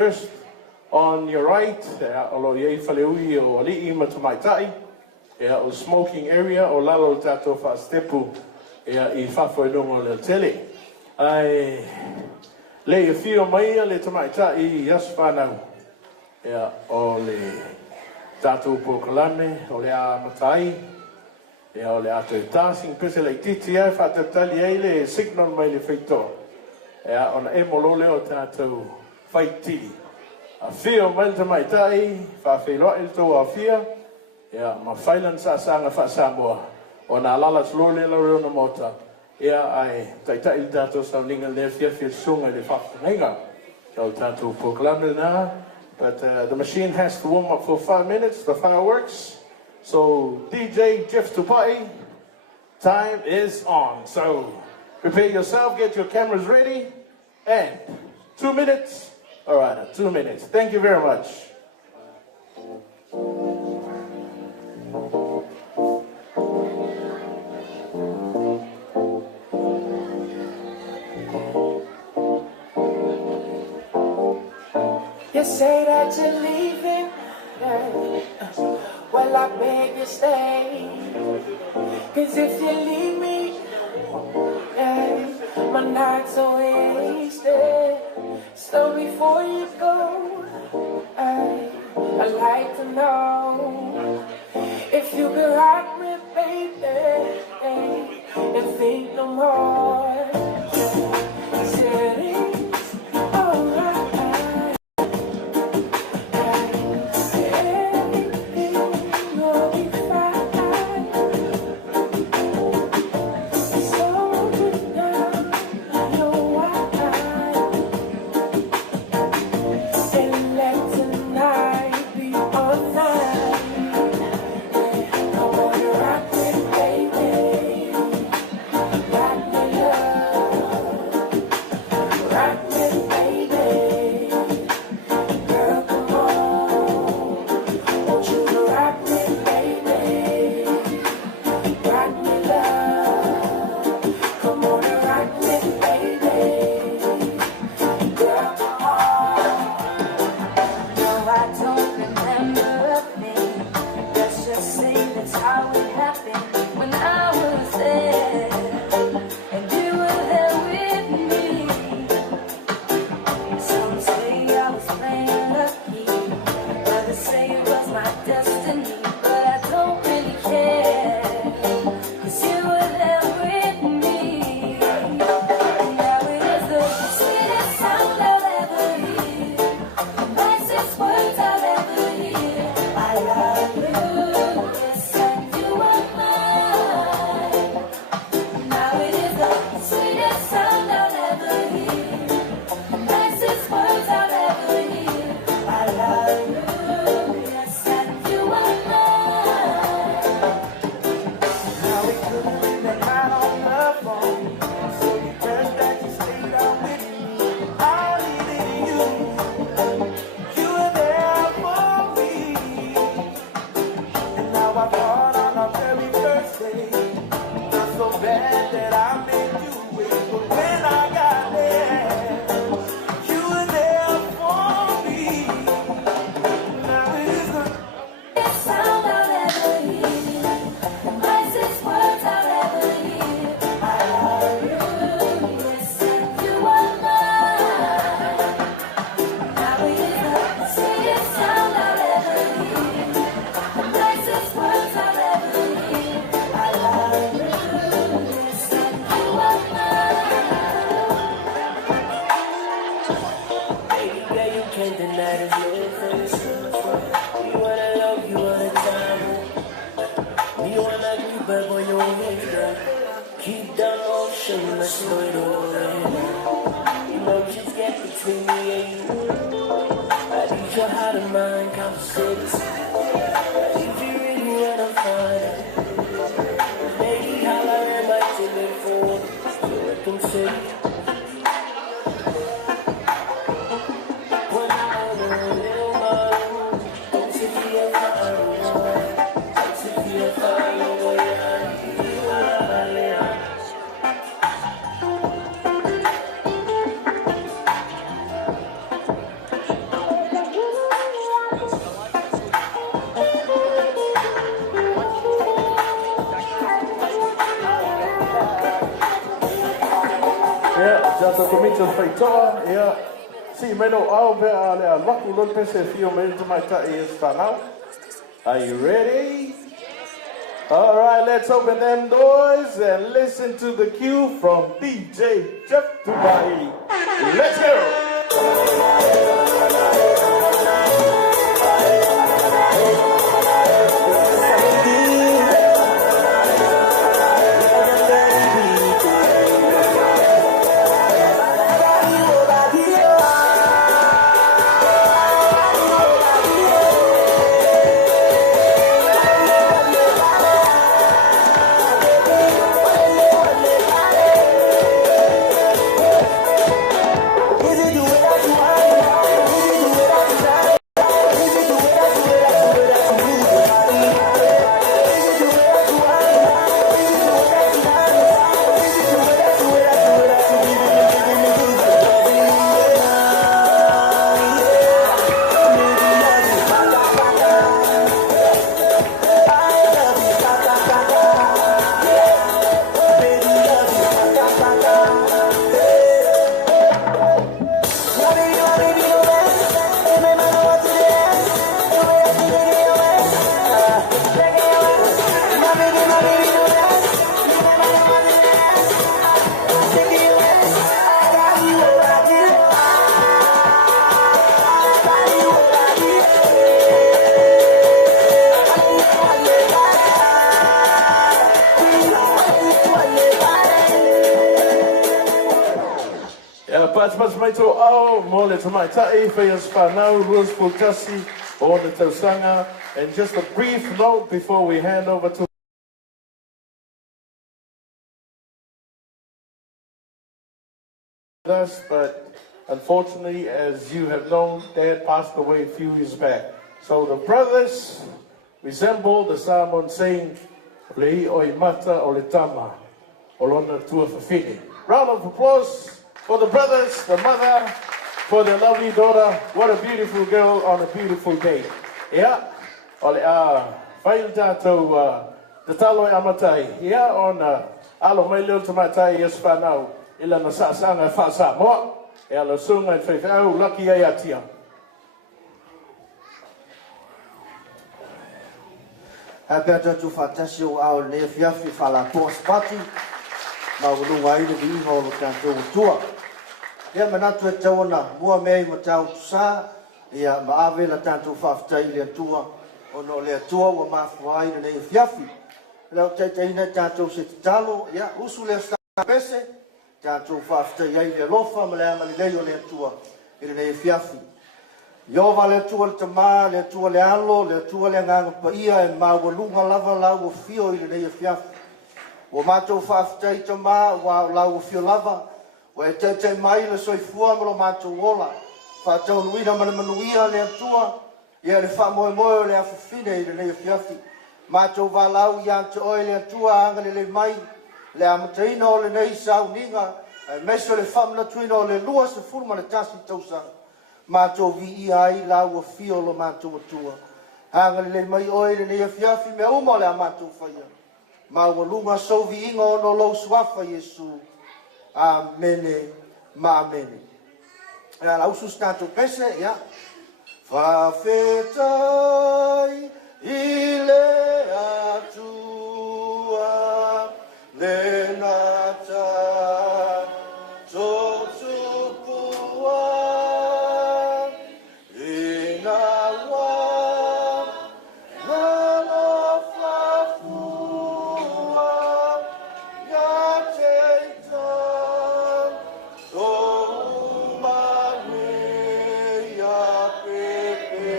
First, on your right, alo ye faleui o ali'i matamaitai, o smoking area o lalo tato whaastepu I whawhainonga le tele. Ai, le I whio mai le tamaitai I as whanau. O le tato pokalame, o le a matai, o le ato I tāsing pese le titi ai whatatali ai le signal mai le whaitoa. Ona e molole o tato whaitiri. A whio mai tamaitai, whawhiloa il tō a whia, ma whailan sa sanga whaasamoa. O nā lala slole la reo na mota. Ai, taita il tato sa ninga le whia sunga le whakainga. Kia tato poklame na. But the machine has to warm up for 5 minutes, the fireworks. So DJ Jeff Tupai, time is on. So prepare yourself, get your cameras ready, and 2 minutes. All right, 2 minutes. Thank you very much. You say that you're leaving, well I beg you stay. 'Cause if you leave me, my nights are wasted. So before you go, I'd like to know if you could rock me, baby, and think no more. Said it's alright. Everything will be fine. So good now, I know why. And let tonight be all night. Come on, rock me, baby. Rock me, love. Rock me, baby. Girl, come on. Won't you rock me, baby? Rock me, love. Come on and rock me, baby. Girl, come on. No, I don't remember a thing. Let's just say that's how it happened when I was there and you were there with me. Some say I was playing lucky, others say it was my destiny, but I don't really care, 'cause you were there with me. Now it is the sweetest sound I'll ever hear, the nicest words I'll ever hear. I love you, yes, and you are mine. Now it is the sweetest sound I'll ever hear, the nicest words I'll ever hear. I love you, yes, and you are mine. Now we couldn't win the night on the phone. So you turned back and stayed out with me. I needed you. You were there for me. And now I thought on our very first day. Not so bad that I made you wait. But when I got there, you were there for me. Now it is the Sweetest sound I'll ever hear, the nicest words I'll ever hear. I love you, yes, and you are mine. Now it is the sweetest sound I'll ever hear, the nicest words I'll ever hear. I love you, yes, and you are mine. baby girl, you can't deny this difference. You wanna love, you wanna time. You wanna keep up on your head, girl. Keep the motion, let's do it all in. You know just get between me and you. I need your heart and mind conversations. If you really wanna find it, baby, holler at my telephone. So I can say. When I was a little man, don't you feel fine? Don't you feel fine? Oh, yeah, you are, yeah. to Faitoa, yeah. See, Meno, I'll be a Latu Lopez if you made to my is for now. Are you ready? All right, let's open them doors and listen to the cue from DJ Jeff Dubai. Let's go. Mas mai tō ao, mō le tamai tae, whaias whanau, ruas pūtasi, o le tausanga. And just a brief note before we hand over to us, but unfortunately, as you have known, Dad passed away a few years back. So the brothers resemble the Samoan saying, Lei oi mata o le tama, o lona tua whawhine. Round of applause for the brothers, the mother, for their lovely daughter. What a beautiful girl on a beautiful day. Yeah, ole whail tātou te talo e amatai. Yeah, on alo mai leo te matai yes whanau. Ila na saasanga e whaasa moa. E alo sunga e whaiwhau, laki ai atia. Hapea tatu whatasi o ao ne whiawhi whala tōs pati. Ma urunga ire vi iho o tātou tua. Ia manatu e taona mua mei ma tau tusa. Ia maawe la tātou whawhitai lea tua. O no lea tua wa mawhua ire nei whiawhi. Lau teiteina tātou se te talo. Ia usu lea sa pese. Tātou whawhitai ai lea lofa ma lea malilei o lea tua. Ire nei whiawhi. Iova lea tua le tama, lea tua le alo, lea tua le nganga pa ia e maua lunga lava lau o fio ire nei whiawhi. O mātou whawhitai tama, wa lau o fio lava. O e te mai le soifua mo lo mātou ola. Whātau nuira manuia lea tua. Ia le Moimoi o lea whawhine ire nei whiawhi. Mātou walau i ante oe lea tua angane le mai. Le amataina o le nei sauninga. Meso le whamnatuina o le lua se furma le tasi tausanga. Mātou vi i ai lau o fio lo mātou atua. Angane le mai oe le nei whiawhi me uma le a mātou whaia. Maua lunga so vi inga o no lau suafa Yesu. Amene, ma amene. Ia lau sus tātou pese, ia. Whawhetai i le atua, le nata, tō tupua, i nā wā, nā lo whafua, ngā teitan, tō umane ia Pepe,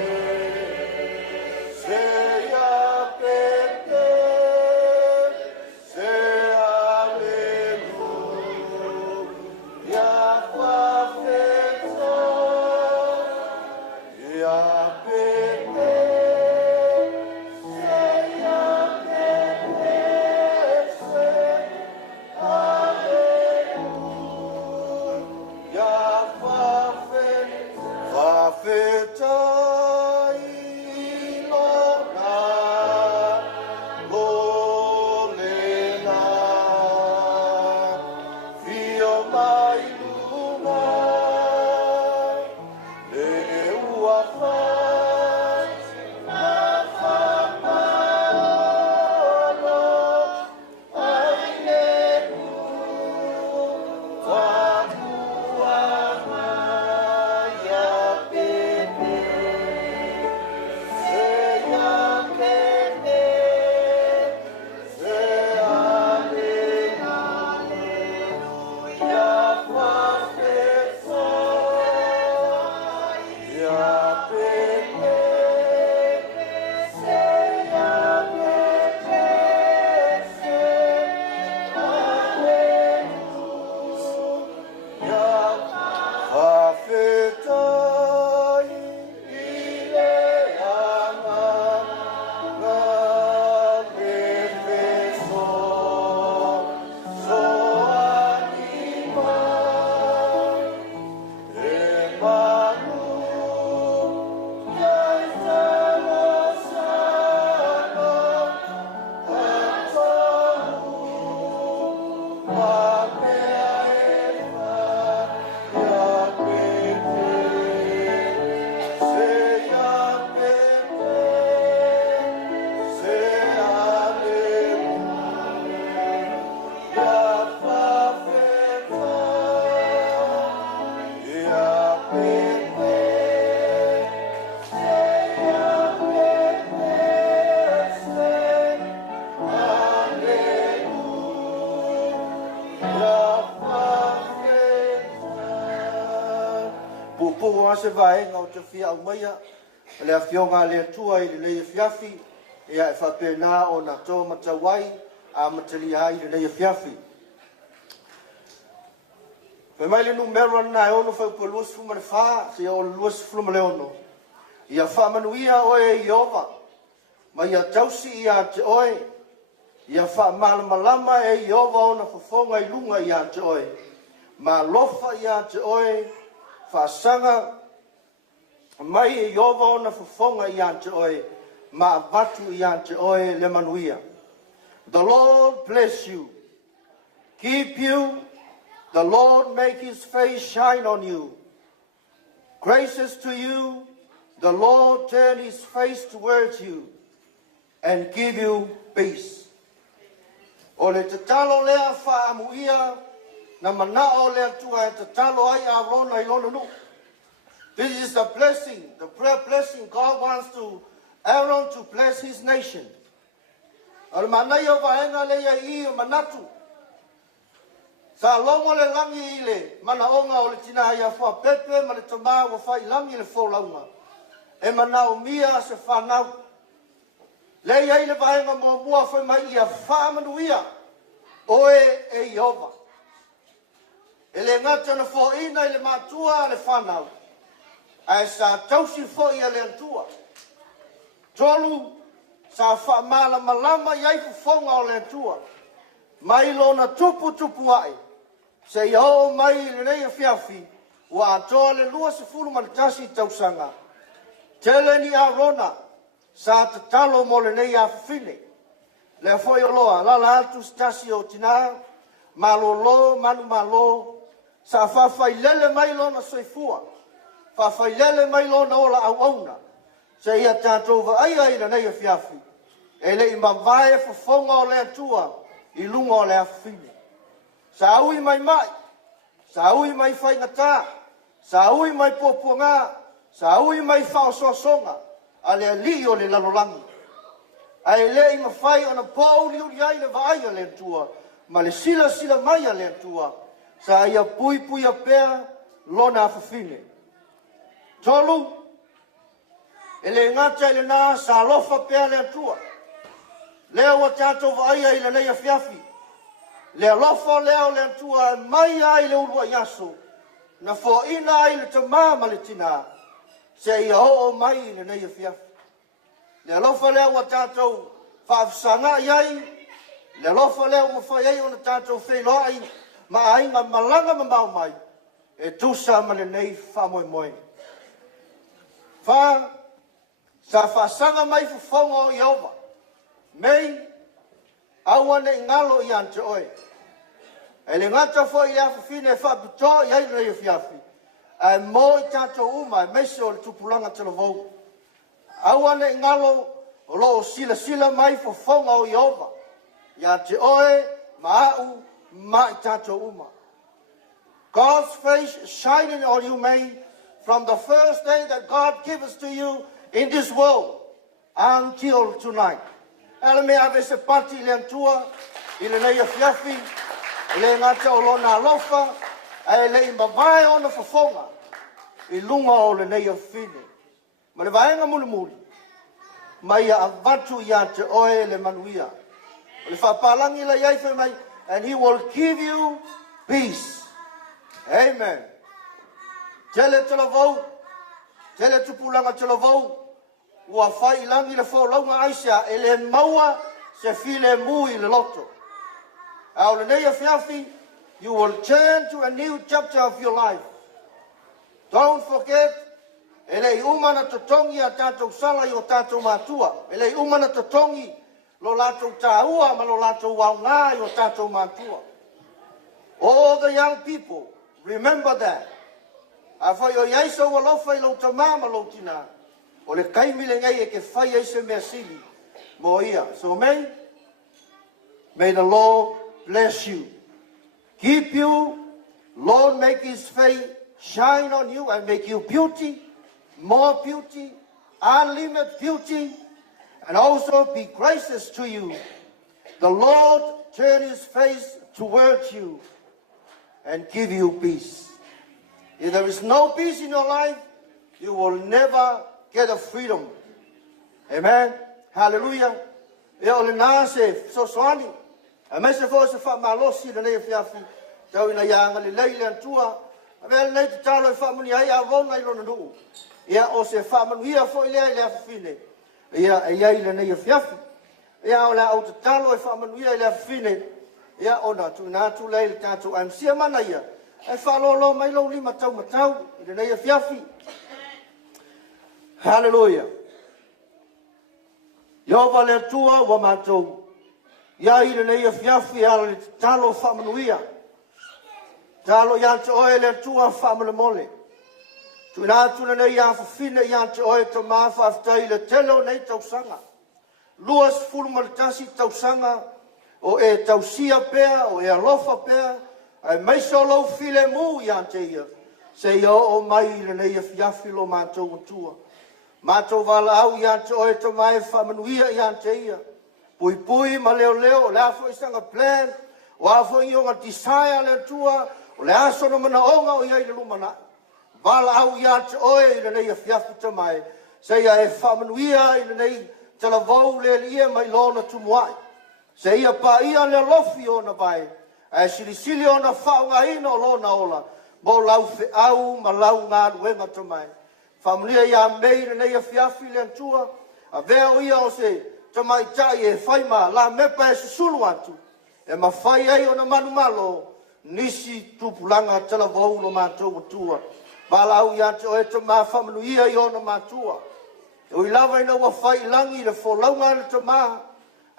se ia Pepe. se vai ngau te fia au maia le afionga le tua i le fiafi ia e whapena o na tō matawai a matali ai le fiafi. Pe mai le numero na e ono whau luas fuma le wha se o luas fuma le ono ia whamanuia o e Iova ma ia tausi ia te oe ia whamamalama e Iova o na whafonga i lunga ia te oe ma lofa ia te oe whaasanga mai e Iova o na whafonga ia te oe ma batu ia te oe le manuia. The Lord bless you, keep you, the Lord make his face shine on you, gracious to you, the Lord turn his face towards you and give you peace. O le te talo lea whaamuia na manao lea tua e te talo ai a rona I lona nu. This is the blessing, the prayer blessing God wants to Aaron to bless his nation. Al manai o vaenga lea I o manatu. Sa longo le langi ile mana onga o le tina ia fua Pepe ma le tama wa fai langi le fo launga. E manao mia se whanau. Lea ile vaenga mo mua fai mai ia whamanuia oe e Iova. E le ngata na fo ina ile matua le whanau. Ai sa tausi fo ia le antua. Tolu sa whamala malama iai fufonga o le antua. Mai lona tupu ai. Se iau mai le nei fiafi. Wa atoa le lua se fulu manitasi tausanga. Tele ni Arona. Sa te talo mo le nei afine. Le foi o loa. Lala atu stasi o tina. Malolo, manu malo. Sa whawhai lele mai lona soifua. Whawhai lele mai lona ola au auna. Se ia tātou wa ai le nei fiafi. E le ima vae whafonga o le atua. I lunga o le afine. Sa aui mai mai. Sa aui mai whaingata. Sa aui mai poponga. Sa aui mai whaososonga. A le ali o le lalolangi. A e le ima whai o na pōuri uri ai le vai a le atua. Ma le sila mai a le atua. Sa ia pui a pēr lona afafine. Tolu. E le ngata i le nā sa lofa pēr le atua. Leo wa tātou wa aia I le nei a fiafi. Leo lofa leo le atua mai ai le urua yaso. Na fo ina ai le tamā ma le tina. Se ia o mai I le nei a fiafi. Leo lofa leo wa tātou whaafsanga iai. Leo lofa leo ma whai ai o na tātou whailoa ai. Ma ainga malanga ma mau mai. E tusa ma le nei wha Moimoi. Wha sa whaasanga mai fufonga o Iova. Mei, awane ngalo I ante oe. E le ngata fo I afa fine wha puto I ai rei fiafi. ai mo I tato uma, meso o le tupulanga tala vau. Awane ngalo, o lo sila mai fo fonga o Iova. Ia te oe, maau, mai tato uma. God's face shining on you, may, from the first day that God gives to you in this world until tonight. Ele me ave se pati le antua, ile nei fiafi, le ngata o lona alofa, e le imbavai ona fofonga, I lunga o le nei fine. Ma le vaenga muli, mai a avatu ia te oe le manuia. Le whapalangi la iaife mai, and he will give you peace. Amen. Tele te la vau, tele tupulanga te la vau, ua whai langi le whaulaunga aisia, e le maua se file mui le loto. Au le nei fiafi, you will turn to a new chapter of your life. Don't forget, e le umana totongi a tātou sala I o tātou mātua. E le umana totongi lo lātou tāua ma lo lātou waunga I o tātou mātua. All the young people, remember that. A whai o iaiso wa lofa I lo tamama lo tina. O le kaimile ngai e ke whai eise mea sili. Mo ia. So may the Lord bless you. Keep you. Lord make His face shine on you and make you beauty, more beauty, unlimited beauty, and also be gracious to you. The Lord turn His face towards you and give you peace. If there is no peace in your life, you will never get a freedom. Amen. Hallelujah. E o le nā se sosoani. A me se fo se wha malosi le nei fiafi. Tau ina ianga le leile antua. A me le nei te talo e wha muni ai a wonga I lona nuu. Ia o se wha manuia fo I lea I lea fine. Ia e iai le nei fiafi. Ia o le au te talo e wha manuia I lea fine. Ia o na tu nā tu leile tātou am sia mana ia. E wha lolo mai lo lima tau matau. I le nei fiafi. Hallelujah. Iova le tua wa mātou. Ia I le nei fiafi ala le talo wha manuia. Talo ia te oe le tua wha mole mole. Tu nā tu nei ia whawhine ia te oe te māwha aftai le telo nei tausanga. Luas fulmaltasi tausanga o e tausia pea o e alofa pea. Ai maiso lau file mu ia te ia. Se ia o mai le nei fiafi lo mātou tua. Mātou wala au ia te oe te mai whamanuia ia te ia. Pui pui ma leo leo, le afo isanga plan, o afo ionga desire le tua, o le aso no mana onga o ia I le lumana. Wala au ia te oe I le nei fiafi te mai. Se ia e whamanuia I le nei te la vau le ia mai lona tumuai. Se ia pa ia le lofi o na vai. E silisili o na whaunga ino lona ola. Mo lau fe au ma lau ngā ruenga te mai. Familia ia mei le nei fiafi le antua. A vea o ia o se te mai tai e whaima la mepa e susulu atu. E ma whai ai o na manu malo. Nisi tupulanga tala vau lo mātou matua. Wala au ia te o e te mā whamanuia I o na mātua. O I lava ina wa whai langi le wholaunga le te mā.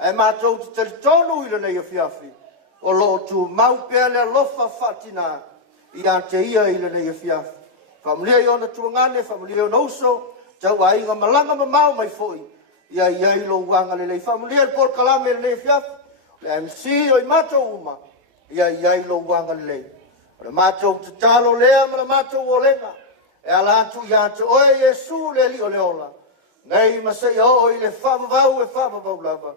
E mātou te teritonu I le nei fiafi. O lo tu mau pea le lofa whatina. Ia te ia I le nei fiafi. Familia I ona tuangane, familia I ona uso, tau a inga malanga mamau mai foi. Ia I lo wanga le lei. Familia I por kalame le lei fiaf, le MC o I mato uma. Ia I lo wanga le lei. Le mato te talo lea ma le mato o lenga. E ala atu ia te oe Yesu le li o le ola. Nei masai o I le whamavau e whamavau lava.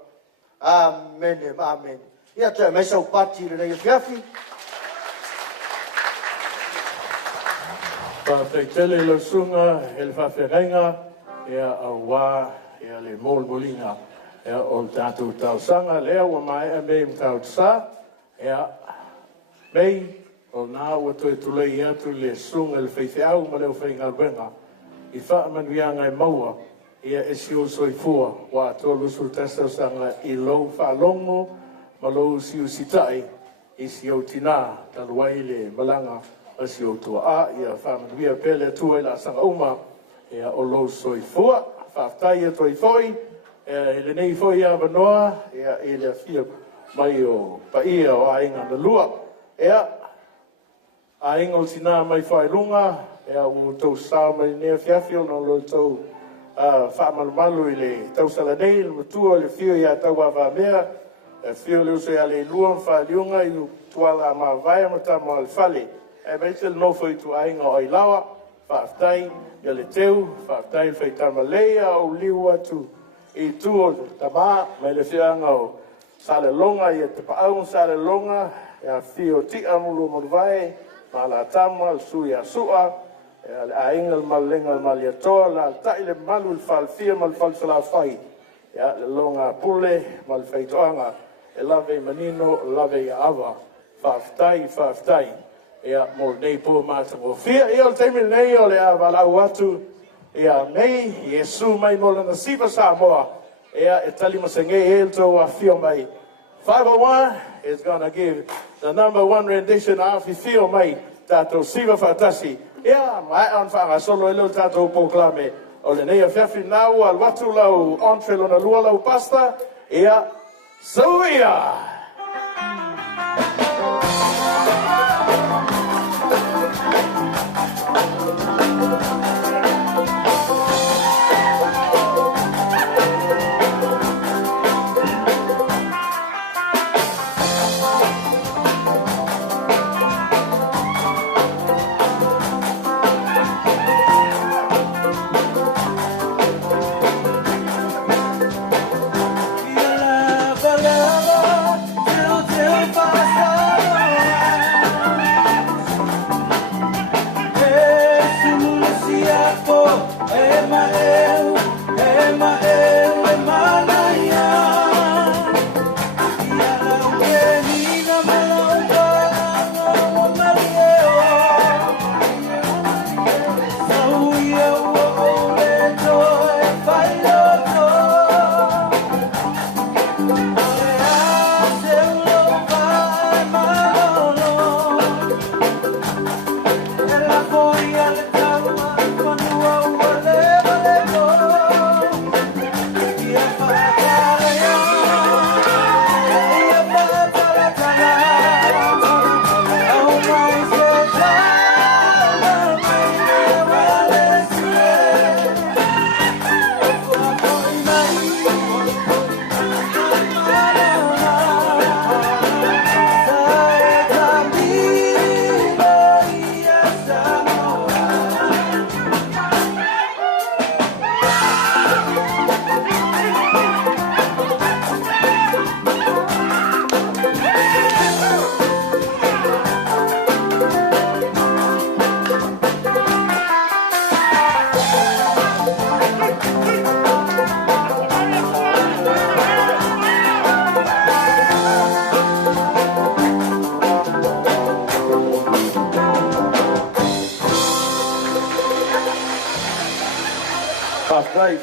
Amen, amen. Ia te mesa upati le lei fiafi. Pātai tele lo sunga, e le whawherenga, ea a wā, ea le mōlmolinga, ea o tātou tausanga, lea wa mai e mei mtau tsa, ea mei o nā ua toi tulei atu le sunga le whaitheau ma leo whainga ruenga, I whaamanuianga e maua, ea e siu soifua, wā tolu su tausanga I lou whaalongo, ma lou siu sitai, I siu tina, taluai le malanga, a si o tua a, ia whamanuia pele tua I la sanga uma, ia o lo soifua, whaftai a toi foi, ia le nei foi a wanoa, ia e le fia mai o paia o a inga na lua, ia a inga o tina mai whai runga, ea o tau sa mai nea fiafio na lo tau whaamalumalu i le tau salanei le matua le fio ia tau awa mea fio le uso ia le luam whaaliunga i tuala ma vai ma tama al fale e meite le nofo i tu ainga o i lawa whaaftai ia le teu whaaftai whai tama leia o liu atu i tu o tama mai le fianga o sale longa ia te paau sale longa ia fio ti amulu mo vai ma la tama al sui a sua a ingal malenga malia toa la tai le malu il fal fia mal fal sala fai ya le longa pule mal fai toanga e lave manino lave ava faftai ya mo nei po mata mo fia e o temi nei o le ava la watu ya nei yesu mai mo na sifa sa moa ya e tali mo senge el to a fio mai 501 is gonna give the number 1 rendition of fio mai tato sifa fatasi. Ja, mai aanvangen solo ilo tato proclame. O le nei fiafi nau al watu lau entre lona lua lau pasta. Ja, so ia.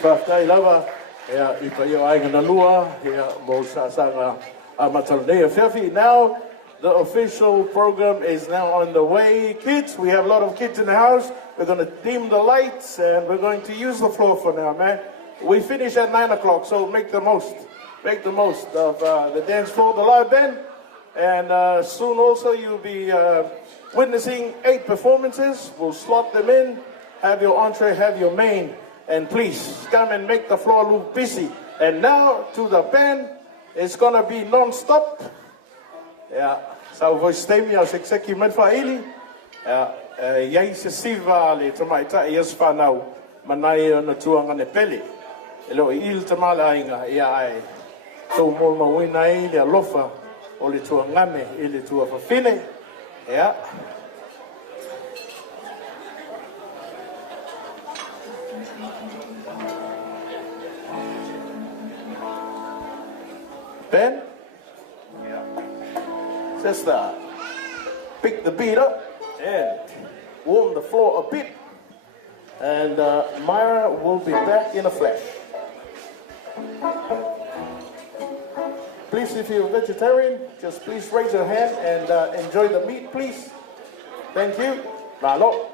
Whaftai lava, ea I pa ia ainga na lua, ea mo sa sanga a matalonea whiawhi. Now, the official program is now on the way. Kids, we have a lot of kids in the house. We're going to dim the lights and we're going to use the floor for now, man. We finish at 9 o'clock, so make the most. Make the most of the dance floor, the live band. And soon also you'll be witnessing 8 performances. We'll slot them in, have your entree, have your main. And please come and make the floor look busy. And now to the band, it's gonna be non-stop. Ja, so voi stem jou ek met faili. Ja, jy se siva le tomaita yes fa nou. Manai na tuanga ne pele. Elo il tamala inga ya ai. So mo mo wina ile alofa o le tuangame ile tua fa fine. Ja. Ben? Yeah. Sister, pick the beat up and warm the floor a bit. And Myra will be back in a flash. Please, if you're vegetarian, just please raise your hand and enjoy the meat, please. Thank you. Malo.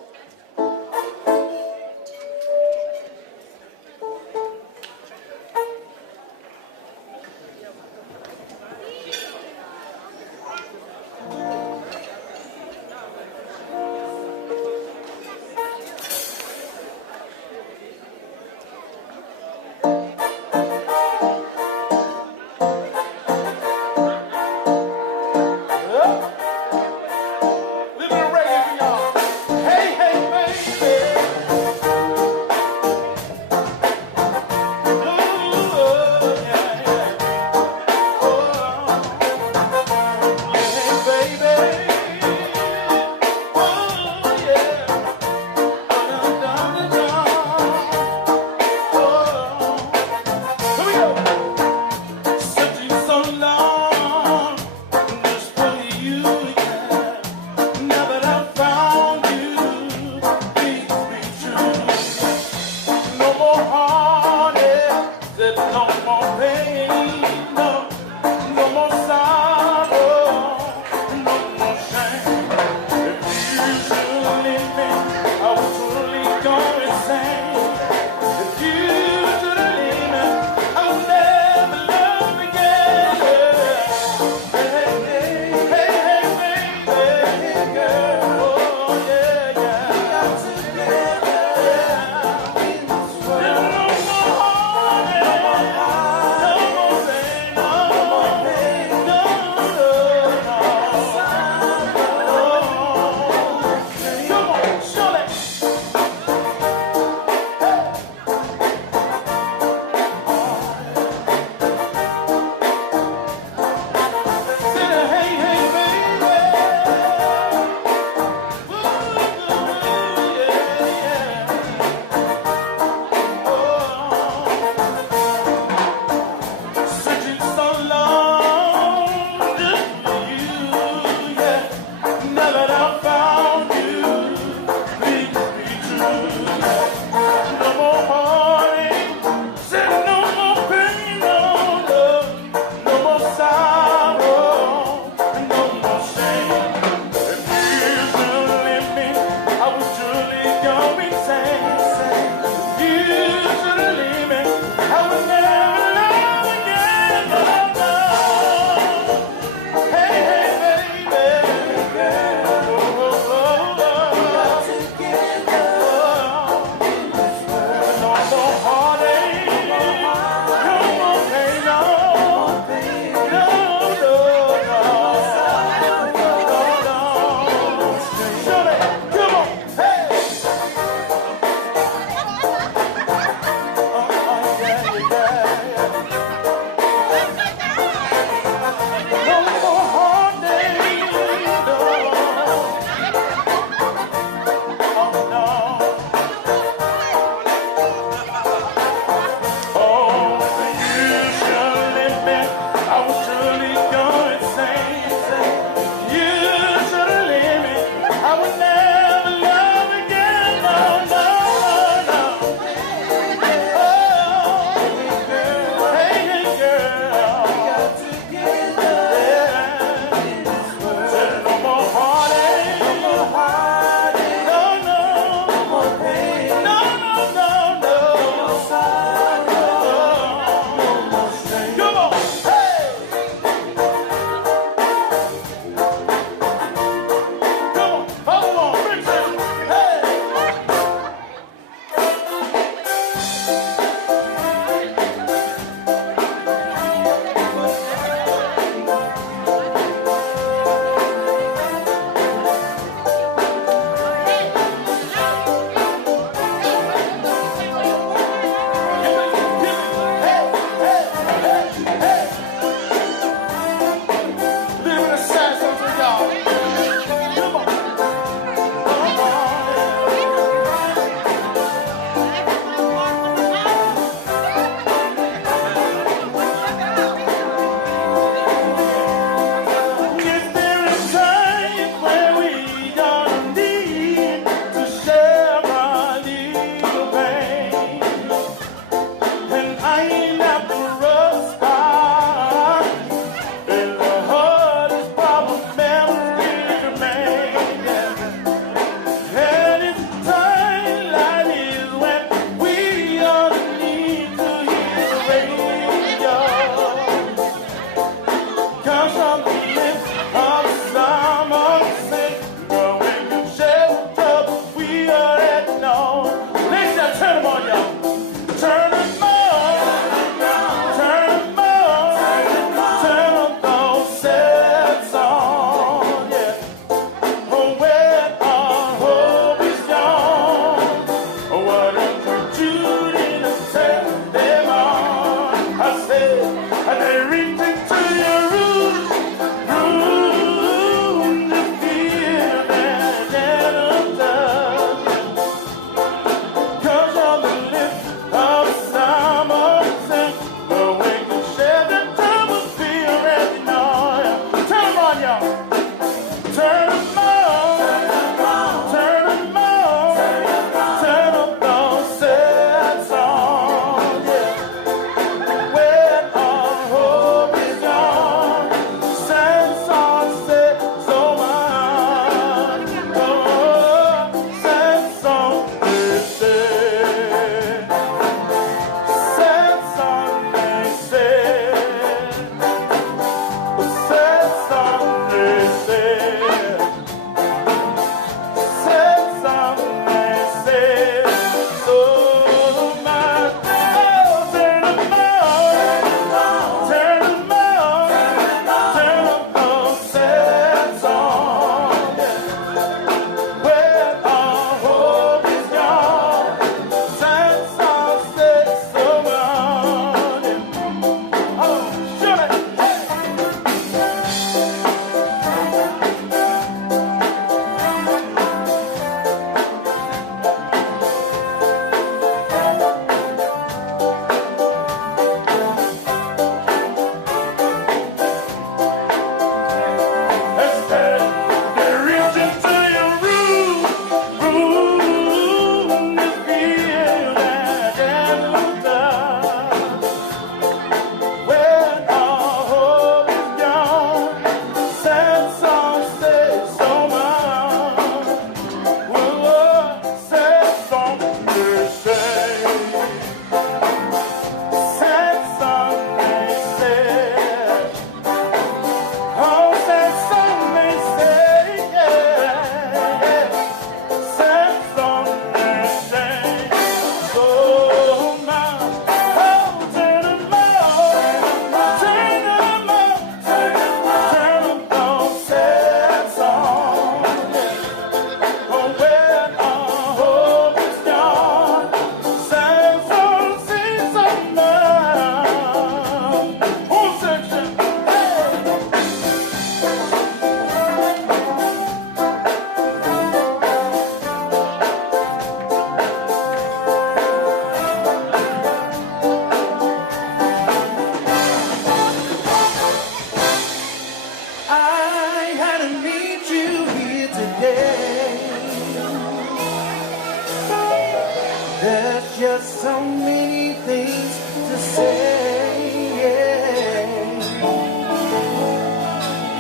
many things to say.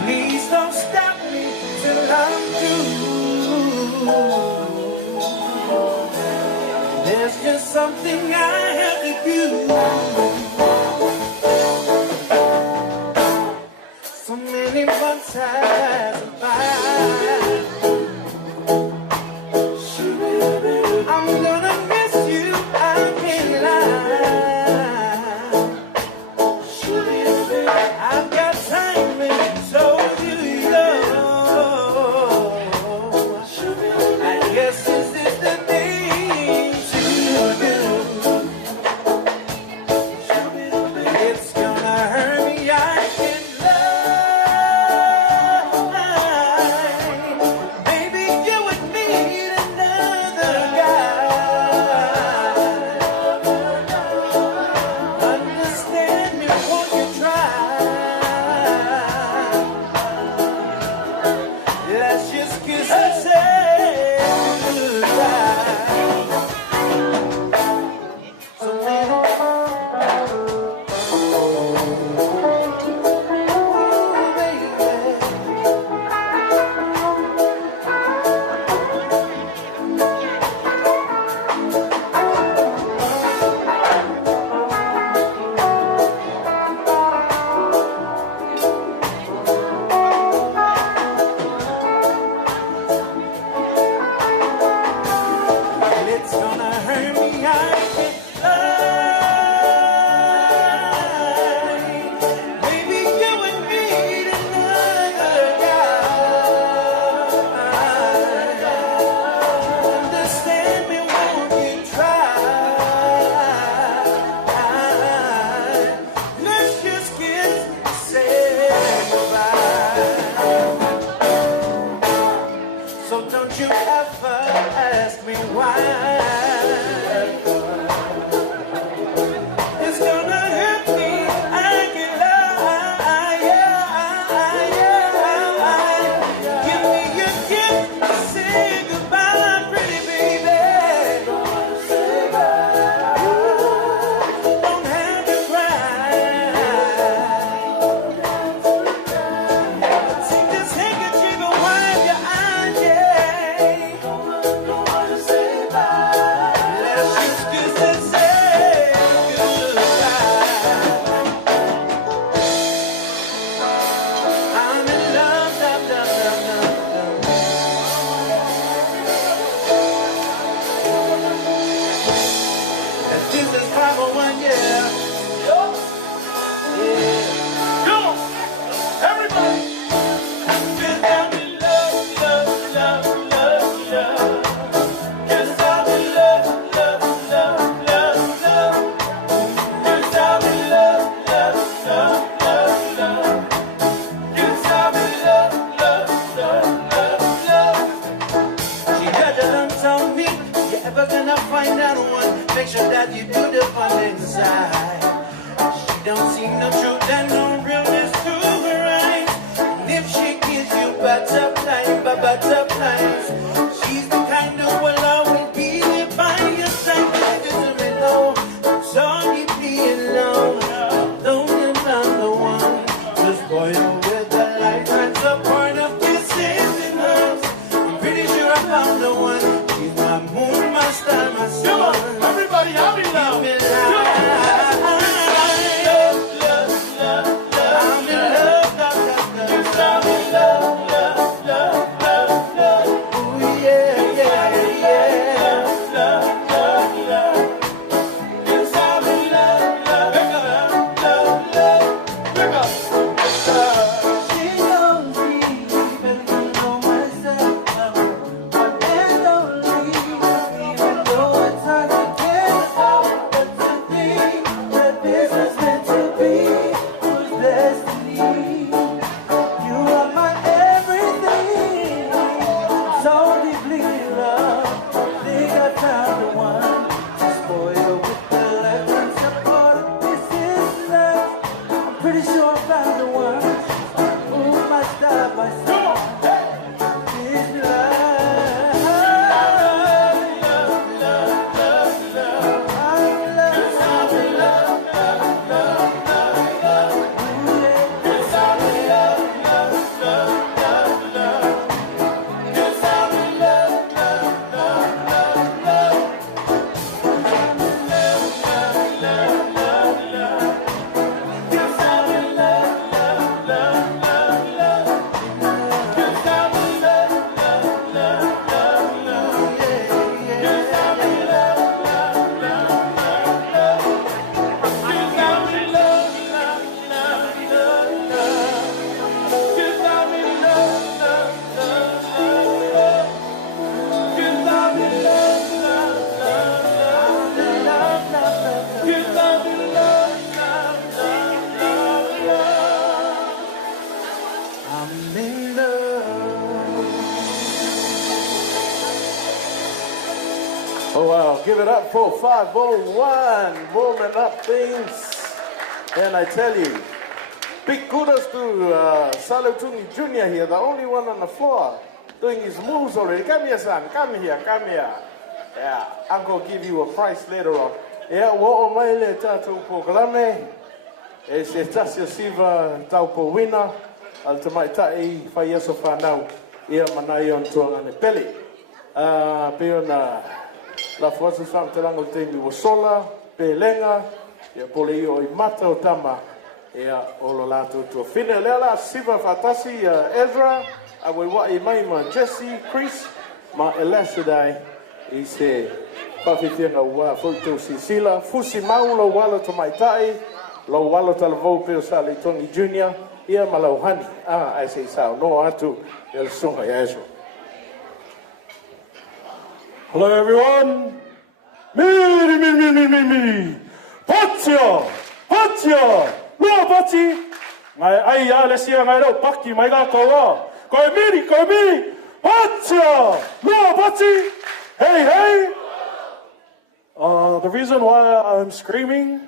Please don't stop me till I'm through. There's just something I have to do. So many months have by. I'm gonna miss you, I can't lie. I've got time and so do you. I guess this is the thing to do. It's gonna hurt me, I can lie. Maybe you would meet another guy. Understand me, won't you try? Let's just kiss and say goodbye. So many it's gonna hurt me, I can't lie. Maybe you would meet another guy. Understand me, won't you try? Let's just kiss and say goodbye. So don't you ever ask me why. It's gonna hurt me, I can lie. Give me your gift, say goodbye, pretty baby. Don't have to cry. Take this handkerchief and wipe your eyes, yeah. Let's just kiss and say goodbye. I'm in love, love, love, love, love, love. And this is 501, yeah. Come on, everybody. Just I'm in love, love, love, love, love. Just I'm in love, love, love, love, love. Just I'm in love, love, love, love, love. Just I'm in love, love, love, love, love. She got the lumps on me. You ever gonna find out one? Make sure that you do the fun inside. She don't see no truth and no realness to her eyes. And if she gives you butterflies, she's the kind who will always be there by your side. Just me know, sorry being alone. Don't you found the one to spoil with the life and support of kisses and hugs. I'm pretty sure I found the one. She's my moon, my star, my sun. Come on, everybody, I'm in love. Give me life. Love, love, love. Give it up for 501, warming up things. And I tell you, big kudos to Salutungi Jr. here, the only one on the floor doing his moves already. Come here, son. Come here. Yeah, I'm going to give you a prize later on. Yeah, wo o mai le tātou programe. E se tasio siva tau po wina. Al te mai tai whai aso whanau. Ia manai on tuanga ne pele. Peo la fuasu whang te rango te mi wasola. Pe lenga. Ia pole i o I mata o tama. Ia o lo Latu tua whine. Lea la siva whatasi Esera. A we wa I mai ma Jesse, Chris. Ma Elashadai. I se whawhitianga ua whutu si sila. Fusi mau lo wala to mai tai. Lo wala tala vau peo sa le Tongi Junior. Ia malau hani. I say sao. No atu. Ia le sunga ia eso. Hello everyone. Me. Patio. Lua pati. Ngai ai a le sia ngai rau paki mai la kaua. Koe miri. Patio. Lua pati. Hey. The reason why I'm screaming,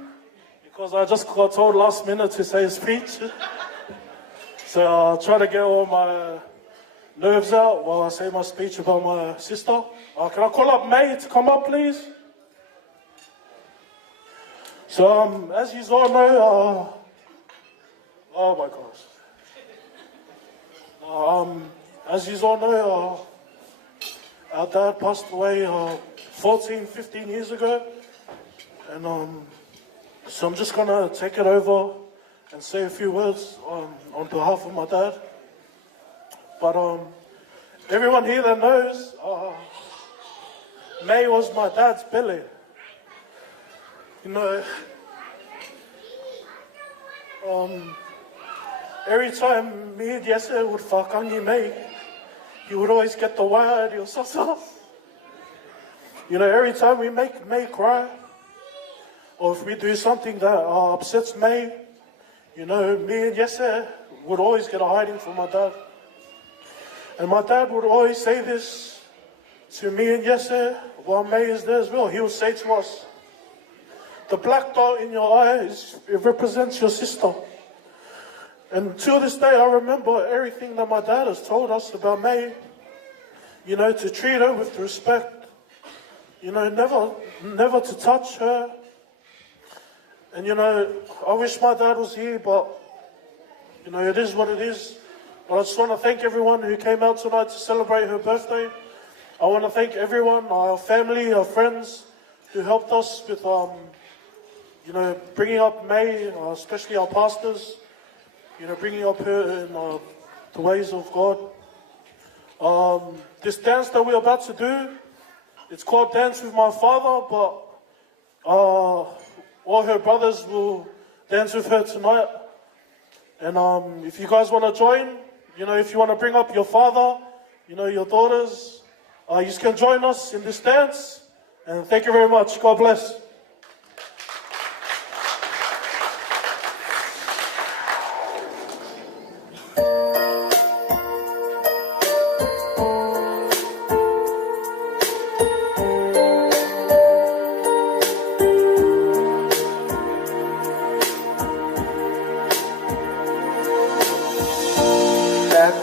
because I just got told last minute to say a speech. So I'll try to get all my nerves out while I say my speech about my sister. Can I call up May to come up, please? So, as you all know, oh my gosh. As you all know, our dad passed away 14, 15 years ago. And so I'm just gonna take it over and say a few words on behalf of my dad. But everyone here that knows, May was my dad's belly. You know, every time me and Esera would whakangi May, he would always get the word or sasa. You know, every time we make May cry, or if we do something that upsets May, you know, me and Esera would always get a hiding from my dad. And my dad would always say this to me and Esera while May is there as well. He would say to us, the black dot in your eye, it represents your sister. And till this day, I remember everything that my dad has told us about May. You know, to treat her with respect. You know, never to touch her. And you know, I wish my dad was here, but you know, it is what it is. But I just want to thank everyone who came out tonight to celebrate her birthday. I want to thank everyone, our family, our friends, who helped us with, you know, bringing up May, especially our pastors, you know, bringing up her in the ways of God. This dance that we're about to do, it's called Dance with My Father, but all her brothers will dance with her tonight. And if you guys want to join, you know, if you want to bring up your father, you know, your daughters, you can join us in this dance. And thank you very much. God bless.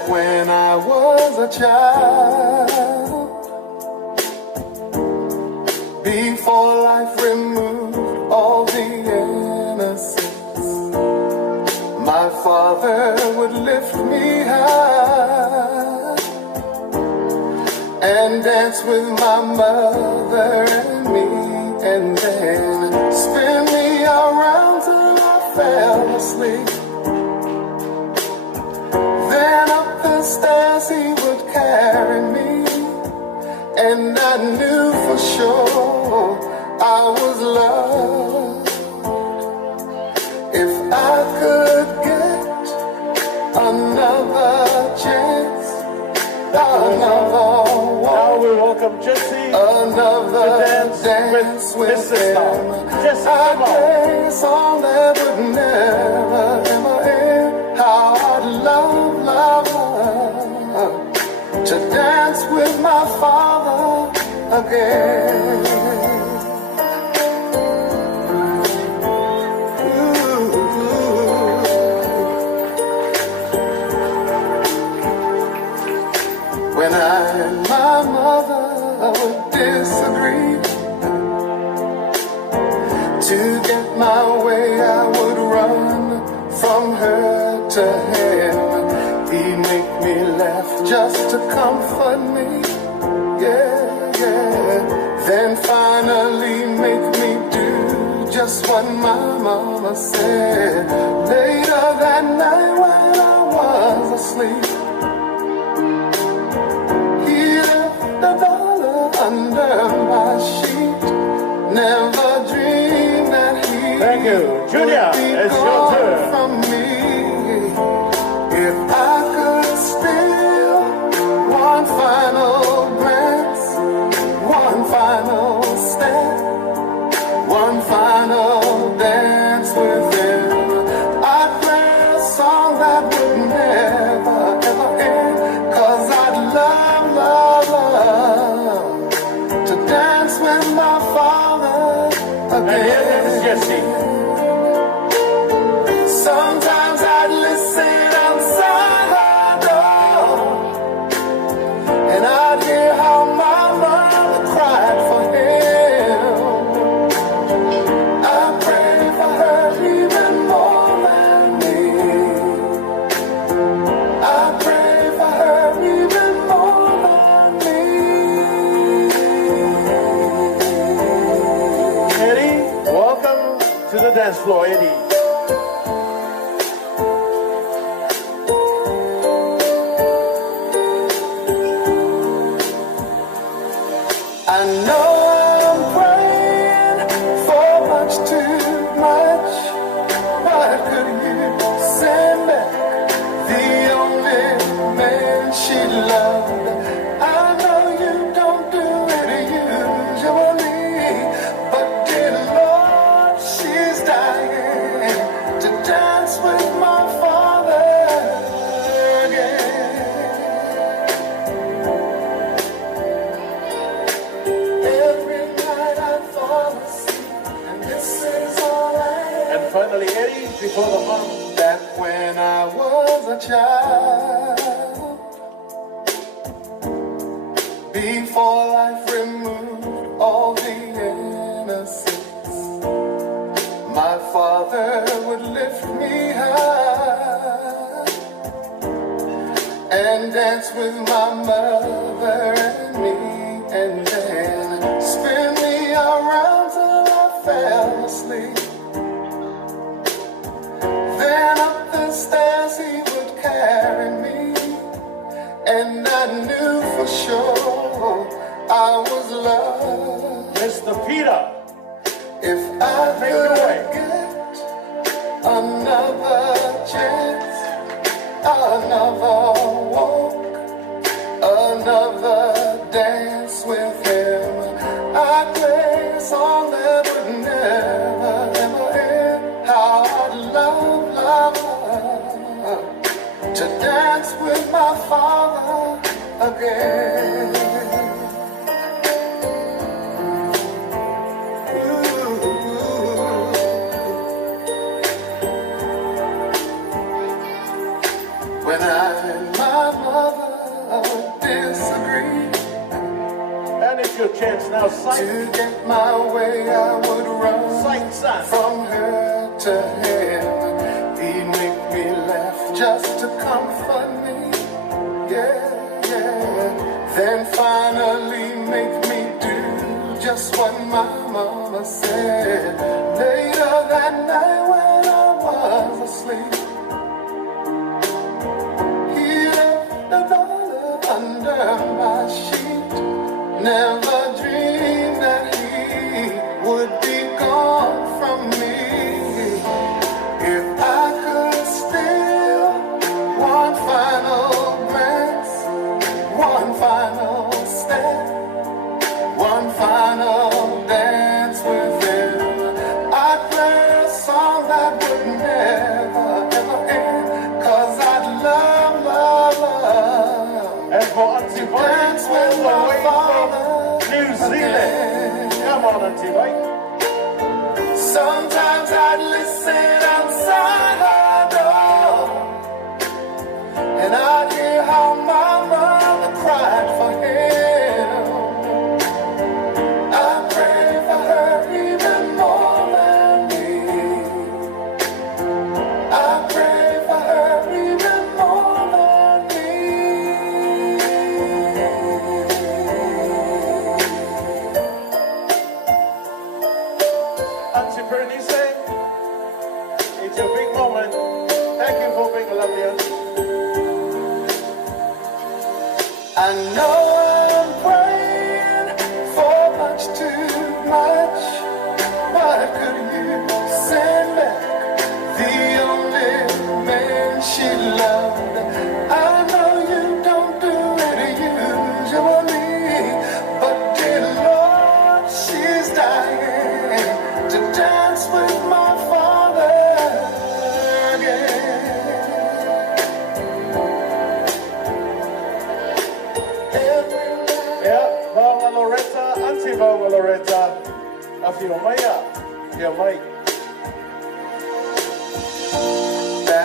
When I was a child, before life removed all the innocence, my father would lift me high and dance with my mother and me, and then spin me around till I fell asleep. Then up the stairs he would carry me, and I knew for sure I was loved. If I could get another chance, another Now we welcome Jesse another to dance with his sister. Jesse, I'd come on. play a song that would never ever end. How I'd love to dance with my father again. my way, I would run from her to him. He'd make me laugh just to comfort me. Yeah, yeah. Then finally make me do just what my mama said. Later that night when I was asleep, he left a dollar under my sheet. Never dreamed that he Thank you. Junior, would be it's your gone turn. from me. If I could steal one final glance, one final step, one final dance with him, I'd play a song that would never ever end. 'Cause I'd love, love, love to dance with my father And here again. is Jesse. Sometimes I'd listen outside her door, and I'd hear how my mother cried for him. I pray for her even more than me. I pray for her even more than me. Eddie, welcome to the dance floor, Eddie. I know I'm praying for much too much. Why could you send back the only man she loved? I know you don't do it usually, but dear Lord, she's dying to dance with my father again. Every night I fall asleep, and this is all I And finally, Eddie, before the mom. Back when I was a child, before life removed all the innocence, my father would lift me high and dance with my mother and me, and then spin me around till I fell asleep. Then up the stairs he would carry me, and I knew for sure I was loved. Mr. Peter. If I Make it away. could get another chance, another walk, another dance with him, I'd play a song that would never ever end. How I'd love, love, love to dance with my father again. When I and my mother would disagree, And it's your chance now, sight. to get my way I would run Sight, son. from her to him. He'd make me laugh just to comfort me. Yeah, yeah. Then finally make me do just what my mama said. Later that night when I was asleep, he left a dollar under my sheet. Never dreamed that he would be gone from me. If I could steal one final glance, one final step, one final dance with him, I'd play a song that would never ever end. 'Cause I'd love, love, love And for Auntie Mike, dance with all the my way father from New Zealand. Come on, Auntie Mike. Sometimes I'd listen outside her door, and I'd hear how my mother cried for him. I pray for her even more than me.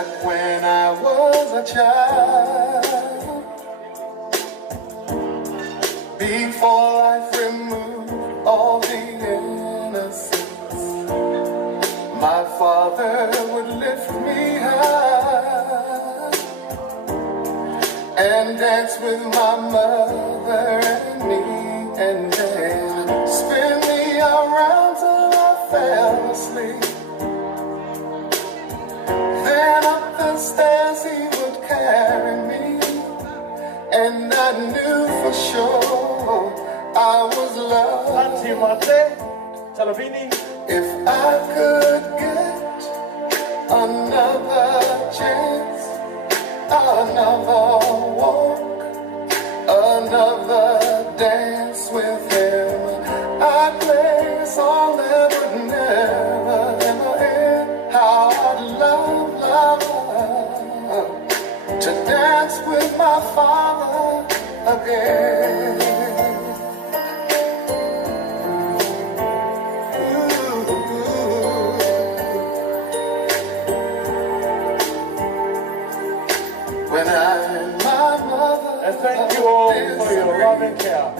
back when I was a child, before life removed all the innocence, my father would lift me high and dance with my mother and me, and then spin me around till I fell asleep. Then up the stairs he would carry me, and I knew for sure I was loved. Auntie Mate, Talavini. If I could get another chance, another walk, another dance with him, I'd play a song that would never, ever end. How I'd love, love, love to dance with my father again. When I and my mother. And thank you all for your love and care.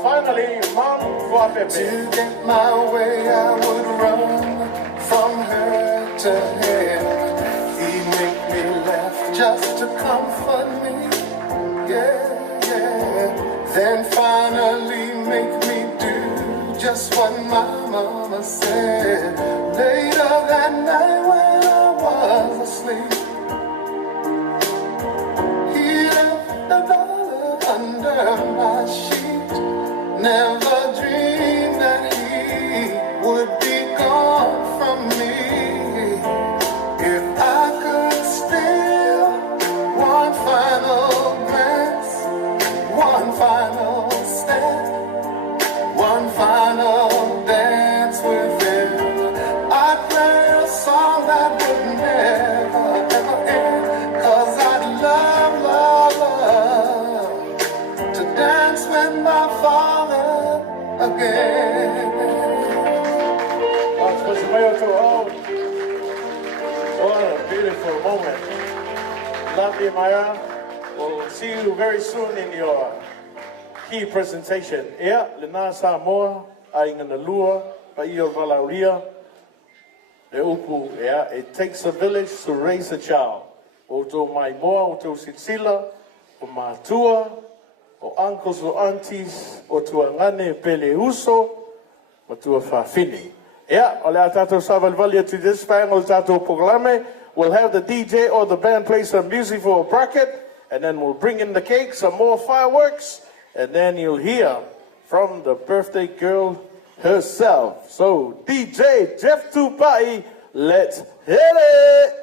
Finally, Mom for Pepe. To get my way, I would run from her to him. He'd make me laugh just to comfort me. Yeah, yeah. Then finally make me do just what my mama said. Later that night when I was asleep, under my sheet, never dreamed that he would be gone from me. If I could steal one final glance, one final step, one final dance with him, I'd play a song that would never, ever end. 'Cause I'd love, love, love to dance with my father again. What a beautiful moment. Lovely Maya. We'll see you very soon in your key presentation. Yeah, Lena Samoa, Aingana Lua, Paio Valauria. Yeah, it takes a village to raise a child. Oto Moimoi, Oto Sitsila, O Matua, O uncles or aunties, O Tuangane Pele Uso, Matua Fafini. Yeah, ole tato savalvalia to this final tato proclame. We'll have the DJ or the band play some music for a bracket, and then we'll bring in the cake, some more fireworks, and then you'll hear from the birthday girl herself. So, DJ Jeff Tupai, let's hit it!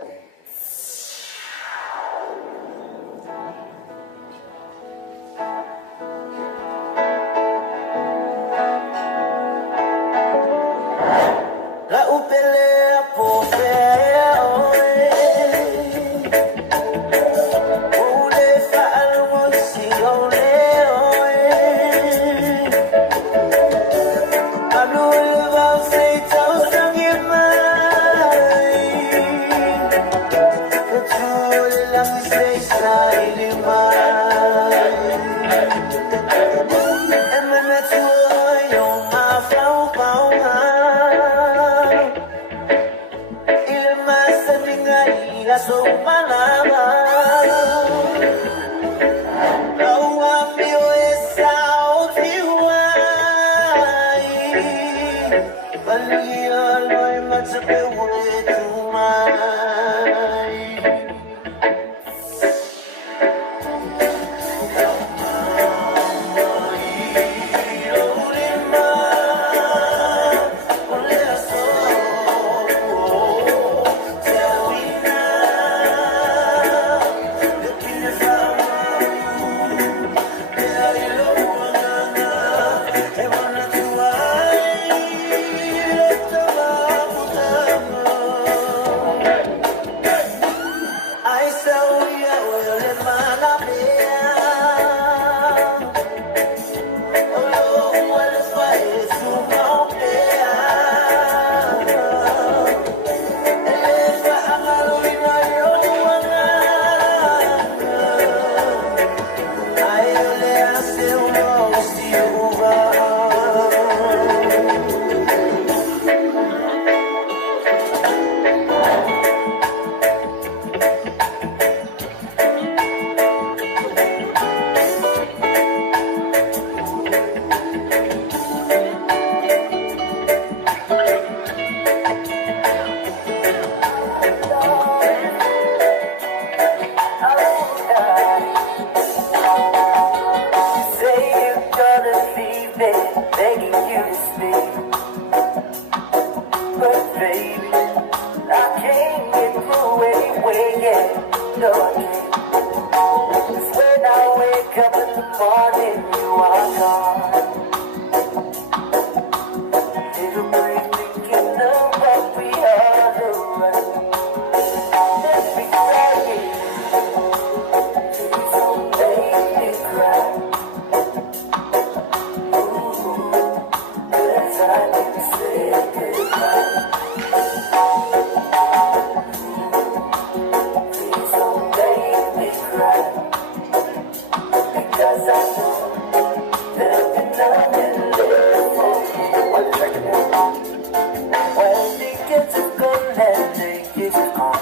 days have gone.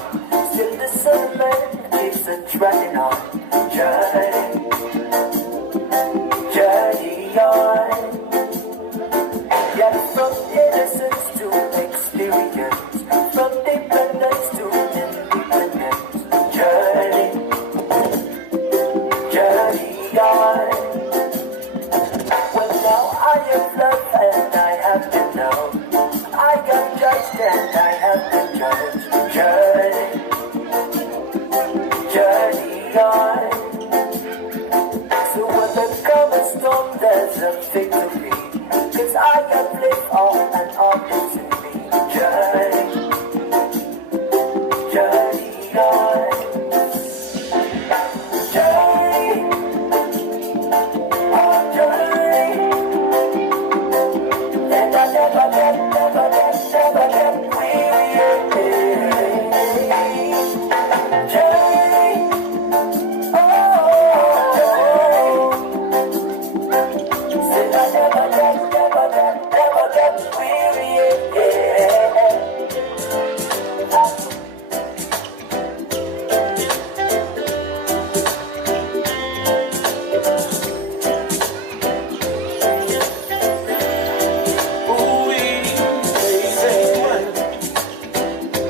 Still the summer keeps on dragging on. Journey on. Yeah, from innocence to experience, from dependence to independence. Journey on. Well, now I have loved and I have been known. I got judged and I have been judged. Journey on. So when there comes a storm, there's a victory. 'Cause I have lived all and all is in me. Journey on. Journey. On journey. And I never get weary. Journey. Oh. Said I never get weary.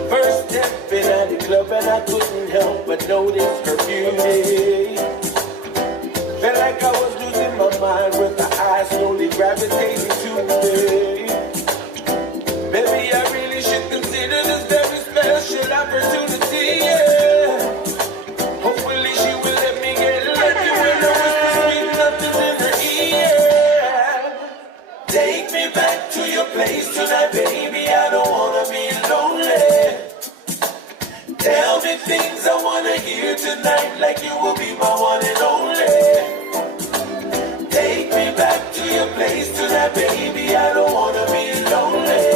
First step in at the club and I couldn't help but notice her beauty. Felt like I was losing my mind with the eyes slowly gravitating to me. Maybe I really should consider this very special opportunity, yeah. Hopefully she will let me get lucky when I whisper sweet nothings in her ear. Take me back to your place tonight, baby, I don't wanna be lonely. Tell me things I wanna hear tonight, like you will be my one and only. Take me back to your place tonight, baby, I don't wanna be lonely.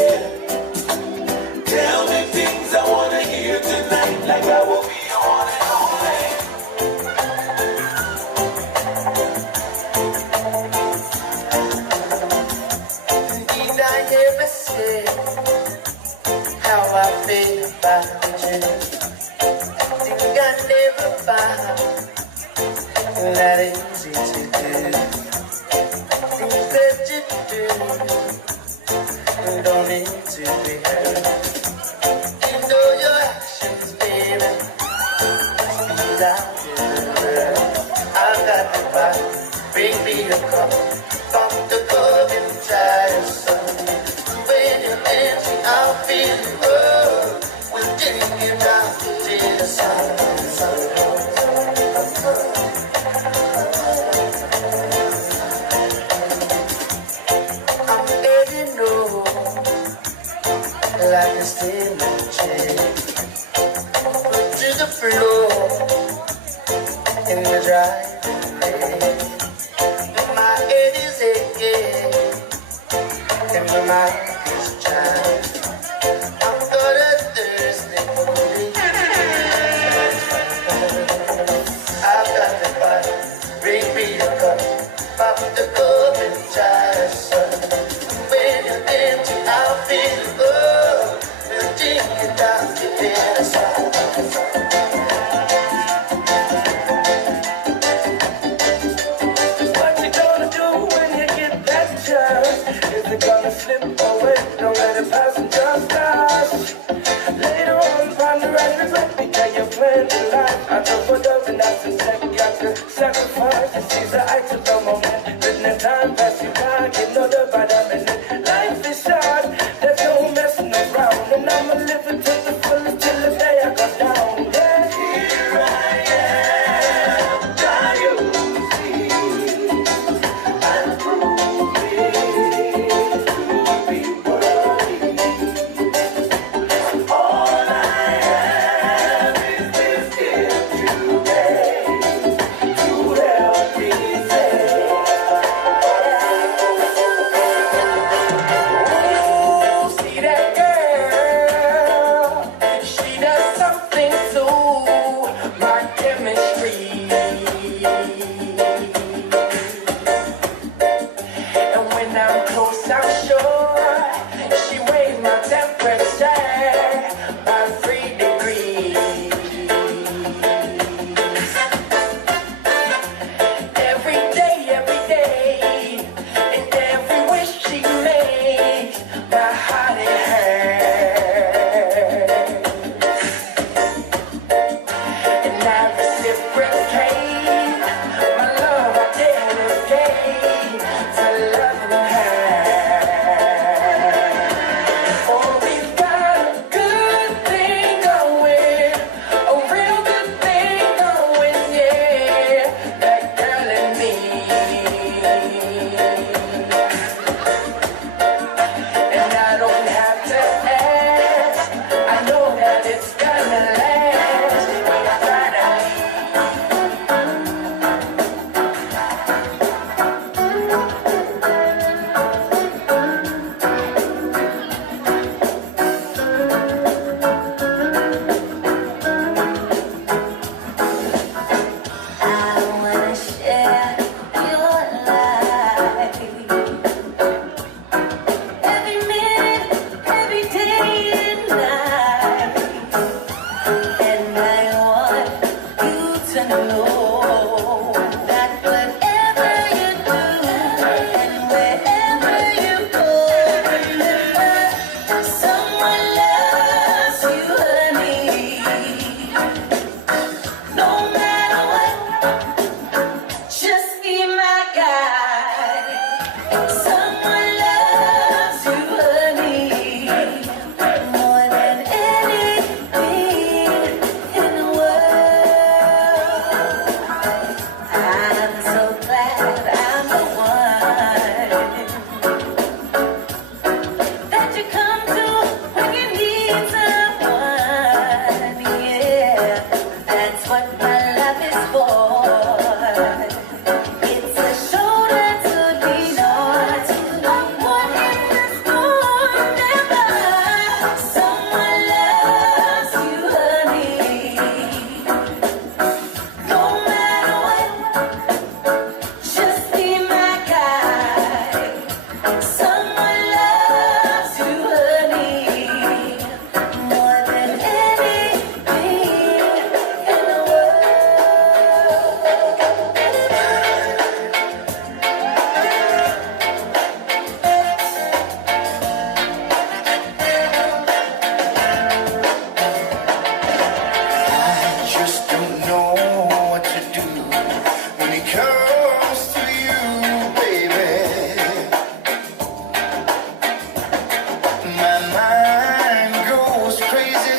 Tell me things I wanna hear tonight, like I will be your one and only. Need I ever say how I feel about you? Think I never found that easy to do. Things that you do don't need to be heard. You know your actions, baby, speak out to the world. I've got the body, bring me a cup, from the club and try your son. When you're dancing, I'll feel the world. We'll take it down to the sun. I'm getting old, like a steaming chair. Put to the floor in the driveway. My head is aching and my mind is trying. I'm gonna Thursday morning. I've got the body, bring me a cup, pop the cup and try a sun. When you're empty, I'll feel the love. We'll take it down to the other side. What you gonna do when you get that chance? Is it gonna slip away? Don't let it pass and just us. Later on, find the right regret because you planned your life. I know for doesn't have to got to sacrifice. You see the act of the moment. Written in time, pass you by, get another by the minute. Life is short, there's no messing around. And I'ma live it to the fullest till the day I go down. Yeah, here I am, die you see. I'm proving to be worthy. All I am.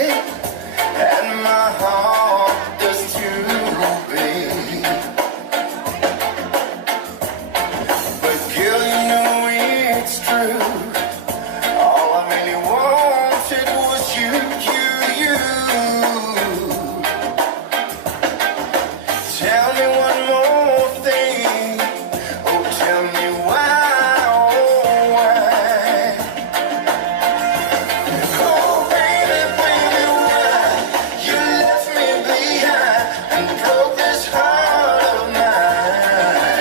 and my heart does too, babe. But girl, you know it's true. All I really wanted was you. Tell me one more thing. Oh, tell me why, oh, why? Oh, baby, baby, why you left me behind and broke this heart of mine?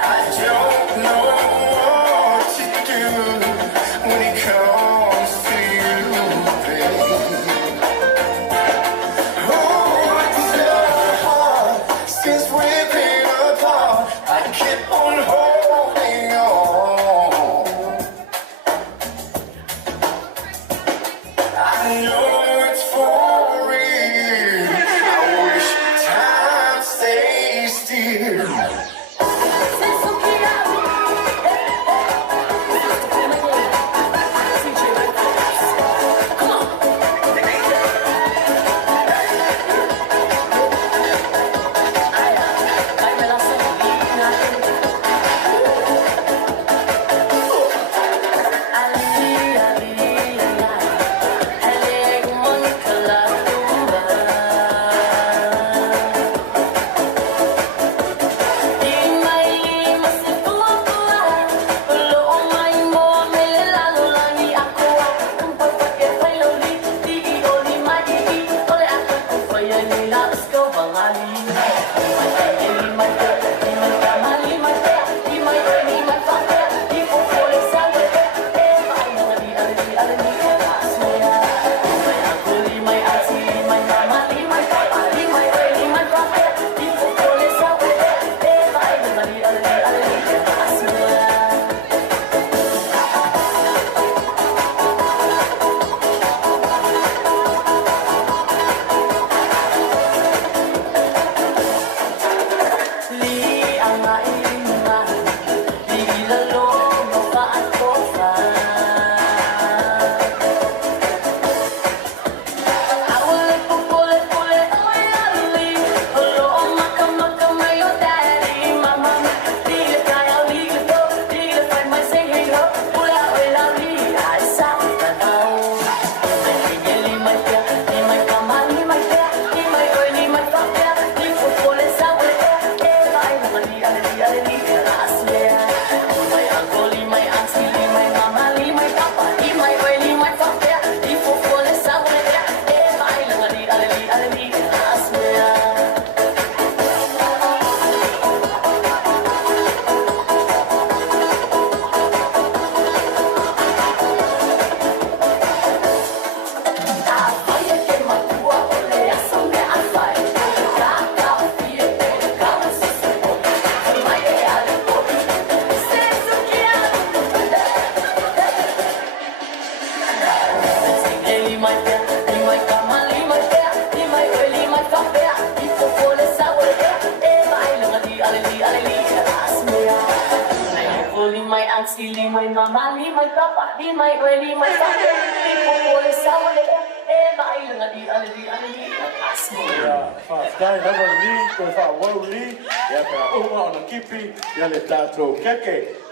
I don't know what to do when it comes to you, baby. Since we've been apart, I keep on holding on. I know it's for real. I wish time stays still.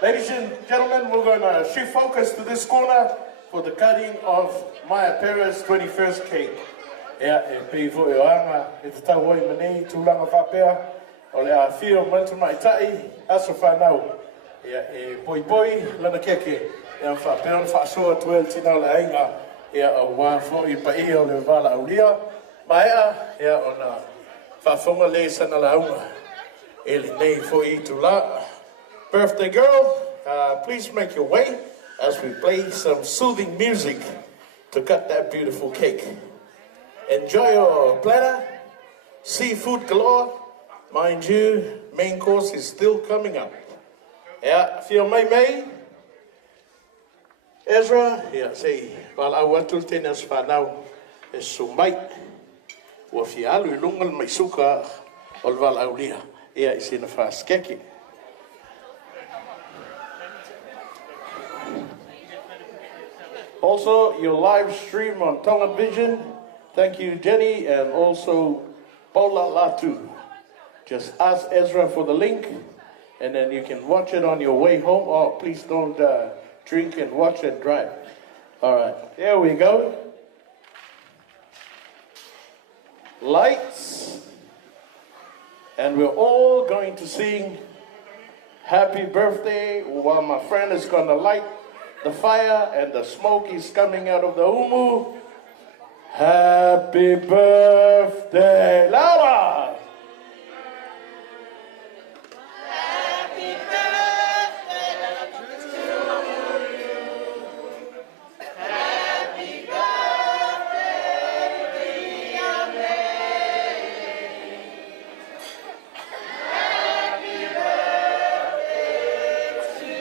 Ladies and gentlemen, we're going to shift focus to this corner for the cutting of Maypera's 21st cake. Pei fo e oanga, e te tau hoi manei, tūlanga whapea, o le a whio mantu mai tai, aso whanau. E poi poi, lana keke, e am whapea on whaasoa tuel tina le ainga, e a wā fo i pa i o le wala aulia, maea, e a ona whaafonga le sana launga, e le nei fo i tula. Birthday girl, please make your way as we play some soothing music to cut that beautiful cake. Enjoy your platter, seafood galore. Mind you, main course is still coming up. Yeah, feel Moimoi, Esera, yeah, say, while I want to tell us for now, is sumai, wafialu lungal mai suka, ol val aulia, yeah, is in a fast keki. Also, your live stream on television. Thank you, Jenny, and also Paula Latu. Just ask Ezra for the link, and then you can watch it on your way home. Oh, please don't drink and watch and drive. All right, here we go. Lights. And we're all going to sing happy birthday while my friend is going to light the fire and the smoke is coming out of the umu. Happy birthday, Laura! Happy birthday to you. Happy birthday, dear May. Happy birthday to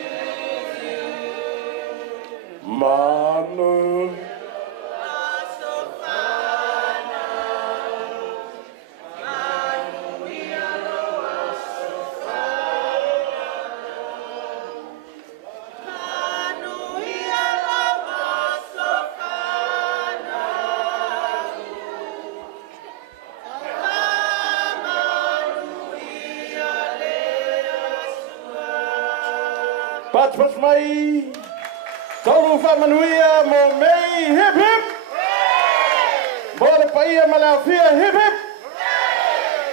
you. Manu. Pat mai, tolu whamanuia Moimoi, hip hip! Mora paia malawhia, hip hip!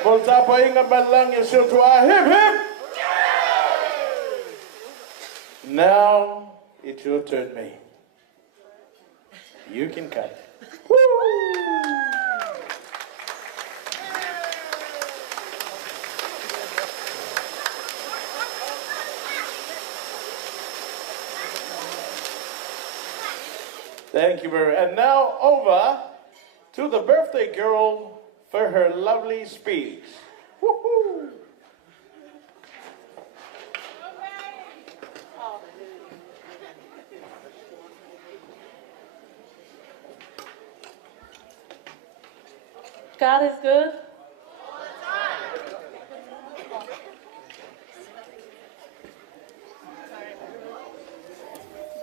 Mora tapa inga malangi siltua, hip hip! Now it's your turn, May. You can cut. Woo! Thank you very much. And now over to the birthday girl for her lovely speech. Woohoo! God is good.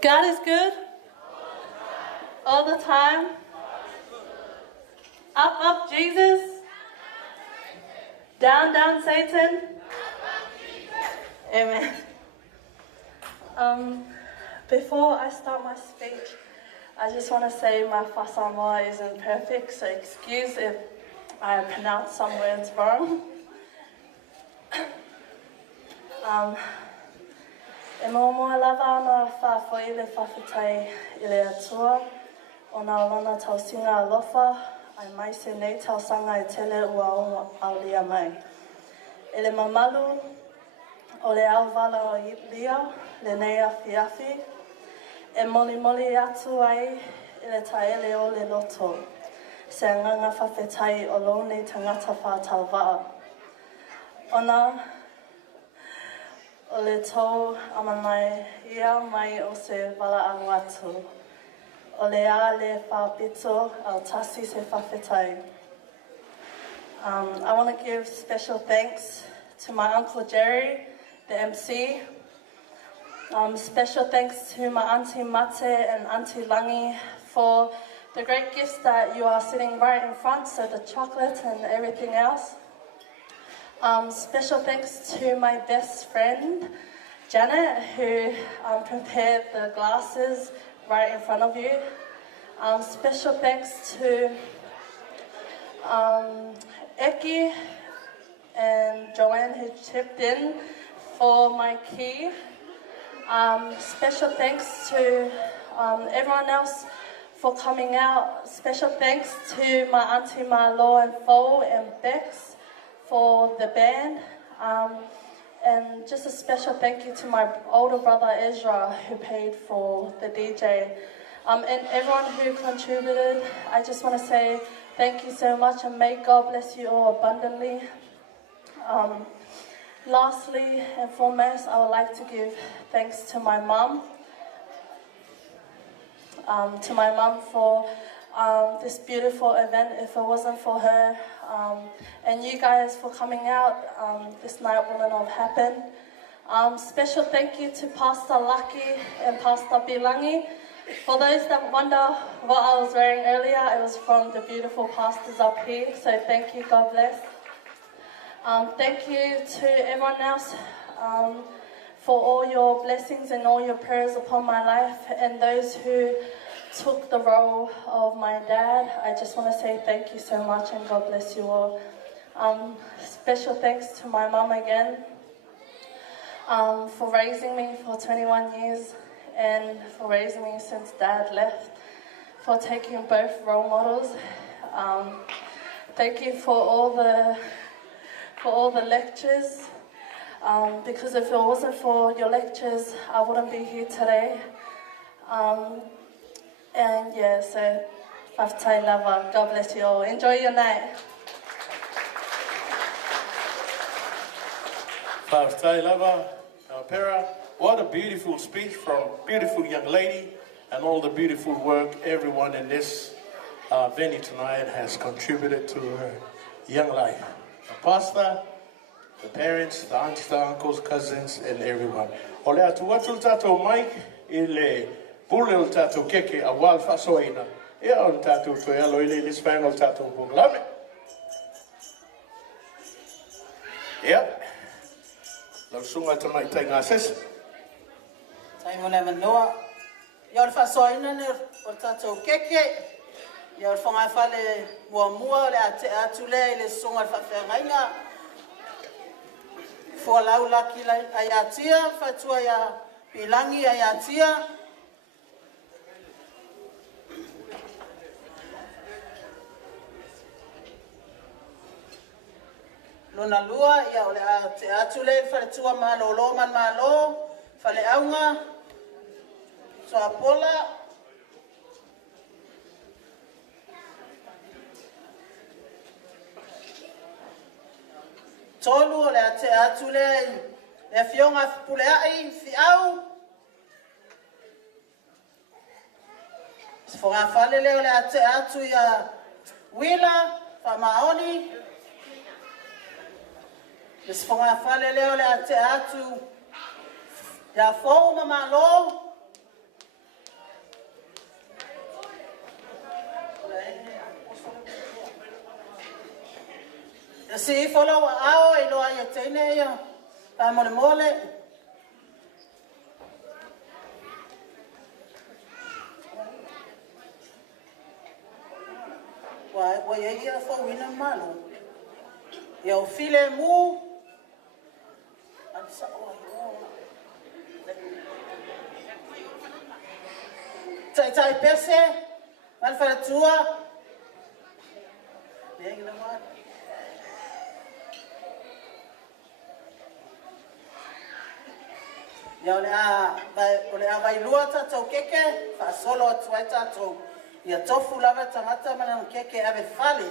God is good. All the time. Up, up, Jesus. Down, down, Satan. Amen. Before I start my speech, I just want to say my Fasamoa isn't perfect, so excuse if I pronounce some words wrong. E moa lava ana whawhoi le whawhitai I le atua, o nā lana tausinga alofa, ai mai se nei tausanga I tele ua o aulia mai. E le mamalu, o le auwala o lia, le nei awhi, e moli moli atu ai, I le taele o le loto, se nganga whawhitai o lo nei tangata whātau waa. Ona, o le tau amanai ia mai o se wala anguatu. O le a le whapito au tasi se whawhitai. I want to give special thanks to my Uncle Jerry, the MC. Special thanks to my Auntie Mate and Auntie Langi for the great gifts that you are sitting right in front, so the chocolate and everything else. Special thanks to my best friend, Janet, who prepared the glasses right in front of you. Special thanks to Eki and Joanne, who chipped in for my key. Special thanks to everyone else for coming out. Special thanks to my Auntie Marlo and Fo and Bex for the band. And just a special thank you to my older brother Ezra, who paid for the DJ. And everyone who contributed, I just want to say thank you so much, and may God bless you all abundantly. Lastly and foremost, I would like to give thanks to my mum. For this beautiful event. If it wasn't for her and you guys for coming out, this night wouldn't have happened. Special thank you to Pastor Lucky and Pastor Bilangi For those that wonder what I was wearing earlier, it was from the beautiful pastors up here. So thank you, God bless. Thank you to everyone else for all your blessings and all your prayers upon my life, and those who took the role of my dad. I just want to say thank you so much and God bless you all. Special thanks to my mum again for raising me for 21 years and for raising me since dad left, for taking both role models. Thank you for all the lectures, because if it wasn't for your lectures, I wouldn't be here today. And yeah, so whaftai lava. God bless you all. Enjoy your night. Whaftai lava, Maypera. What a beautiful speech from a beautiful young lady, and all the beautiful work everyone in this venue tonight has contributed to her young life. The pastor, the parents, the aunties, the uncles, cousins, and everyone. O lea tu watu tatou Mike, I le pule o tatou keke a wal fasoina. Ea o tatou toi alo I le lispang o tatou bunglame. Ea, lau sunga tamai tai ngā sesi. Tai mo le manoa. Ia le whasoina ne o tatou keke. Ia le whangai whale mua le ate atu le I le sunga le whawhengainga. Fua lau laki ai atia, whatua ia pilangi ai atia. Luna lua ia o le ate atu le whatua malolo man malo. Whale aunga. Soa pola. Tolu o le ate atu le fionga pule ai fi au. Sfonga fale leo le ate atu ia wila fa maoni. Sfonga fale leo le ate atu ia fou mamalo. Si follow ao I loa ia teine ia pa mole mole. Wa ia fo wina malo. Ia o file mu. Tai pese. Mal fara tua. Nengi na mo. Ia o le a vai lua tatou keke, wha solo atu ai tatou. Ia tofu lava tangata mana keke ave whale.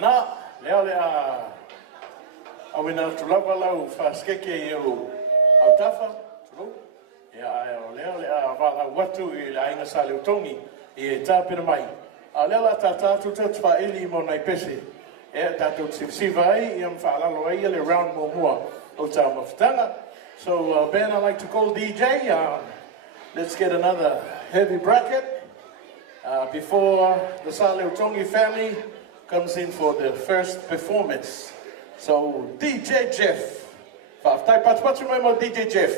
Na, lea awina tulava lau whaskeke I o autafa, tulu. Lea wala watu I la inga sa leo tongi I tāpina mai. A lea ta tātou tatu wha ili mo nai pese. Tātou tsiva ai, I am whaalalo ai le round mo mua o tā mawhitanga. So, Ben, I'd like to call DJ. Let's get another heavy bracket before the Sa Leo Tongi family comes in for the first performance. So, DJ Jeff. Whaftai patu mai mo DJ Jeff.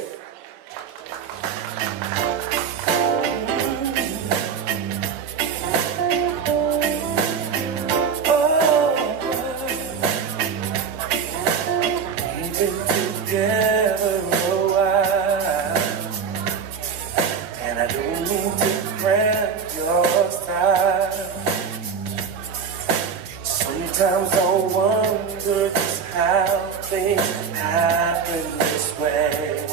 We've been together a while, and I don't mean to cramp your style. Sometimes I wonder just how things happen this way.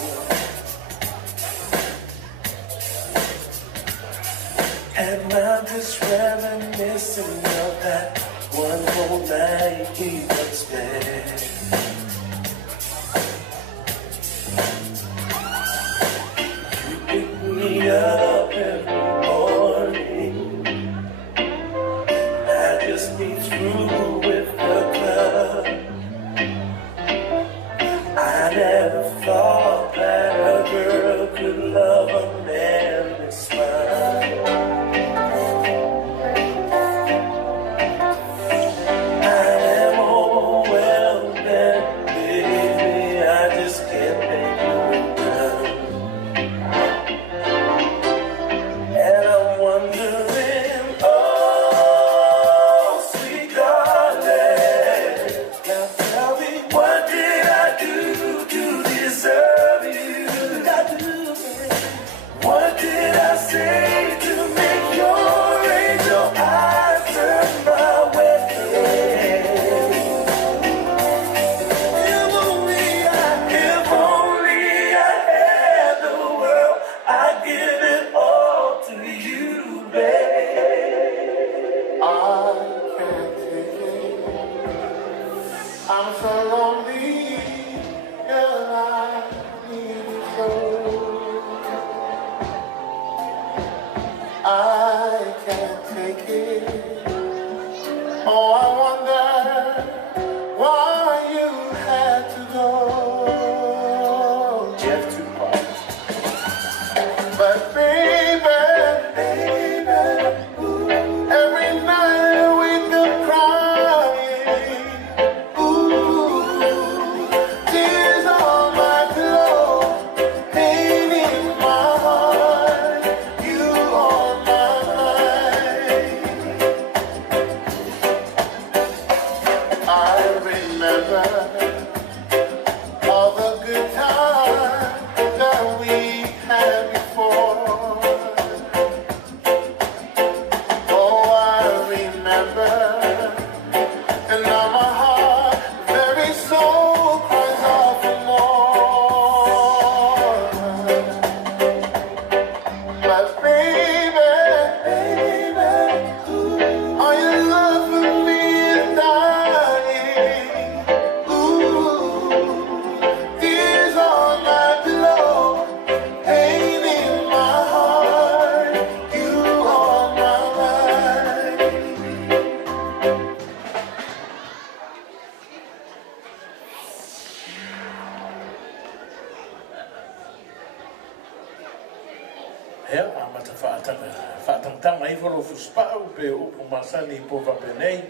Hea, a mata whaatanga i whoro fuspau pe upu masani po wapenei.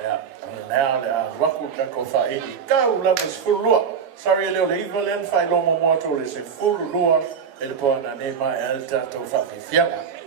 Hea, nea le a waku kako whaeri kau lava se furulua. Sorry leo le iwa len whai lomo moto le se furulua e le poa na ne mai el tatou whawhiwhianga.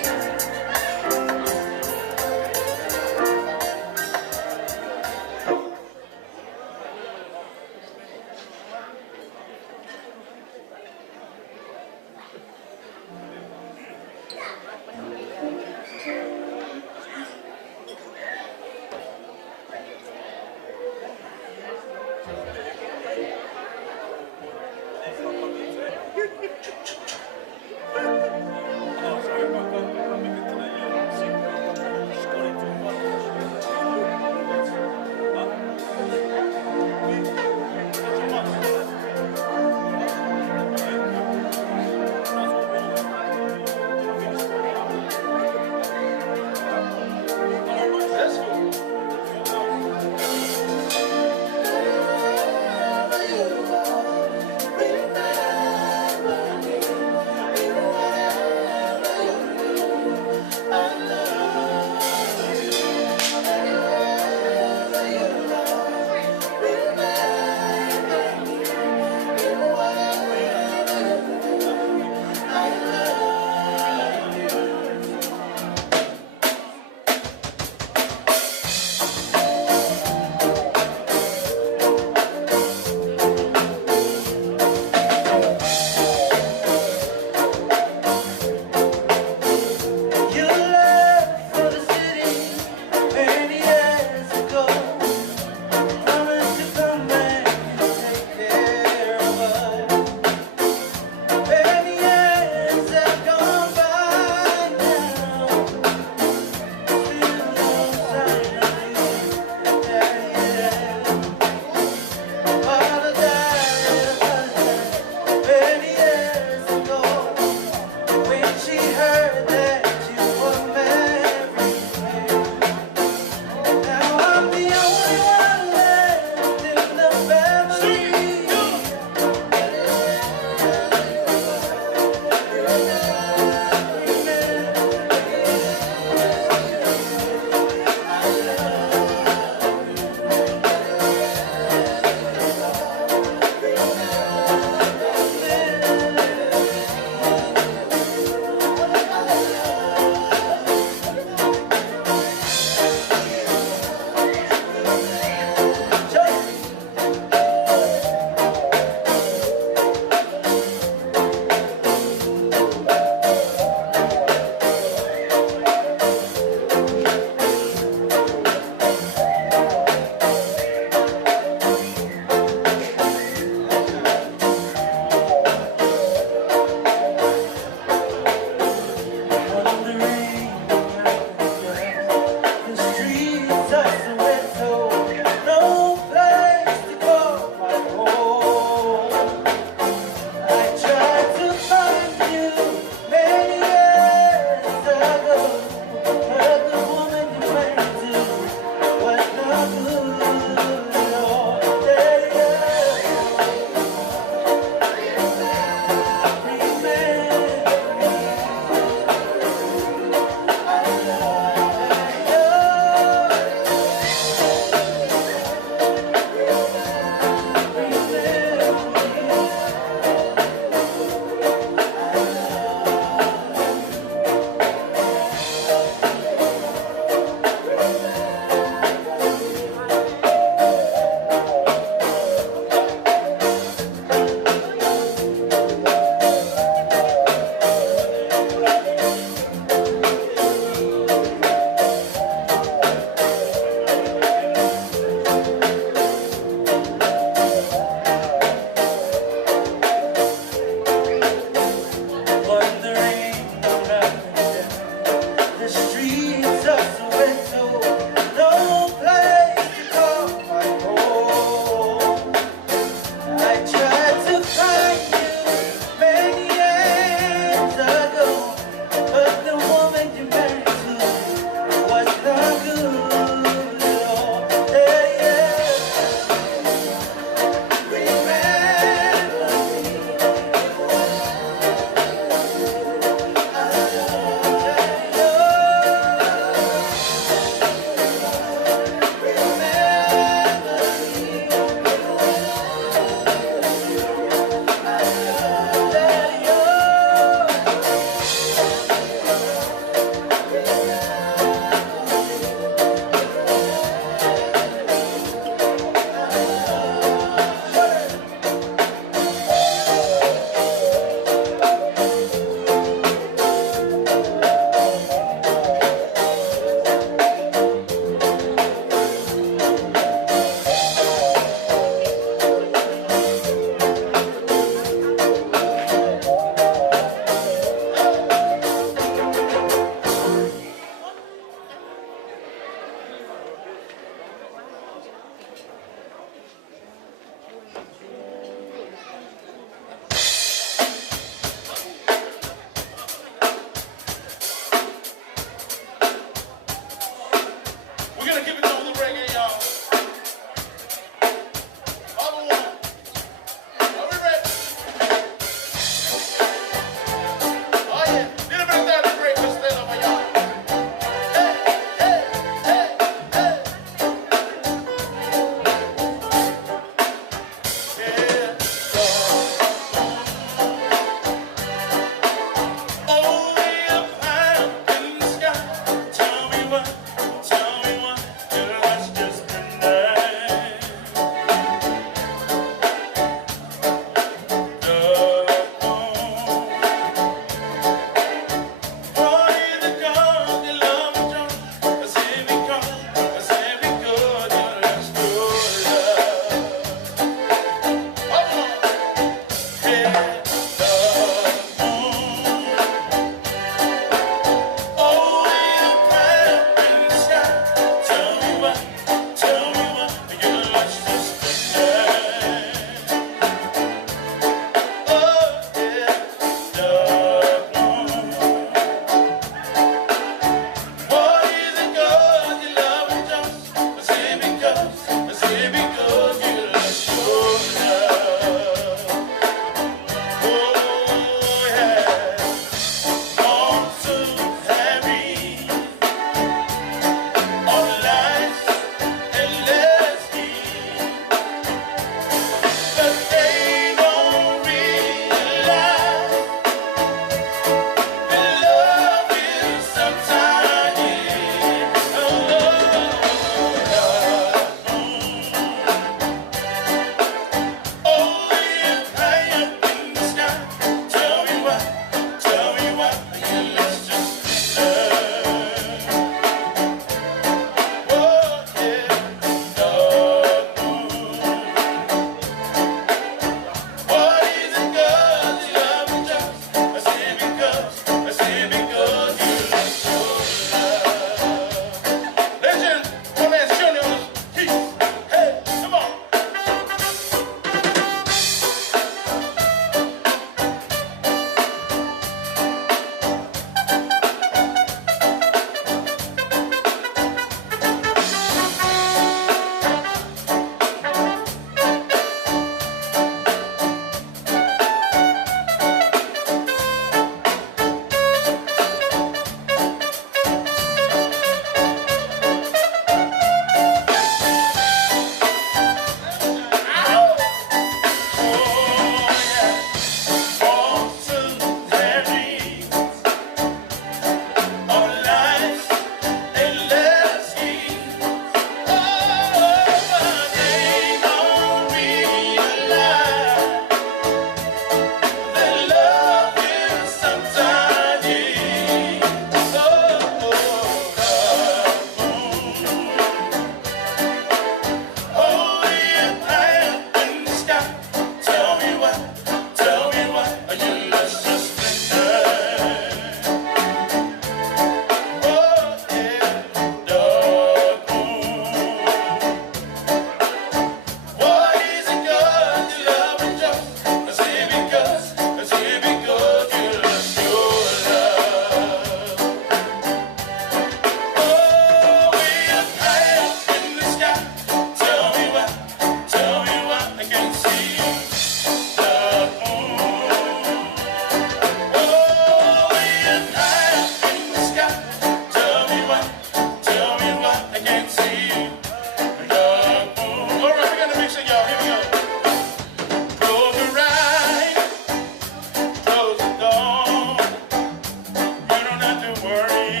worry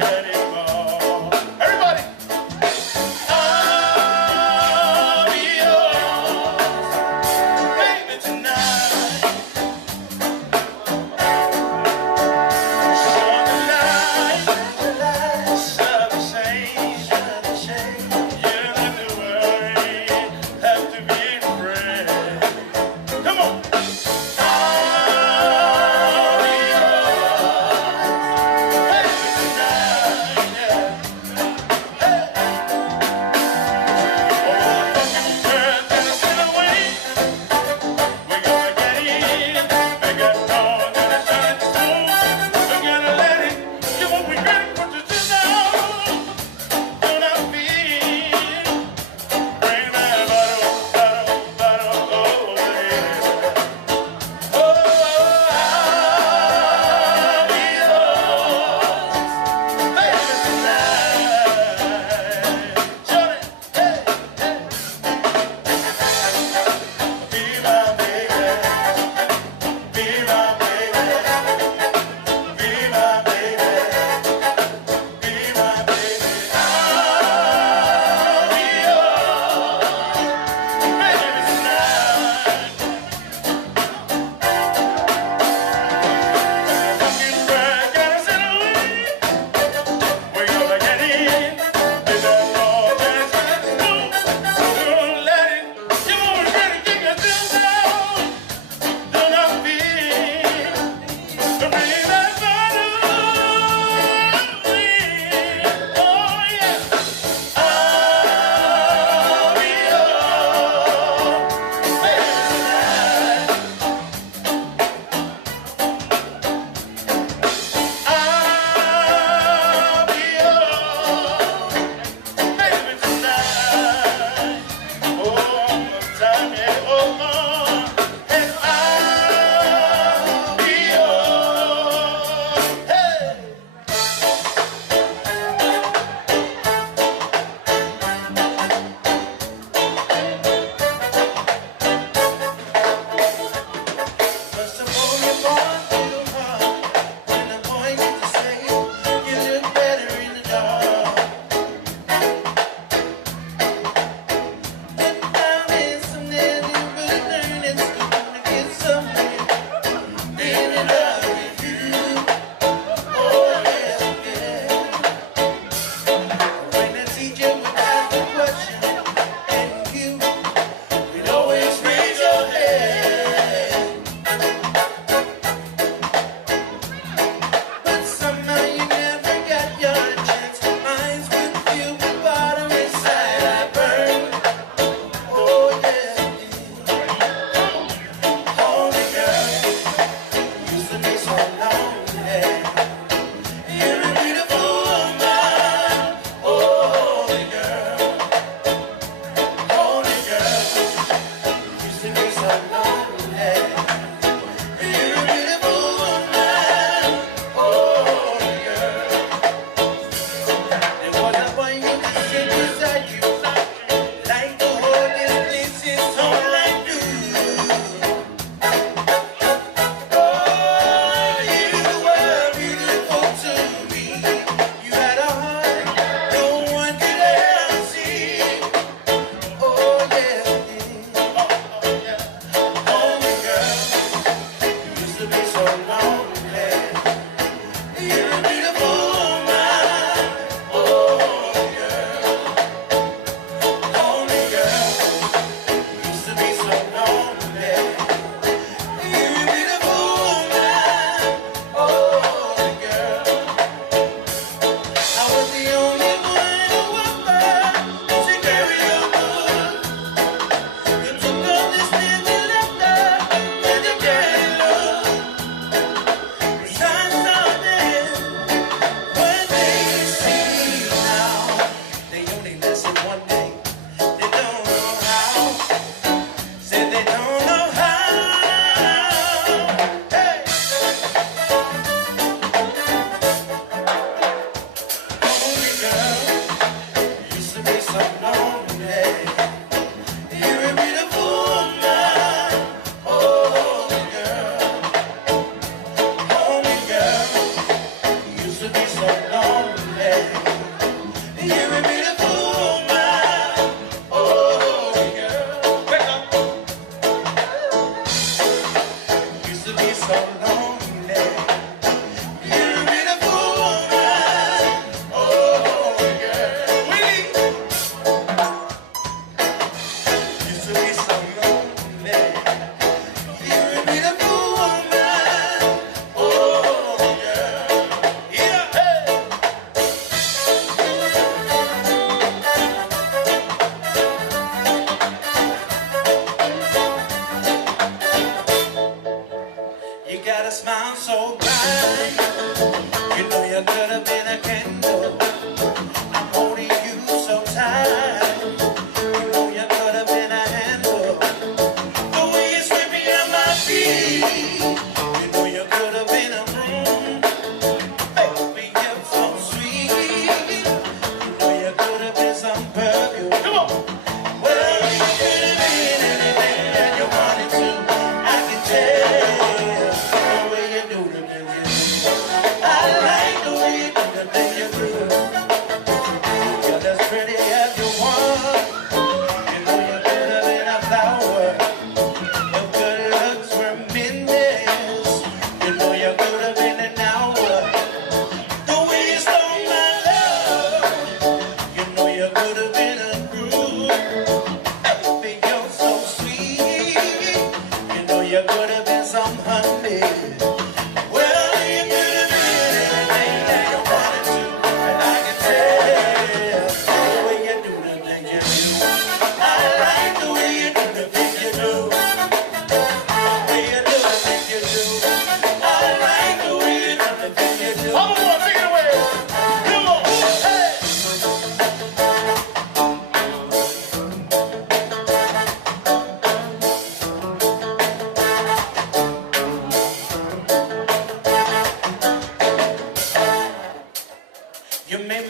anymore. Everybody! I'll be yours, baby, tonight. So the lights are the same. You don't have to worry, have to be afraid. Come on! I'll be yours.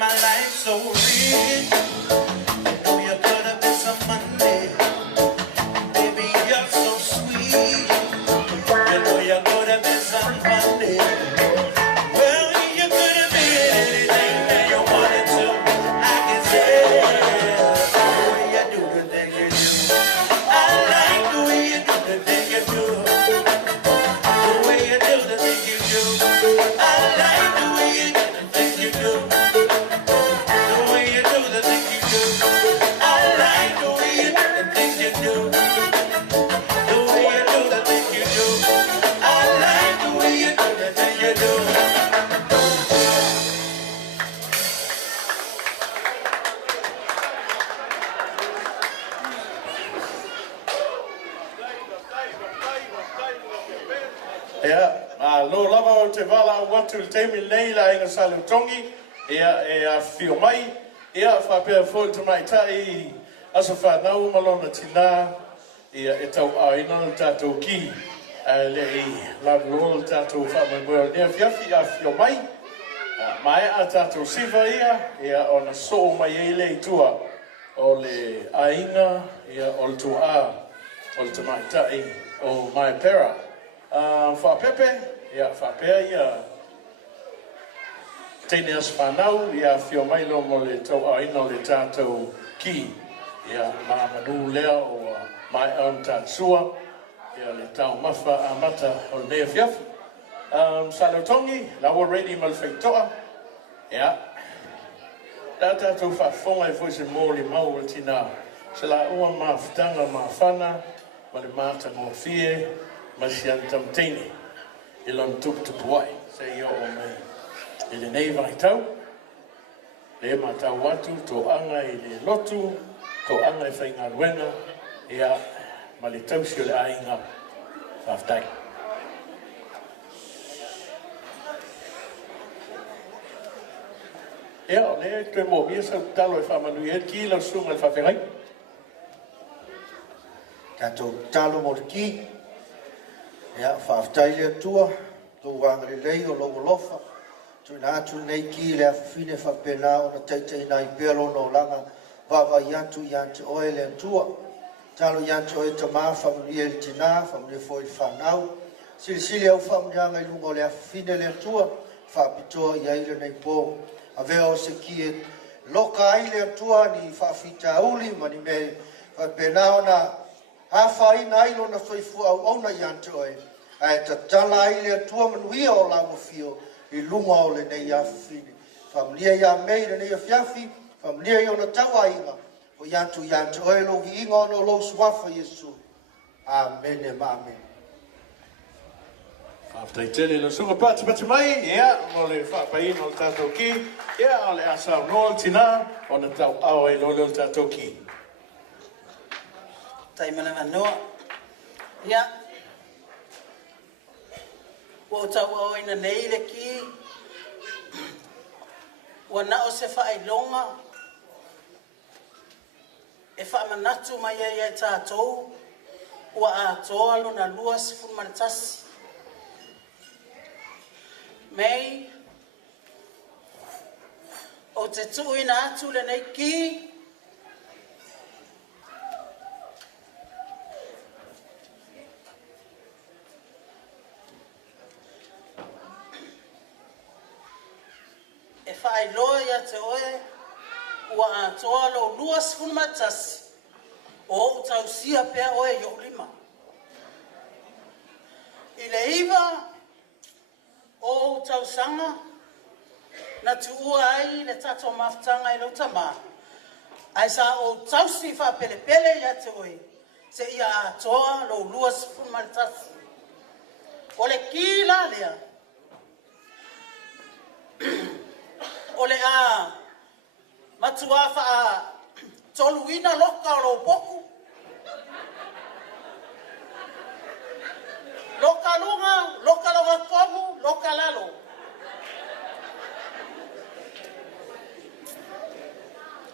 my life so rich. Oh, you could have been some Monday. Baby, you're so sweet. You know you could have been some Monday. Well, you could have been anything that you wanted to. I can say the way you do the things you do. I like the way you do the things you do. The way you do the things you do. I like the way you do the things you do. The way you do the things you do. I like the way you do the things you do. The way you do the things you do. I like the way you do the things you do. Lo lava o te wala watu te mi leila inga salutongi ia fio mai ia whapea fo te mai tai aso whanau malona tina ia e tau aina o tātou ki le i lagu o tātou whamai nia fiafi a fio mai mai a tātou siva ia o na so mai e le tua o le ainga ia o le tua o le te mai tai o Maypera fa Pepe ia whapea ia tene as whanau ia whio mai lo mo le tau aina o le tātou ki ia mamanu lea o mai on tātsua ia le tau mawha a mata o le nea fiafu Salutongi, lawa ready mal whaitoa ia la tātou whafonga e fwese mōli mau o tina se la ua mawhtanga mawhana ma le mata ngō fie ma sian tamtini ilon tup wai se yo o mai ile nei vai tau le mata watu to anga ile lotu to anga e whainga ruenga ia ma le tausi o le ainga whaftai ia o le koe mō ia sa talo e whamanui e ki lau sunga e whawhengai Kato talo mo le ki ia whaftai le tua tō wangare lei o logo lofa tu na atu nei ki le awhine whapena o na teitei nai pelo no langa wawa yantu oe le tua talo yantu oe ta maa whamuni e le tina whamuni foi whanau sili au whamuni anga i lungo le awhine le tua whapitoa i aile nei pō a veo se ki e loka aile tua ni whawhita uli mani me whapena o na hafa ina ilo na soifu au na yantu oe ai ta tala ile tua manuia o la mofio i lunga o le nei afini familia ia mei le nei afiafi familia ia na tawa inga o yantu oe lo vi inga no lo swafa Yesu amen e amen After tele lo sunga pati mai ia mo le whapai no tātou ki ia o le asau no tina o na tau au e lo tātou ki Taimana manoa. Ia. Wa tau o ina nei le ki. Wa na o se whaelonga. E whaamanatu mai e tātou. Ua a toa lo na lua sifun manatasi. Mei. O te tu ina atu le nei ki. E whae loa ia te oe, ua a toa lo luas funmatasi, o o tau sia pea oe i o lima. I le iwa, o o tau sanga, na tu ua ai le tato maftanga i lo tama. Ai sa o tau si wha pele ia te oe, se ia a toa lo luas funmatasi. O le kila lea, o le a matua wha toluina loka o lo poku. Loka lunga komu, loka lalo.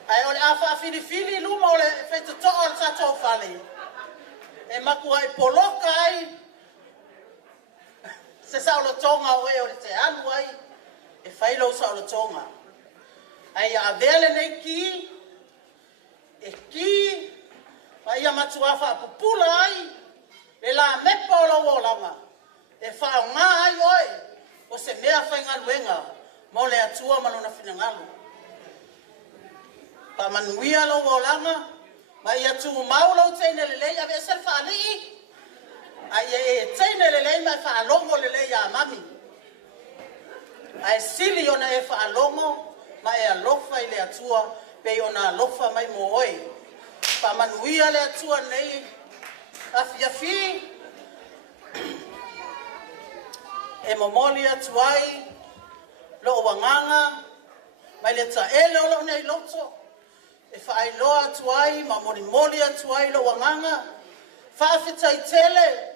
Ai o le a wha fili luma o le whetu toa o le sato whale. E maku ai poloka ai, se sa o le tonga oe o le te anu ai, e whailo sa o le tonga. Ai a vele nei ki. E ki. Ai a matua whapupula ai. E la mepa o la wolanga. E whao ngā ai oi. O se mea whainga luenga. Mo le atua malona whinangalu. Pa manuia lo wolanga. Mai atu maulo teine lelei. A vea sel whaalii. Ai e teine lelei mai whaalongo lelei a mami. Ai sili ona e whaalongo. Mai e alofa i le atua. Pe ona alofa mai mo oi. Pa manuia le atua nei. Afiafi. E momoli atu ai. Lo wanganga. Mai le taele o lo nei loto. E whaailoa atu ai. Ma moli atu ai lo wanganga. Whaafita i tele.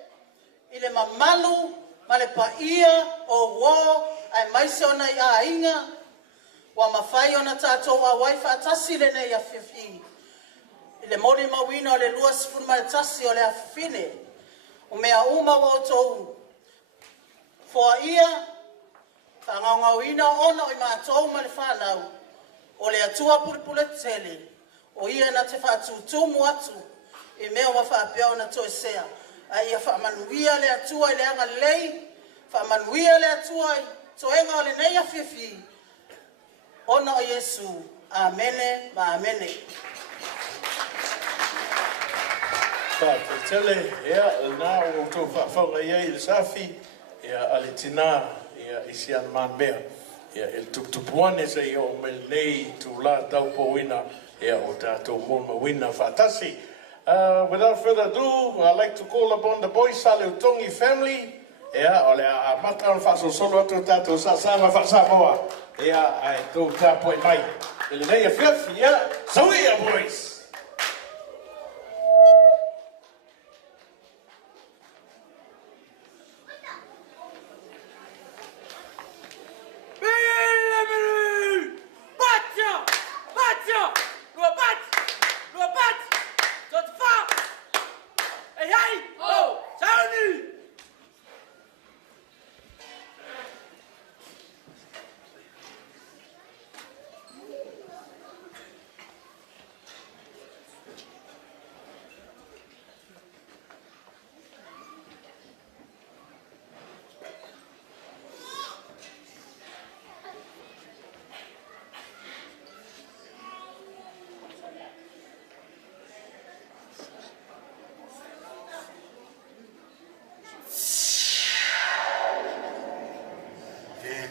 I le mamalu. Ma le paia o wo. Ai maise ona i a inga. Wa mawhai ona tātou a wai whaatasi le nei afiafi. I le mori mawina o le lua sifun mai tasi o le afine. O mea uma wa o tou. Fua ia, whangangauina ona o i mātou ma le whanau. O le atua pulipule tele. O ia na te whaatutumu atu. I mea wa whaapea o na to Esera. A ia whaamanuia le atua i le anga lei. Whaamanuia le atua i toenga o le nei afiafi. Ona o Yesu. Amene, ma amene. Pa te tele, ea, nā o tō whaonga ia i le safi, ea ale tina, ea isi an man mea, ea el tupuane se ia o mel nei tu la tau po wina, ea o tātou mōma wina whatasi. Without further ado, I'd like to call upon the Boy Saleutongi family, ea, o le a mata on whaso solo atu tātou sa sama whasamoa, ea, ai tō tāpoi mai. Ele nei a whiawhi, ea, sauia boys!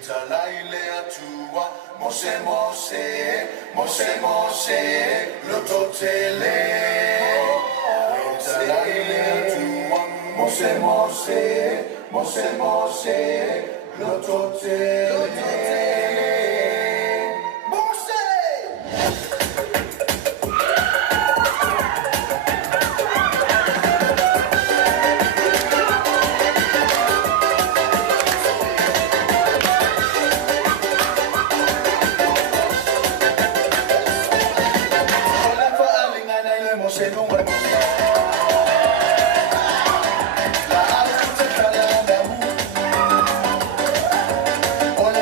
Talaile atua, mose mose, mose mose, loto tele. Talaile atua, mose mose, mose mose, loto tele. Hola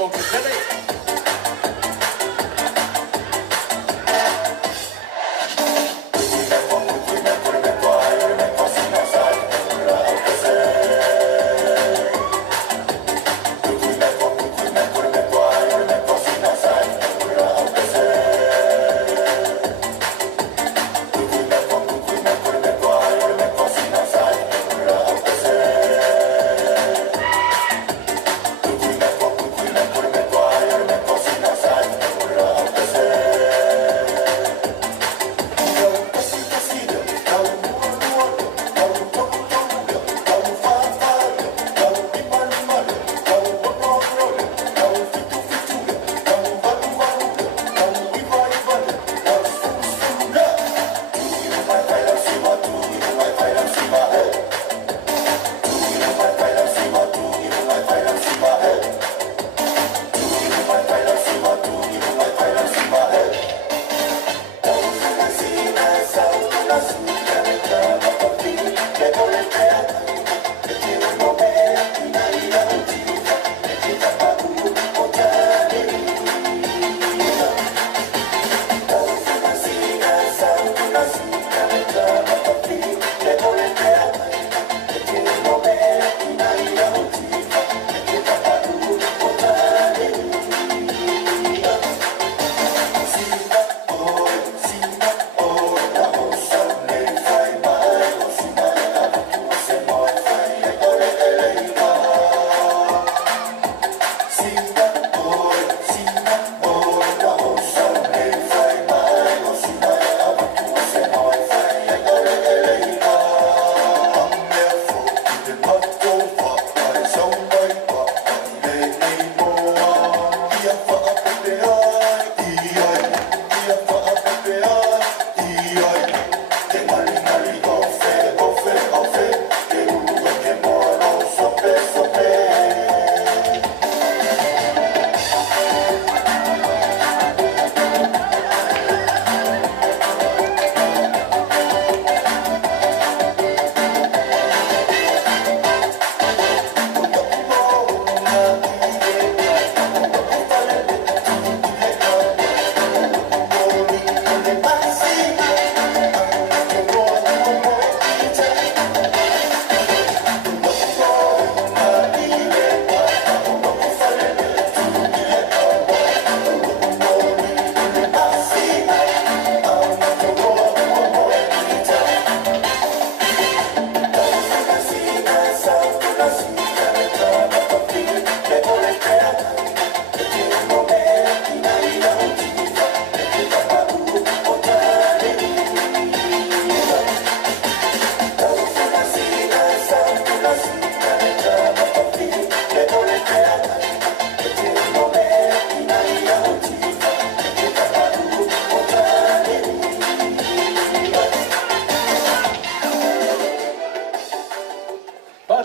mo ke tele.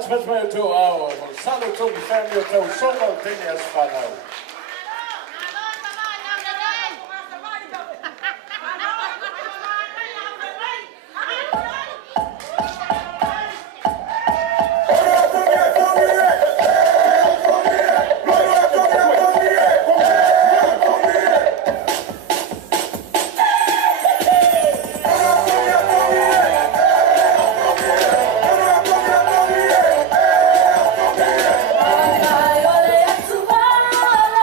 Much more to our Saluto family to Somo Denias Panau. Bye.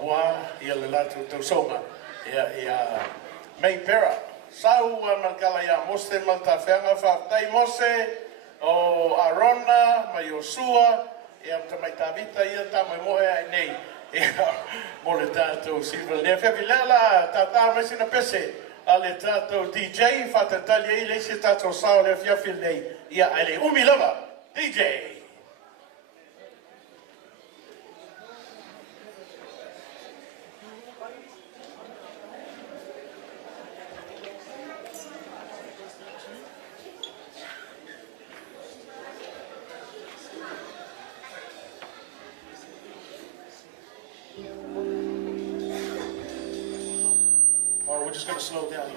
mua ia le latu tausonga ia Maypera. Sau makala ia mose maltafenga whaftai mose o Arona, mai Osua, ia tamaitavita ia tamai moe ai nei. Ia mo le tātou silva. Lea whiawhilela tātā mai sina pese a le tātou DJ whatatali ei leisi tātou sao le whiawhi nei ia ai le umi lava DJ. We're just going to slow down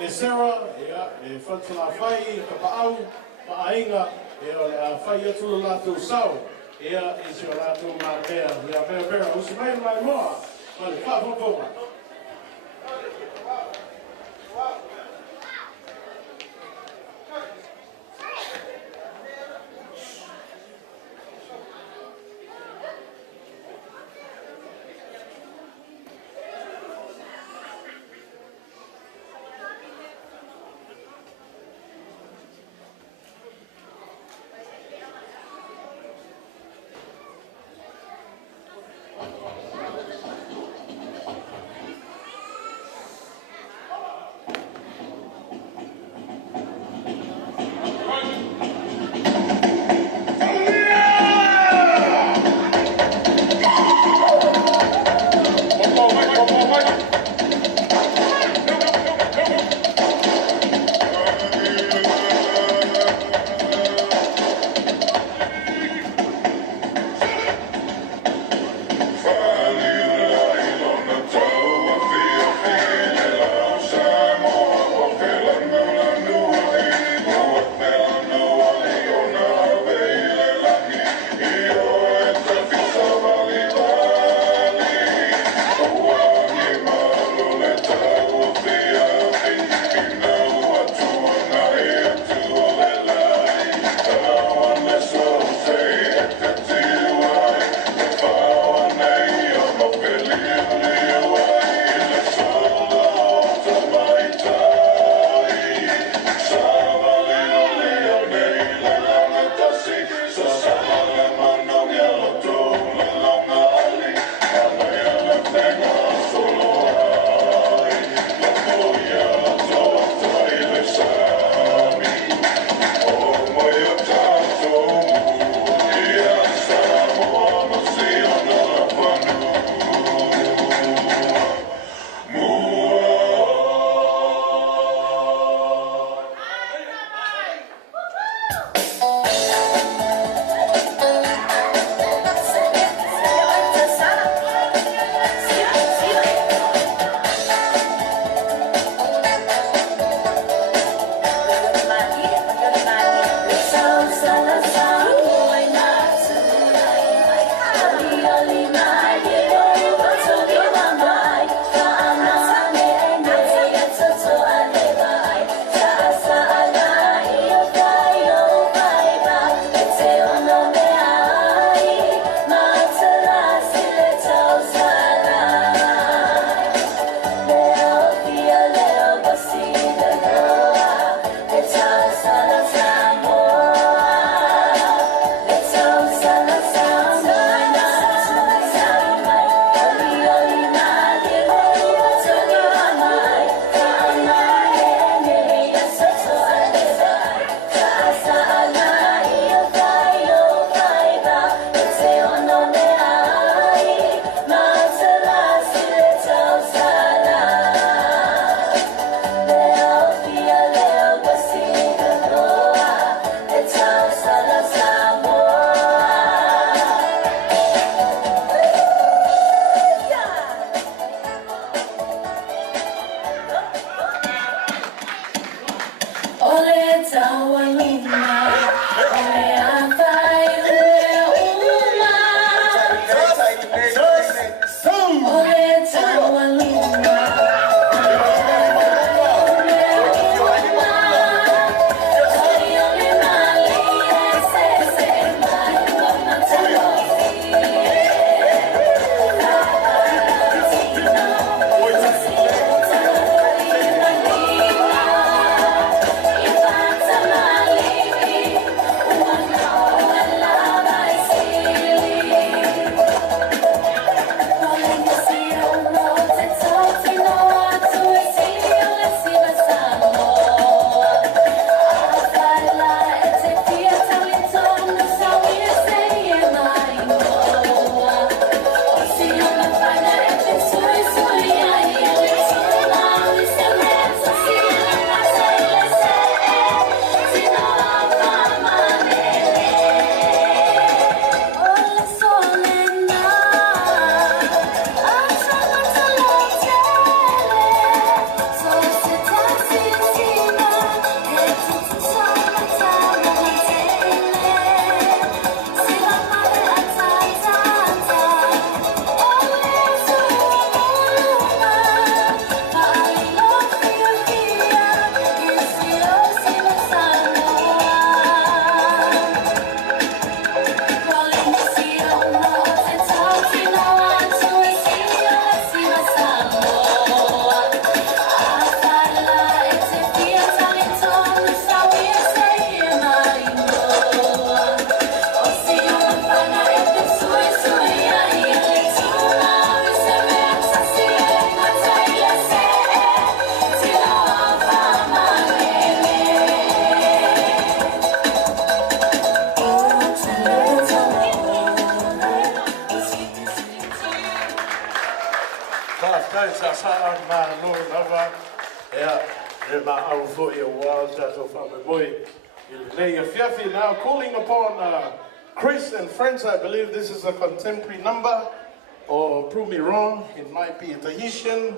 Esera, e whantala whai, ka paau, paainga, o le a whai atu le Latu sau, e si o Latu Maypera, Maypera, usi mai moa, ma le whaponga. Taita sa'a ma no lava. Ma au fo e wa tato fa Moimoi. Now calling upon Chris and friends. I believe this is a contemporary number, or prove me wrong, it might be a Tahitian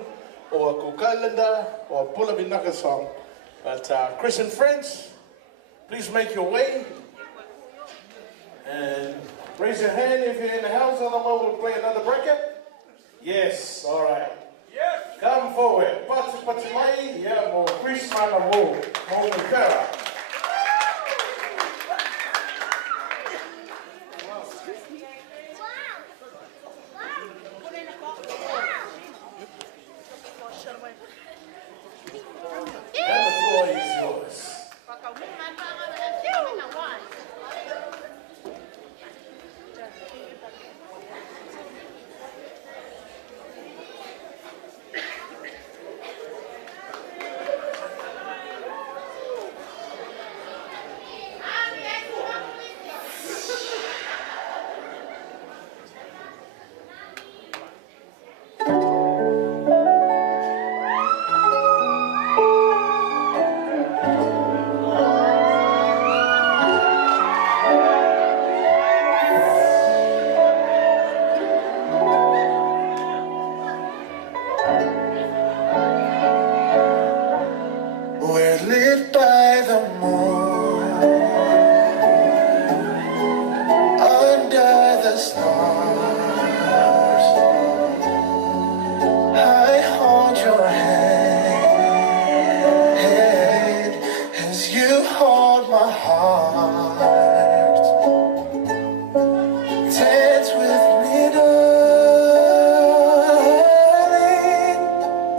or a Kukailanda or a Pulaminoka song. But Chris and friends, please make your way and raise your hand if you're in the house. Otherwise, we'll play another bracket. Yes, all right. Yes. Come forward. Pati mai, yeah, mo Chris mana mo Maypera. And the floor is yours. We're lit by the moon, under the stars. I hold your hand as you hold my heart. Dance with me, darling,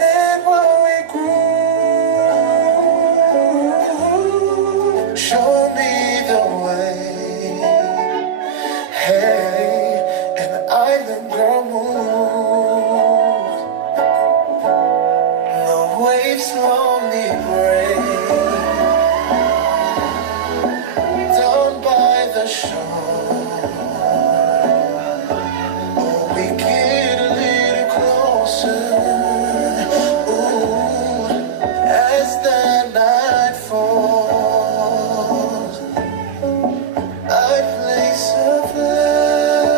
and while we groove, show me the way. Hey, an island girl moves, the waves slowly break down by the shore. Oh, we get a little closer, ooh, as the night falls. I place a flower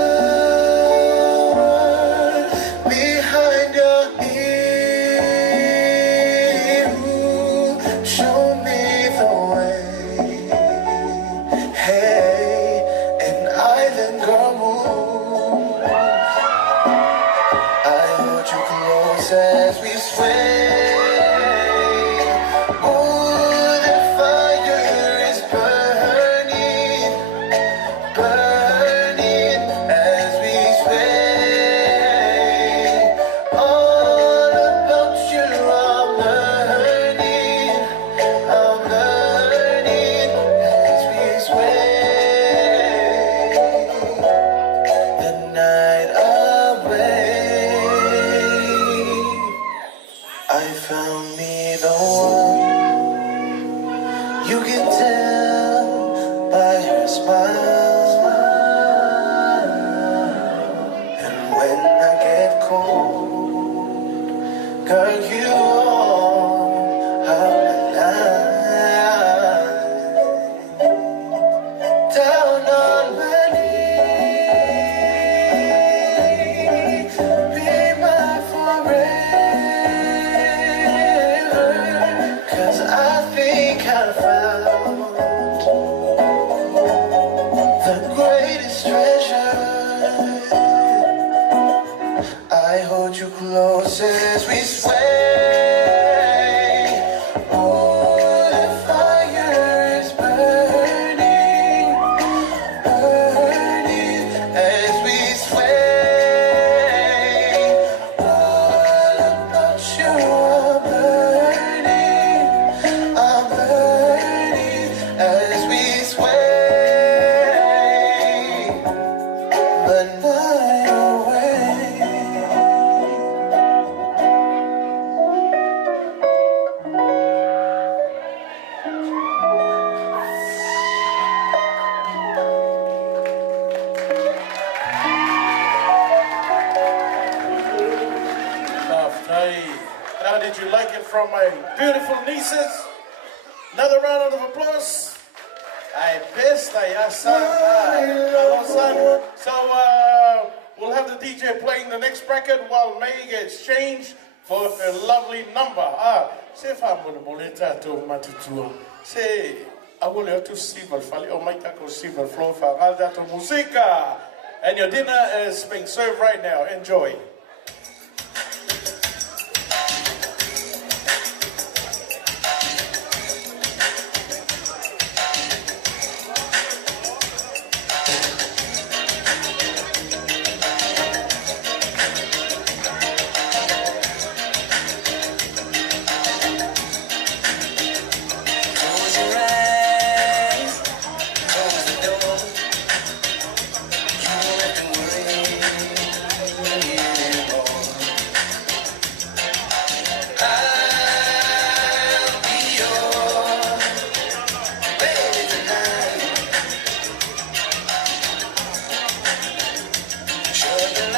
behind your ear. Ooh, show me the way. Hey, an island girl move. I hold you close as we sway. Ooh, the fire is burning, burning as we sway. All about you I'm learning as we sway. The night away, I found me the one. You can tell by her smile. And when I get cold, girl, you are alive. Down on my knees, be my forever. 'Cause I think I found the greatest treasure. I hold you close as we sway. Oh, the fire is burning, burning as we sway. All about you I'm burning as we sway. But not away. Hey, how did you like it from my beautiful nieces? Another round of applause. I best I son. So we'll have the DJ playing the next bracket while May gets changed for a lovely number. Se fa mo moleta to matutua. Se I will have to see Valfali or Mike Taco Silver Flow for all that musica. And your dinner is being served right now. Enjoy. You're the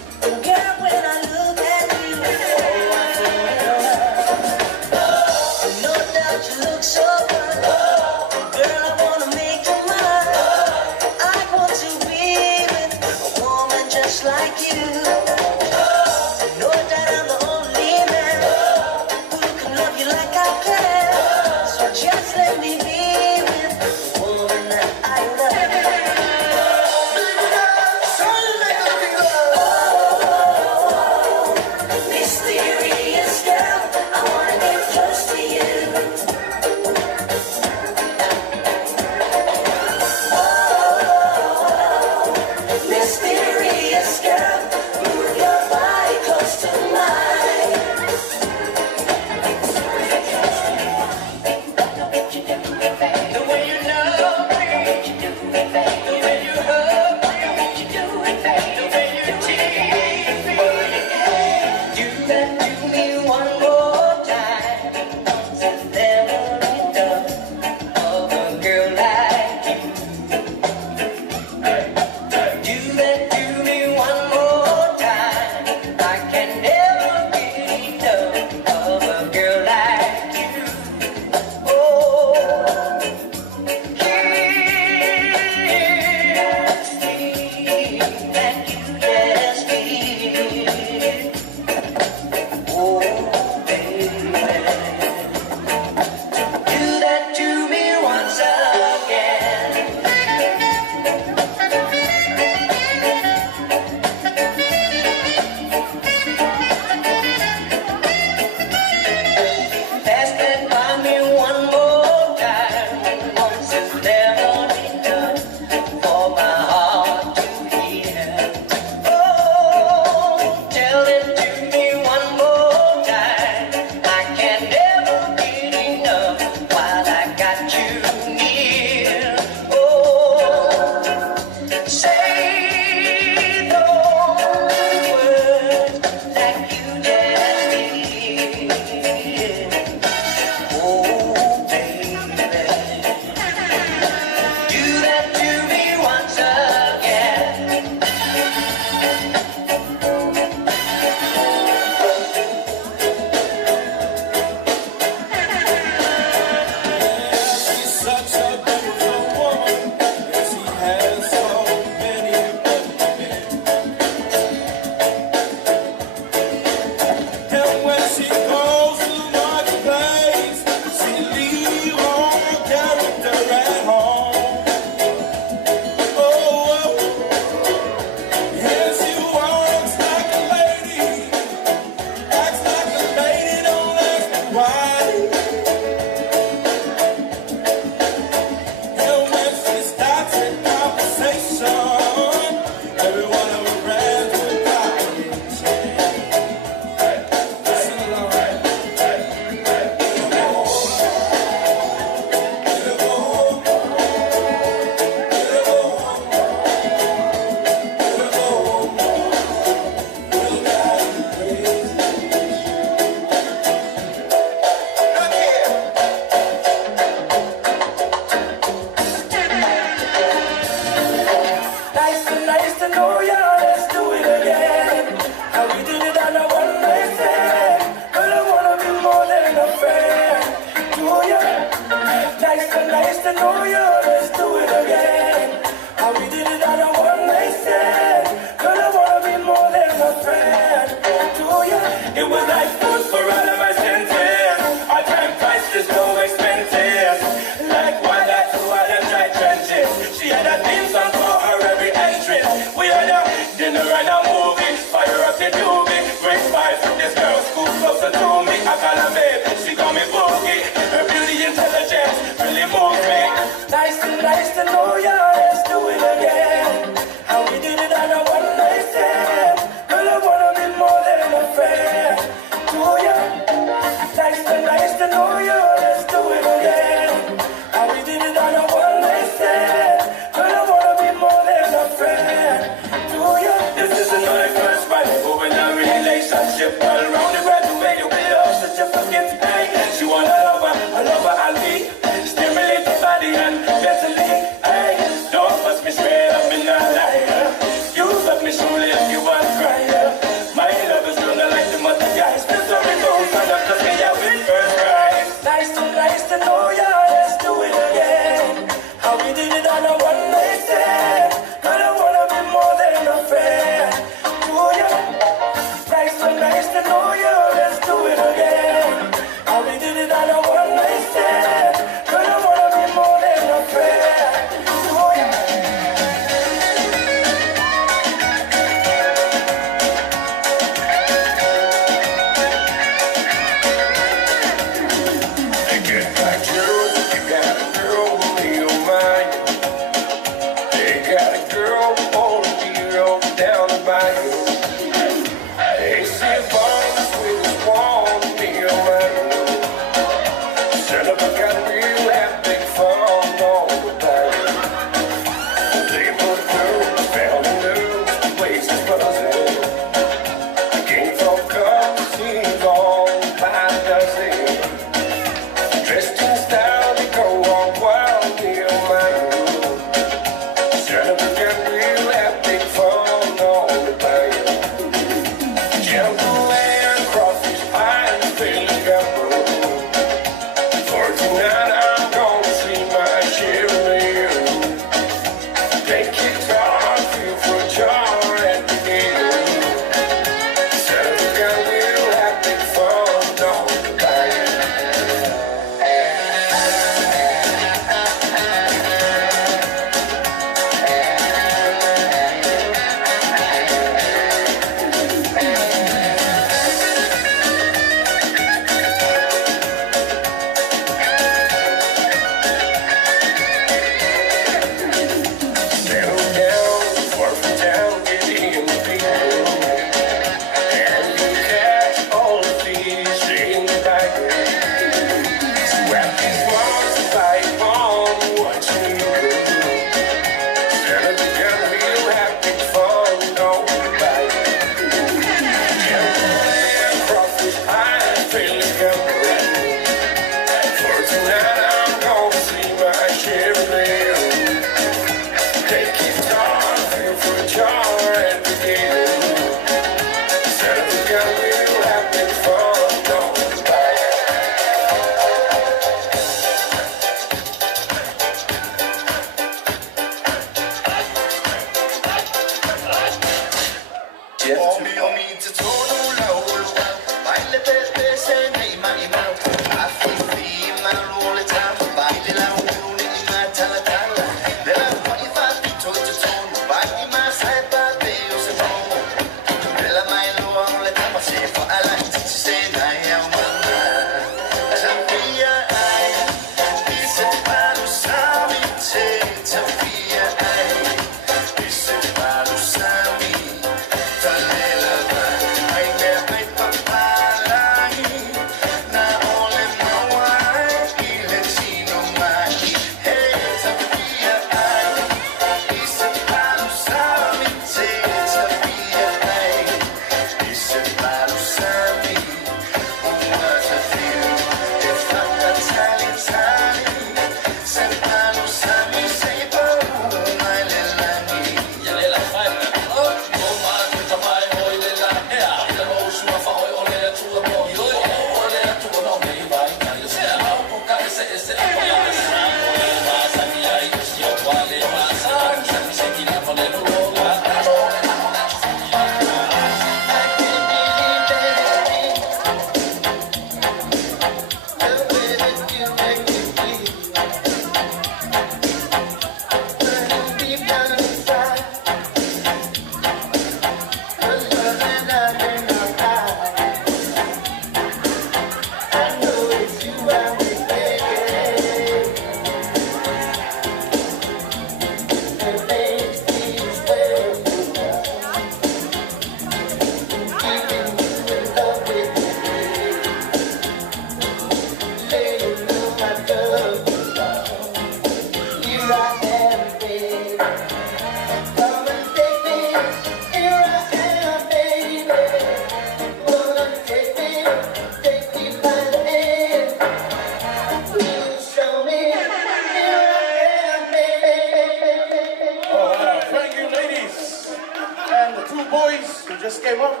just came up.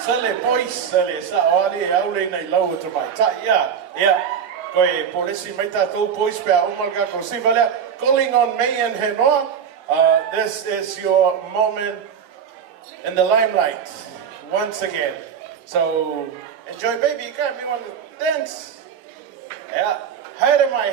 Sale boys, sale sa wali aule nei lau to mai ta yeah. Koe polisi mai tatou boys pe umalga ko sivala calling on me and Henoa. This is your moment in the limelight once again. So enjoy, baby. Come, you want to dance? Yeah. Head of my.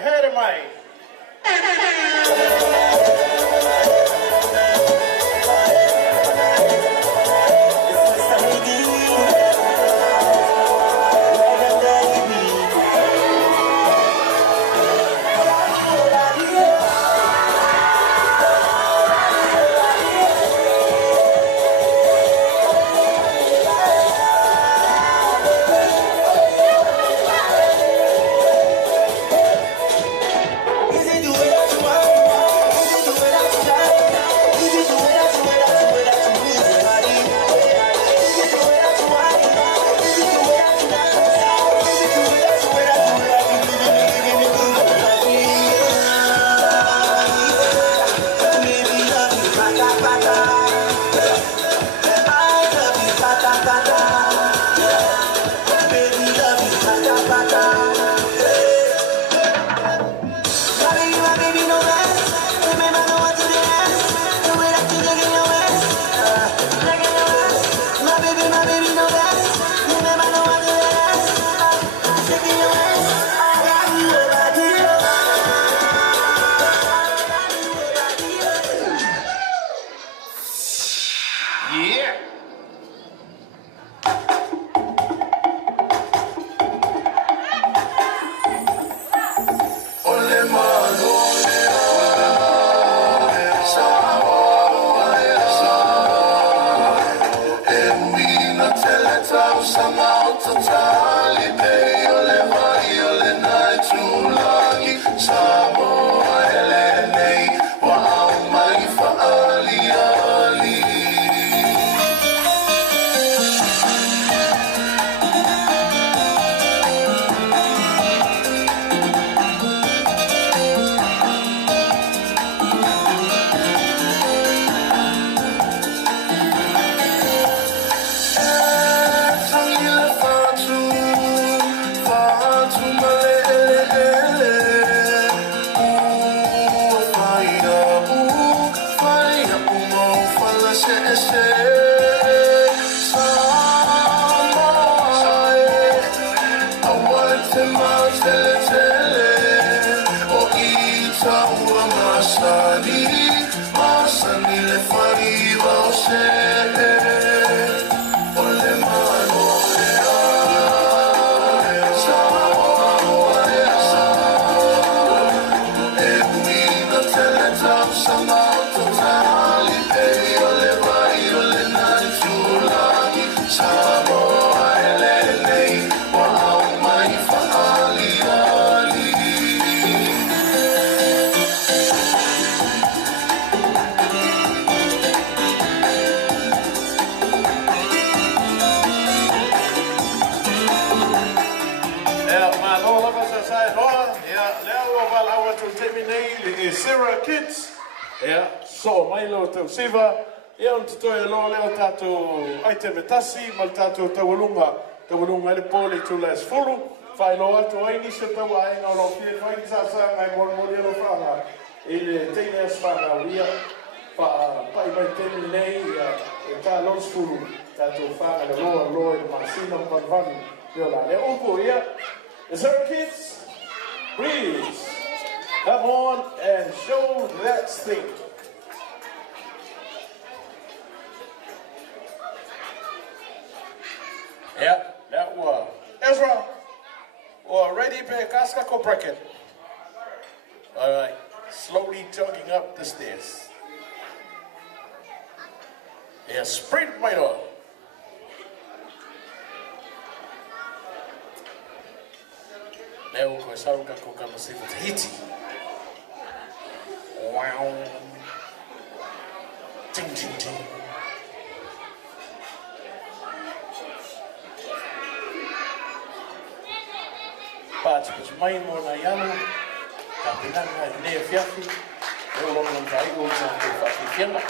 Esera kids, so Milo to Siva, on to lo leo tato item tasi, mal tato tawalunga le poli to les fulu, fai lo alto ai ni se tawa ai no lo fie fai sasa ai mor modelo fanga, il tennis fanga via pa mai teni nei ta los fulu tato fanga lo masino panvani yola le upo Esera kids, please. Come on and show that thing. Yeah, that was Ezra. Or ready to casca ko bracket. All right, slowly jogging up the stairs. Yeah, sprint my dog. Leo ko sauka ko kama sifu hiti. Wow. Ting ting ting. Pats mai mo na yano. Kapitan na ne fiafi. Eu long lang kai go sa fiafi fianga.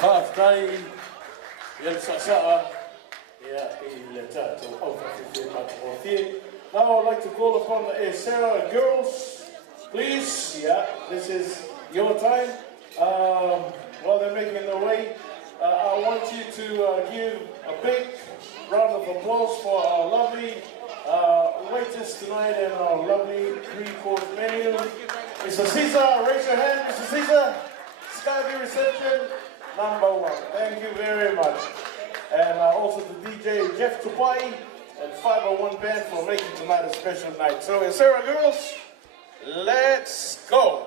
Whaftai, Yel Sasa'a, I Latu Paula. Now I'd like to call upon the Esera girls, please. Yeah, this is your time. While they're making their way, I want you to give a big round of applause for our lovely waitress tonight and our lovely three-course menu. Mr. Caesar, raise your hand, Mr. Caesar. Skyview reception, #1. Thank you very much. And also to DJ Jeff Tupai and 501 Band for making tonight a special night. So, Esera girls, let's go.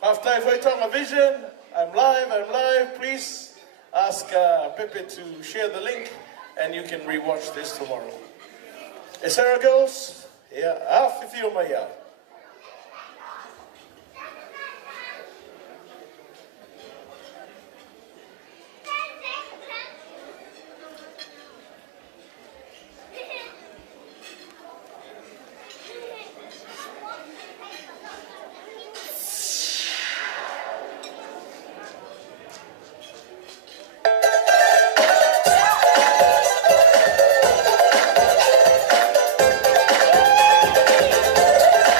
After I wait on my vision, I'm live. Please ask Pepe to share the link and you can rewatch this tomorrow. Esera girls, Fifi Maya. Thank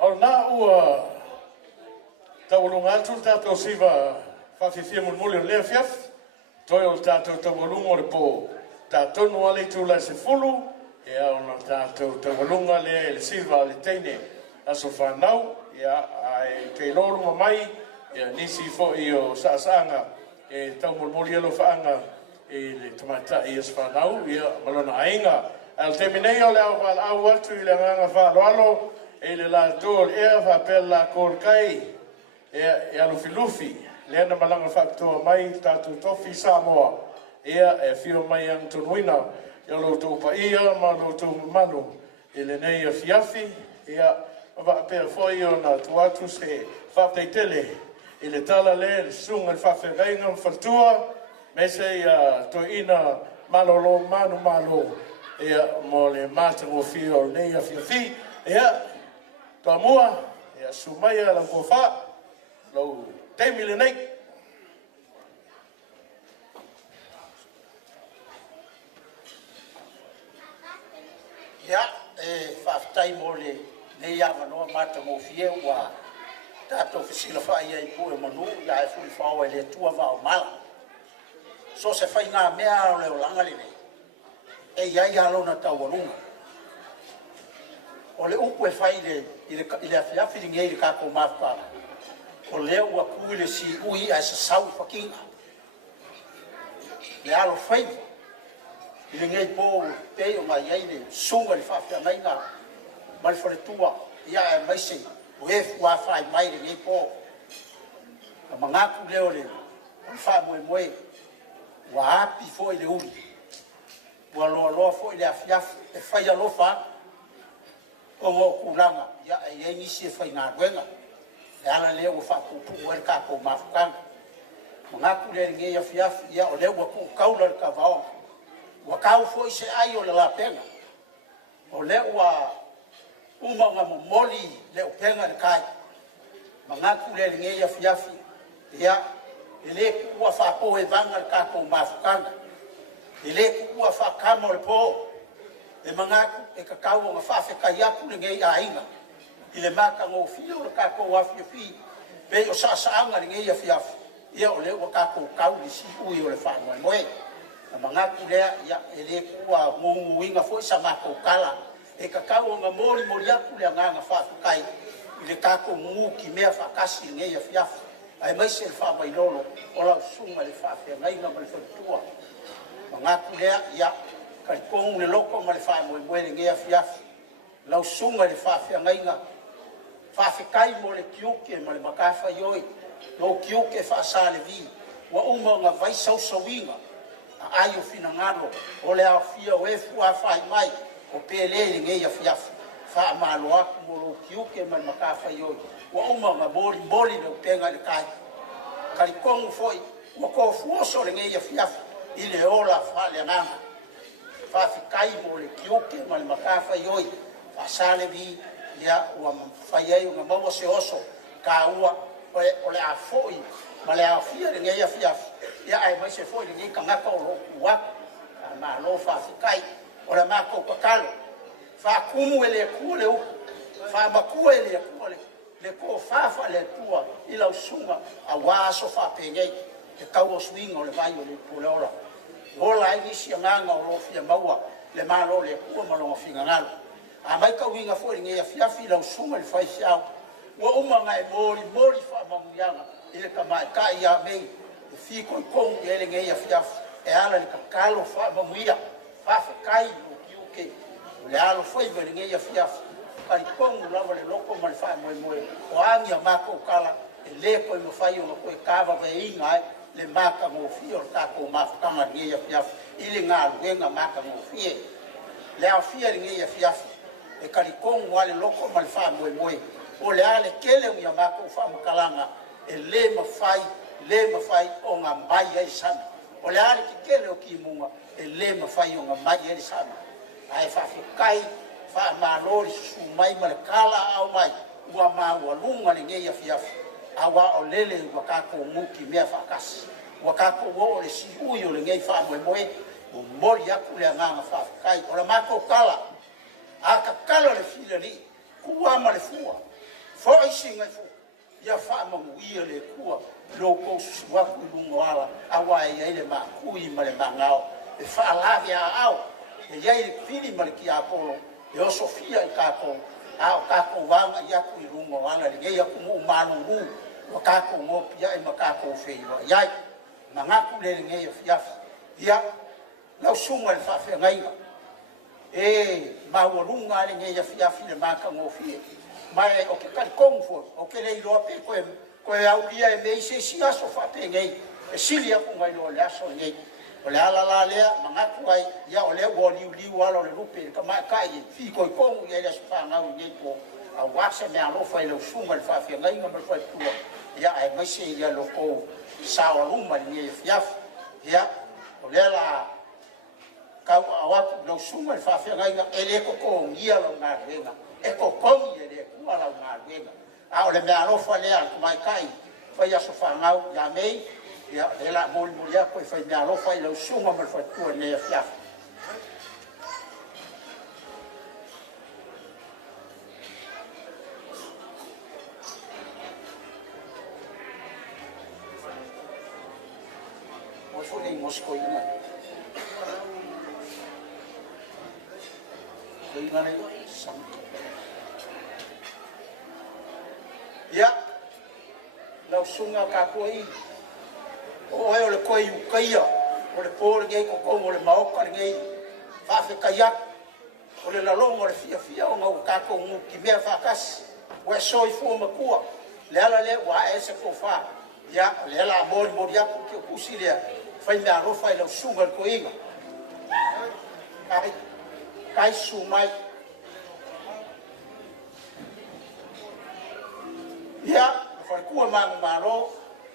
O na ua taulunga atu tātou siva whawhithia mulmuli o lea fiaf. Toi o tātou taulunga o le po tātou noa le tūla se fulu. Ia o na tātou taulunga le siva le teine aso whanau. Ia ai kei lorunga mai. Ia nisi fo i o saasanga e tau mulmuli alo whaanga e le tamata i as whanau. Ia malona ainga. Al teminei o le au atu i le nganga whaloalo. E le la tōl ea whapela kōrkai e alufi-lufi. Le ana malanga whakatoa mai tātou tofi Samoa. Ea e whio mai ang tonuina. Ia loutou pa ia ma loutou manu. E le nei a fiafi. Ea whapea foi o na tuatu se whapeitele. E le tala le sunga le whawhereinga whatua. Me se ia toina malolo manu malo. Ea mo le mātango whio nei a fiafi. Ea toa mua, ea sumaya la kua wha, lau teimile nei. Ia, whaftai mo le nei a manoa mata mo fie ua tātou whisila wha ia i pue manu, ia e furi whaua e le tua wao mala. So se whai ngā mea o leo langali nei, e iai alo na tau alunga. O le upu e whai i le afiafi ngei le kako mawhara. O leo ua kui le si ui a sa sau i whakinga. Le alo whai. I le ngei pō te o mai ei le sunga le whawhia ngai ngā. Mali whare tua. Ia e maise. O e fua whai mai le ngei pō. A mangaku leo le. O le wha moe. Ua api fo i le uri. Ua loa fo i le afiafi. E whai alofa. O ngō kūranga, ia e nisi e whai ngā ruenga. E ala leo ua whakupu ua le kako mawhukanga. Mangaku le ngei a fiafi, ia o leo ua kū kaula le ka vaonga. Ua kau fo i se ai o le la penga. O leo ua umanga momoli leo penga le kai. Mangaku le ngei a fiafi, ia e le kua whapo e vanga le kako mawhukanga. E le kua whakamo le po. E mangaku e kakau o ngā whawhe kai aku le ngei a inga. I le maka ngō whio le kako wafia whi. Pei o saasaanga le ngei a whiafu. Ia o leo o kako kau li si ui o le wha moe. Na mangaku lea ia e le kua ngongu inga fo isa mako kala. E kakau o ngā mori aku le nganga whawhe kai. I le kako ngu ki mea whakasi le ngei a whiafu. Ai maise le wha mai lolo. O lau sunga le whawhe ngai ngā ma le whatua. Mangaku lea ia karikongu le loko ma le whae moe le ngea fiafi. Lau sunga le whawhia ngainga. Whawhikai mo le kiuke ma le makawha ioi. Lo kiuke whaasa le vi. Wa uma ngā vai sausawinga. A ai o fina ngaro. O le au fia o e fua whai mai. O pele le ngea fiafi. Wha malo aku mo lo kiuke ma le makawha ioi. Wa uma ngā mori le upenga le kai. Karikongu foi. Wa ko fuoso le ngea fiafi. I le ola whale nganga. Whawhikai mo le kiuke ma le makawha ioi. Whaasale vi, ia ua whai ei o ngā maua se oso. Ka ua o le a foi, ma le a fia le ngei a fiafi. Ia ai mai se foi le ngei ka ngaka o lo kuaku. Ka maa lo whawhikai, o le mako kakalo. Whakumu e le kua le uku. Whamakua e le kua le ko whawha le tua i lau sunga a wāso whapengei. Te kau o swinga o le vai o le puleora. Ola ai nisi nganga o lofia maua le malo le kua malonga finga ngalo. A mai ka winga fo i ngea fiafi lau sunga le fai siau. Ua uma ngai mori wha mamuyanga i le ka mai ka ia mei. E fiko i kongu i ele ngea fiafi. E ala le kakalo wha mamuia. Whawhe kai o kiuke. Le alo whaiva le ngea fiafi. Kari kongu lawa le loko ma le wha moe. O angia mako kala e le koe ma whai o na koe kawa vei inga ai. Le maka mo fie o tako mafukanga ngea fiafi. Ile ngā luenga maka mo fie. Le au fie ngea fiafi. E karikongu wale loko ma le wha moe. O le ale kele mia maka ufa makalanga. E le mawhai o ngā mai ai sana. O le ale ki kele o ki munga. E le mawhai o ngā mai ai sana. Ai whawhikai, wha maalori su mai ma le kala au mai. Ua maa lunga le ngea fiafi. Awa o lele wakako muki mea whakasi. Wakako wo le si ui o le ngei wha moe. O mori aku le nganga whawhikai. O la mako kala. Aka kala le fila li. kua ma le fua fo i singa fo ia fa ma uia le kua lo ko sua ku lungo ala awa ia ile ma kui ma le mangao e fa la via au e ia ile fili ma le ki apolo e o sofia i ka ko au ka ko wanga ia ku lungo ala le ia ku mo manu o ka ko mo pia e ma ka ko fe ia manga ku le nge ia lau sunga le fa fe ngai e ma wo lunga le nge ia le ma ka mo fi mai o ke ka kong fo o ke le lo pe ko au dia e me se sia so fa pe ngai e silia ku ngai lo le aso ngai o le ala la le manga ku ai ia o le wo li wala le lupe ka ma ka i fi ko kong ia le fa nga u ngai ko a wa se me alo fa le sunga le fa fe ngai ma fa tu ia ai mai se ia lo ko sa o lunga ni ia o le la ka awat lo sunga le fa fe ngai ele ko ko ia lo nga renga e ko ko ia ku ala nga renga a o le me alo fa le al mai kai fa ia so fa ngau ya mei ya le la mol ya ko fa me alo fa lo sunga ma fa tu ne ya mo fo ni mosko ina Ingane sam. Ya. Lau sunga ka koi. O e o le koi ukaia. O le pōre ngai koko o le maoka ngai. Whawhi kaiak. O le lalongo le fia o ngau kako ngu ki mea whakas. O e soi fō makua. Le ala le wa e se fō wha. Ya, le ala mori aku ki o kusi lea. Whai mea rofa i lau sunga le koi inga. Kai sumai ia fa ku ma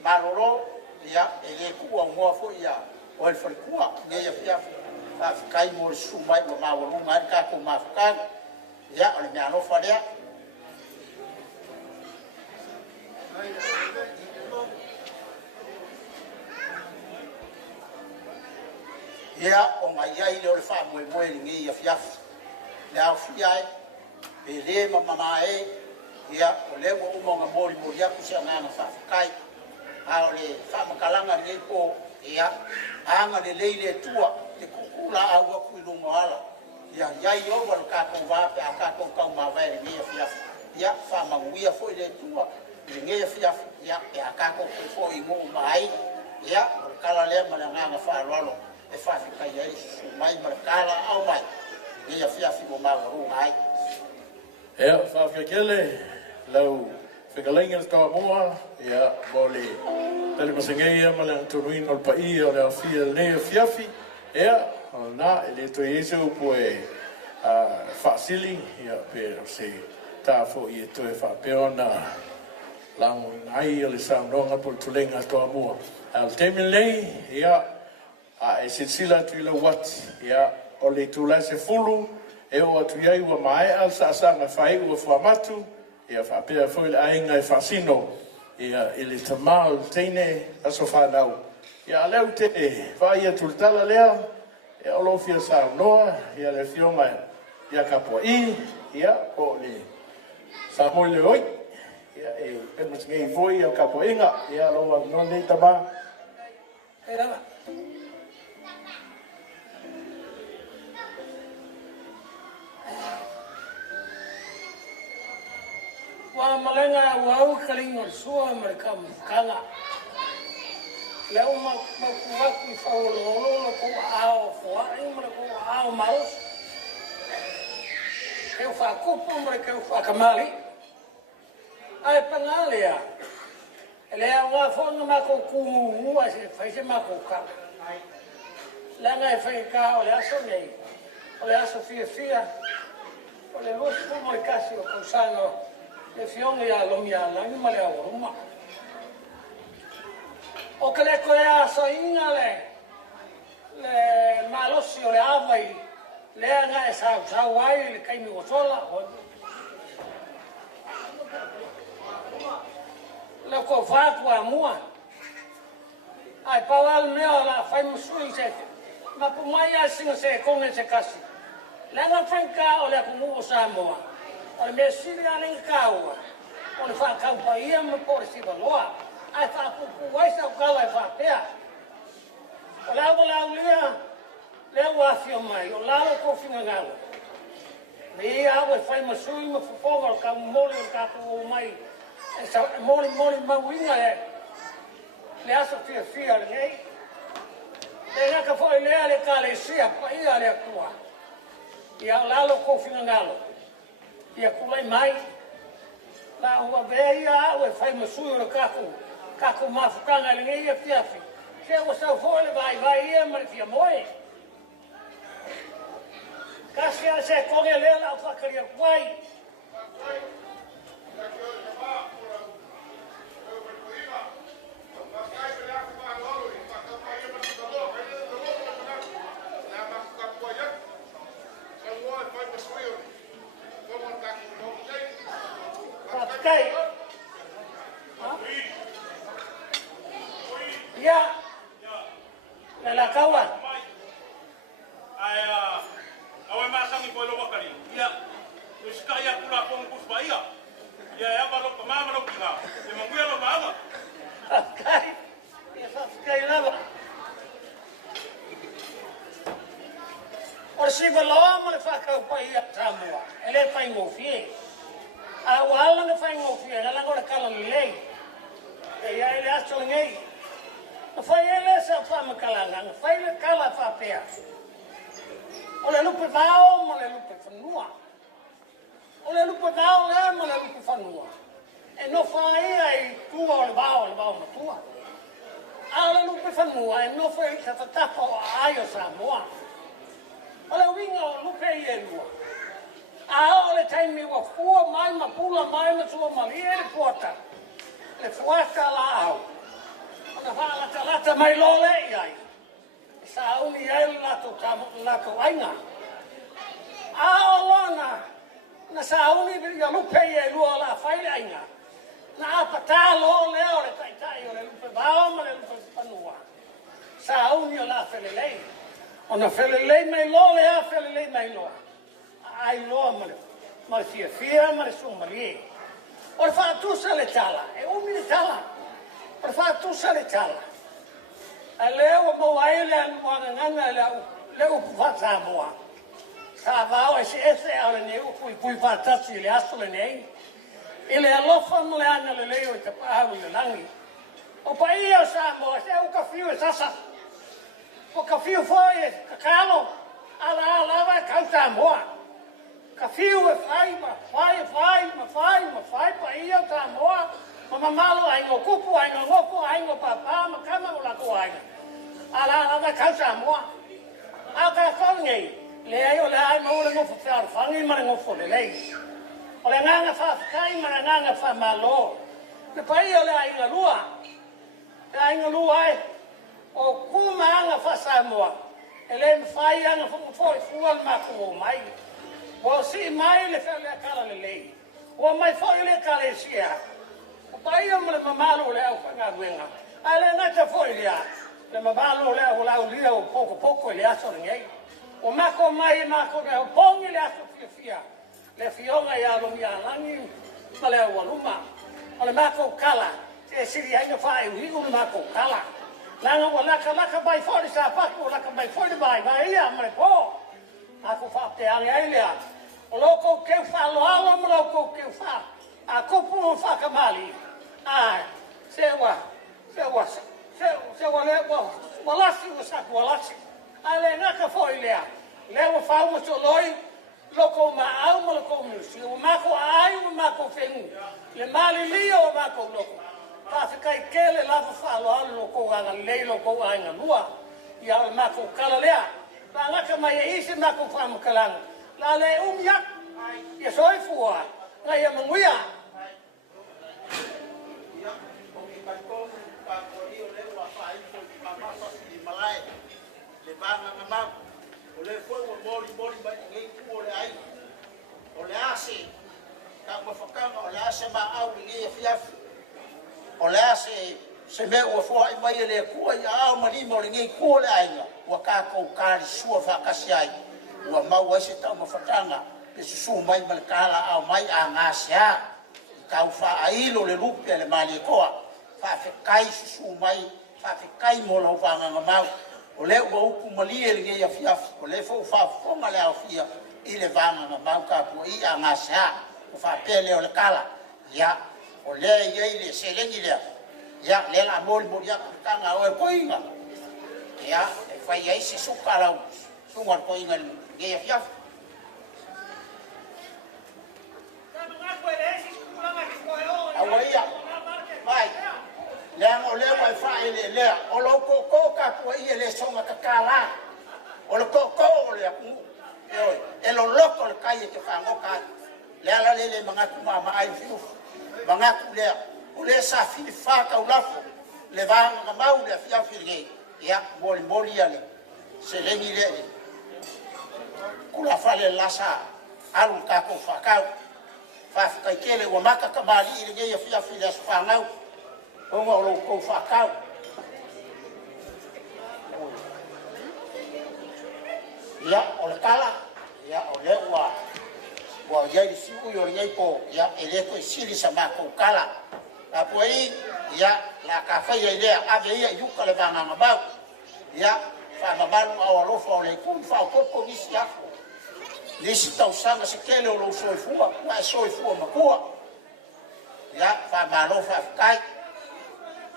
maroro ia ele ku mo fo ia o el fa ku ne ia fia fa kai mo sumai ma wo ngar ka ko ma ka ia o me ano fa dia ia o mai ai le fa Moimoi ngi ia fia la fia e le mama e ia o le wo mo nga mori ya ku sia nga fa kai a o le fa makalanga ngi ko ia anga le leile tua te kukula au ku lungo ala ia ia yo wa ka ko va pe ka ko ka ma va ngi fia ia fa ma uia fo le tua ngi fia ia e ka ko fo i mo mai ia o kala le ma nga fa lolo e fa ka ia su mai markala au mai ia fia mo ma ru mai ja fa kele lau fikalenga ka moa ia bole tele masengeia mala turuin ol pai o le fia ne fiafi ia na ele to yesu poe facili ia per se ta fo i to fa peona lang ai le sanronga por tulenga ka moa al temile ia a esensila tu la wat ia o le tula se fulu e o atu iai ua mai al sasanga fai ua fuamatu ia whapea foi le ainga e whasino ia ili tamal teine aso whanau ia leu te vai atu tala lea e olofia sa noa ia le fionga ia kapua i ia o le sa moi le oi ia e pemas ngei voi ia kapua inga ia loa non nei tama e rana wa malenga wa kalingo sua mereka kala leu ma ku fa lo ko ao fo ai ma ko ao maus eu fa ku mereka eu fa kamali ai pangalia ele wa fo no ma ko ku mu ase fa se ma ko ka la nga fa ka o le aso nei o le aso fia o le lo fu mo kasi o ko sano le fiong ia lo mia la ni male o uma o que le coia so ingale le malosi o le avai le anga esa wai le kai mi sola le ko fa kwa mua ai pawal me la fai musui se ma po mai asinga se con ese kasi le anga franca o le ko mu samoa O le mea siri ale i kaua. O le whakau pa ia mo po le siwa loa. Ai whakuku ai sa ukala e whapea. O lau lea, lea wafi o mai, o lalo kofinga ngalo. Me ia au e whai masui ma whaponga o ka mole o kato o mai. E sa mole mawinga e. Le asa fia le nei. Le ngaka fo e lea le ka le sia pa ia le akua. Ia lalo kofinga ngalo. Ia kulai mai. La ua vea ia au e whai masui o kako mafukanga le ngai ia fiafi. Se o sa fo le vai ia ma le fia moe. Kasi a se konge lela o whakaria kwai. Pakai. Ya. Lela kawan. Awe masangi ko lo wakari. Ia, uskaya kura pong kusbaya. Ia ya balo mama lo kinga. Ia manguya lo mama. Pakai. Ia pakai lava. O si balo mo le whakau pa ia Samoa. Ele whai ngofie. A wala le whai ngofie. Ala ngore kala lei. E ia ele aso ngei. Na whai ele sa whamakalanga. Whai le kala whapea. O le lupe vao mo le lupe whanua. O le lupe vao le mo le lupe whanua. E no whai ai tua o le vao matua. A le lupe whanua e no whai ka whatapa o ai o Samoa. O le winga o lupe i e lua. A o le taimi wa fua mai ma pula mai ma tua mali e le puata. Le fuata la au. O na wha lata mai lole i ai. Sa uni ai lato ainga. A o lona. Na sa uni ya lupe i e lua la whaile ainga. Na apata lo leo le taitai o le lupe bao ma le lupe whanua. Sa uni o la whelelei. O na whelelei mai lo le a whelelei mai loa. Ai loa ma le fia ma le sumari. O le whaatusa le tala. E umi le tala. O le whaatusa le tala. A leo mo ai le nganga le upu Samoa. Sa vao e se ese au le ne upu i pui whaatasi le aso le nei. I le alofa mo le ana le leo i te pahau i le langi. O pa ia o Samoa se au ka fiu e sasa. O ka fiu foi e kakalo. Ala lava e kau Samoa. Ka fiu e fai pa ia o Samoa. Ma mamalo ai ngo kupu, ai ngo ngopu, ai ngo papa, ma kama o lako ai. Ala kau Samoa. A ka kongi. Le ai o le ai maule ngofu whiar whangi ma ngofu le lei. O le nganga whawhikai ma le nganga whamalo. Le pai o le ai ngalua. Le ai ngalua ai. O kuma anga wha Samoa. E le mwhai anga whamufoi fuan maku o mai. O si mai le whau le kala le lei. O mai foi le kala e sia. O pai o le mamalo le au whanga ruenga. A le ngata foi le a. Le mamalo le au lau lia o poko le aso le ngei. O mako mai mako le au pongi le aso fia. Le fionga ia lo mia langi. Ma le au aluma. O le mako kala. Se siri ainga whae uhigu le mako kala. Langa o laka bai fori sa paku o laka bai fori bai ia ma le po. Ako whapte ange ai lea. O loko keu wha loalo ma loko keu wha. A kupu o whakamali. Ai, sewa le walasi o saku walasi. Ai le ngaka foi lea. Le wa whau ma so loi. Loko ma au ma loko musi. O mako ai o mako whengu. Le mali lia o mako loko. Pawhikai kele lava wha loalo loko anga lei loko anga lua. Ia o mako kala lea. La ngaka mai e isi mako whamakalanga. La le umia. Ia soi fua. Ngai ia manguia. Le banga ngama o le foi o mori ba ngai ku o le ai o le ase ka mo fakanga o le ase ma au ngai fiaf o le ase se me o fo ai mai le ku ai au mari mo ngai ku o le ai wa ka ko ka sua fa ka si ai wa ma wa se ta mo fakanga pe susu mai malkala au mai a ngasia kau fa ailo le lupe le mali koa fa fe kai susu mai fa fe kai mo lo fa nga mau o le o ku mali le ia fia o le fo fa fo ma le afia i le vanga nga mau ka pu i a ngasia o fa pele o le kala ya o le ia le selengi le ya le la mo ya ka nga o koinga ya e fa ia se sukala sungar koinga ia fia awaia vai le vai fai le o lo ko ka ko i le songa ka kala o lo ko le ku e lo loko le kai ke fa ngo ka le ala le manga ku ma ai fiu manga ku le o le sa fi fa ka ulafo le va nga mau le fia firge ya moli ale se le mi le ku la fa le la sa alu ka ko fa ka fa kai kele wa maka ka mali ile ye fia fia fa ngau o ngo ko fa ka ya o le kala ya o le wa ya di si u yo ye po ya ele ko sili sama ko kala apoi ya la ka fa ye le ave ye yu ka le va nga ba ya fa ma ba o lo fo le ku fa ko ni sia nisi tau sanga se kele o lo soifua, wa soifua makua. Ya, fa malo fa kai.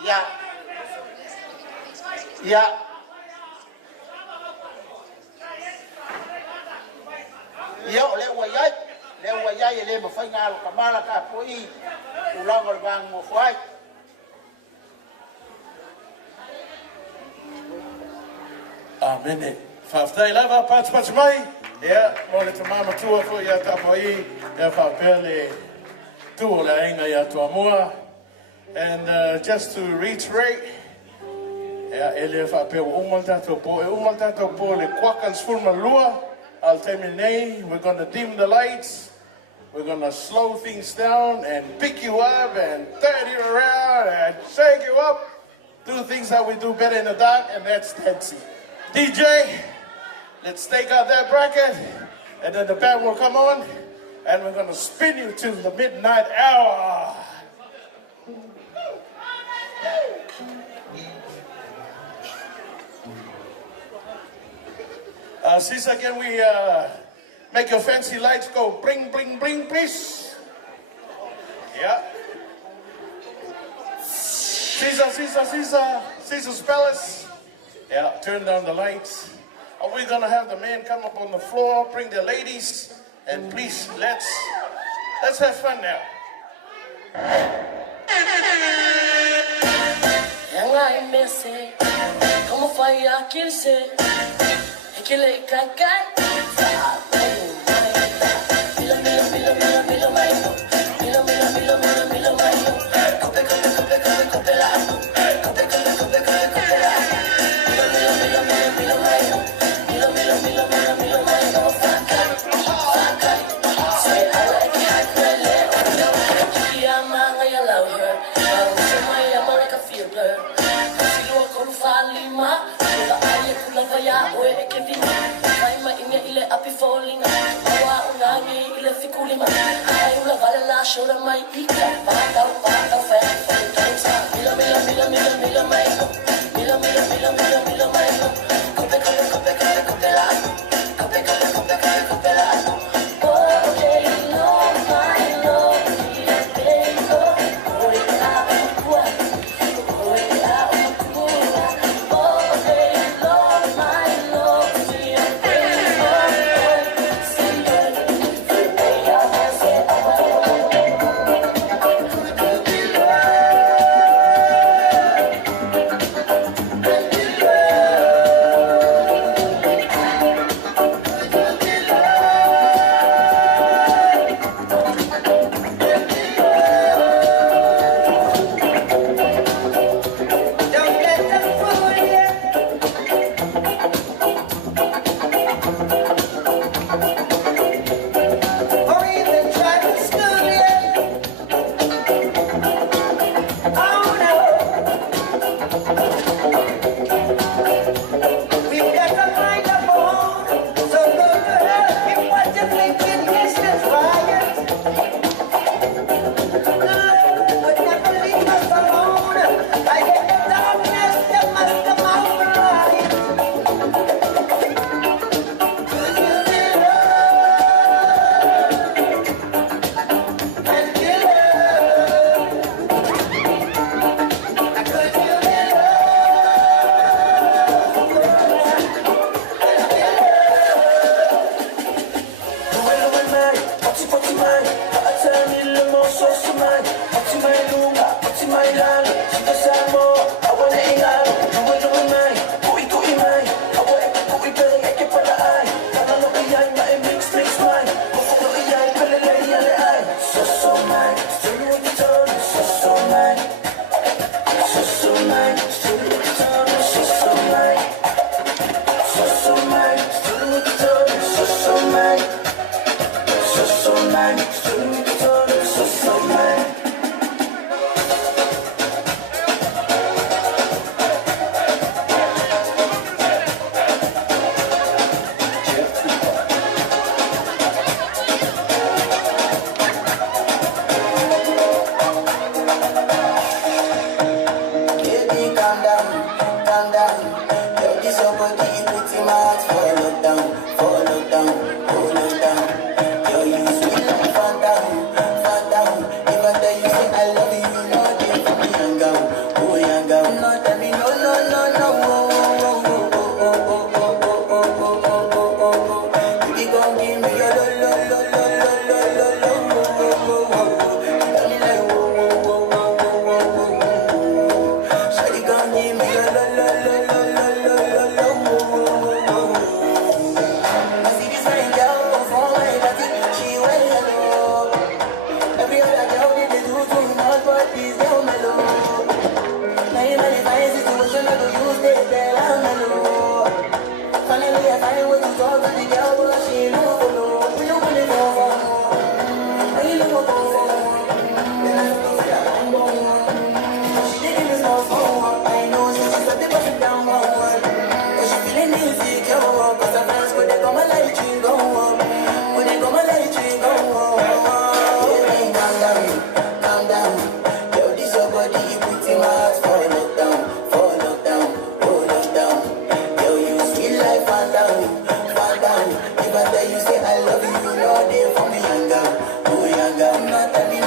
Ya. Ya le wa yai le ma fai ngalo kamala ka poi. Ulang o bang mo fai. Amen. Fa lava pats mai. Yeah, mole te mama tua fo ia tapai, ia fa pele tu la inga ia tua moa. And just to reiterate, yeah, ele fa pe umalta to po le kwakans fulma lua. I'll tell you name, we're going to dim the lights. We're going to slow things down and pick you up and turn you around and shake you up. Do things that we do better in the dark, and that's dancing. DJ, let's take out that bracket, and then the band will come on, and we're going to spin you till the midnight hour. Sisa, can we make your fancy lights go bling, bling, bling, please? Yeah. Caesar's Palace. Yeah, turn down the lights. Are we gonna have the men come up on the floor, bring the ladies, and please let's have fun now. Thank you. If I tell you say I love you, you know they for me younger, oh younger. Not tell me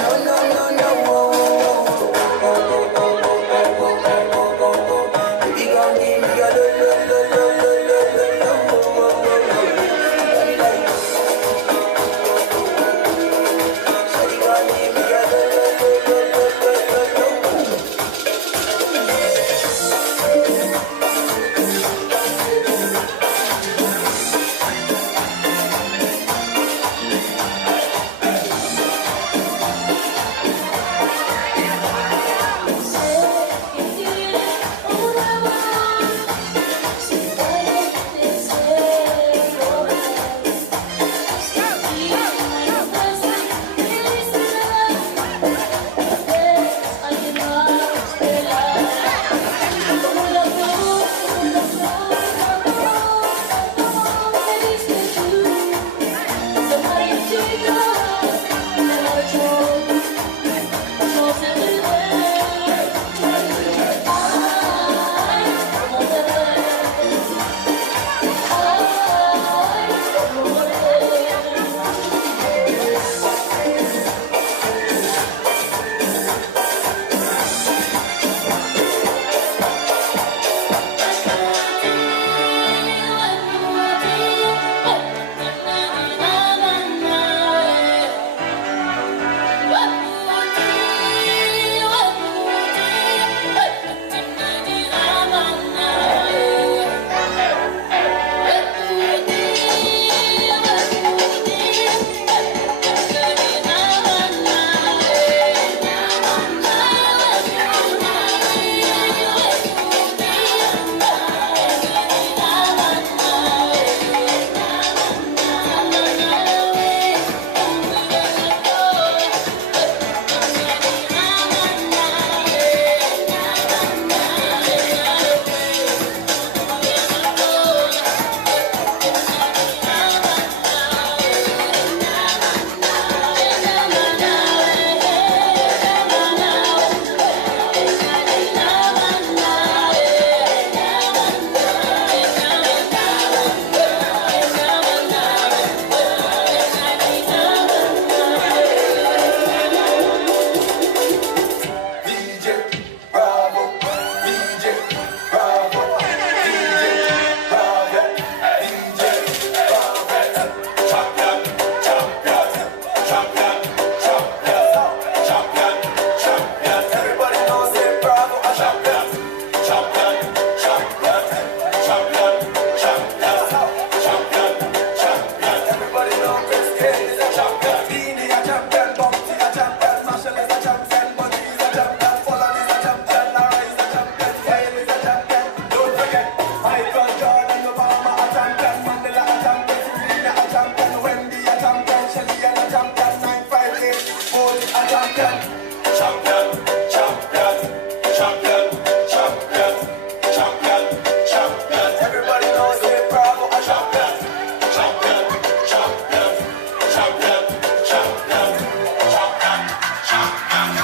champion, champion, champion, champion, champion, champion, champion. Everybody knows they're Bravo, a champion, champion, champion, champion, champion, champion, champion.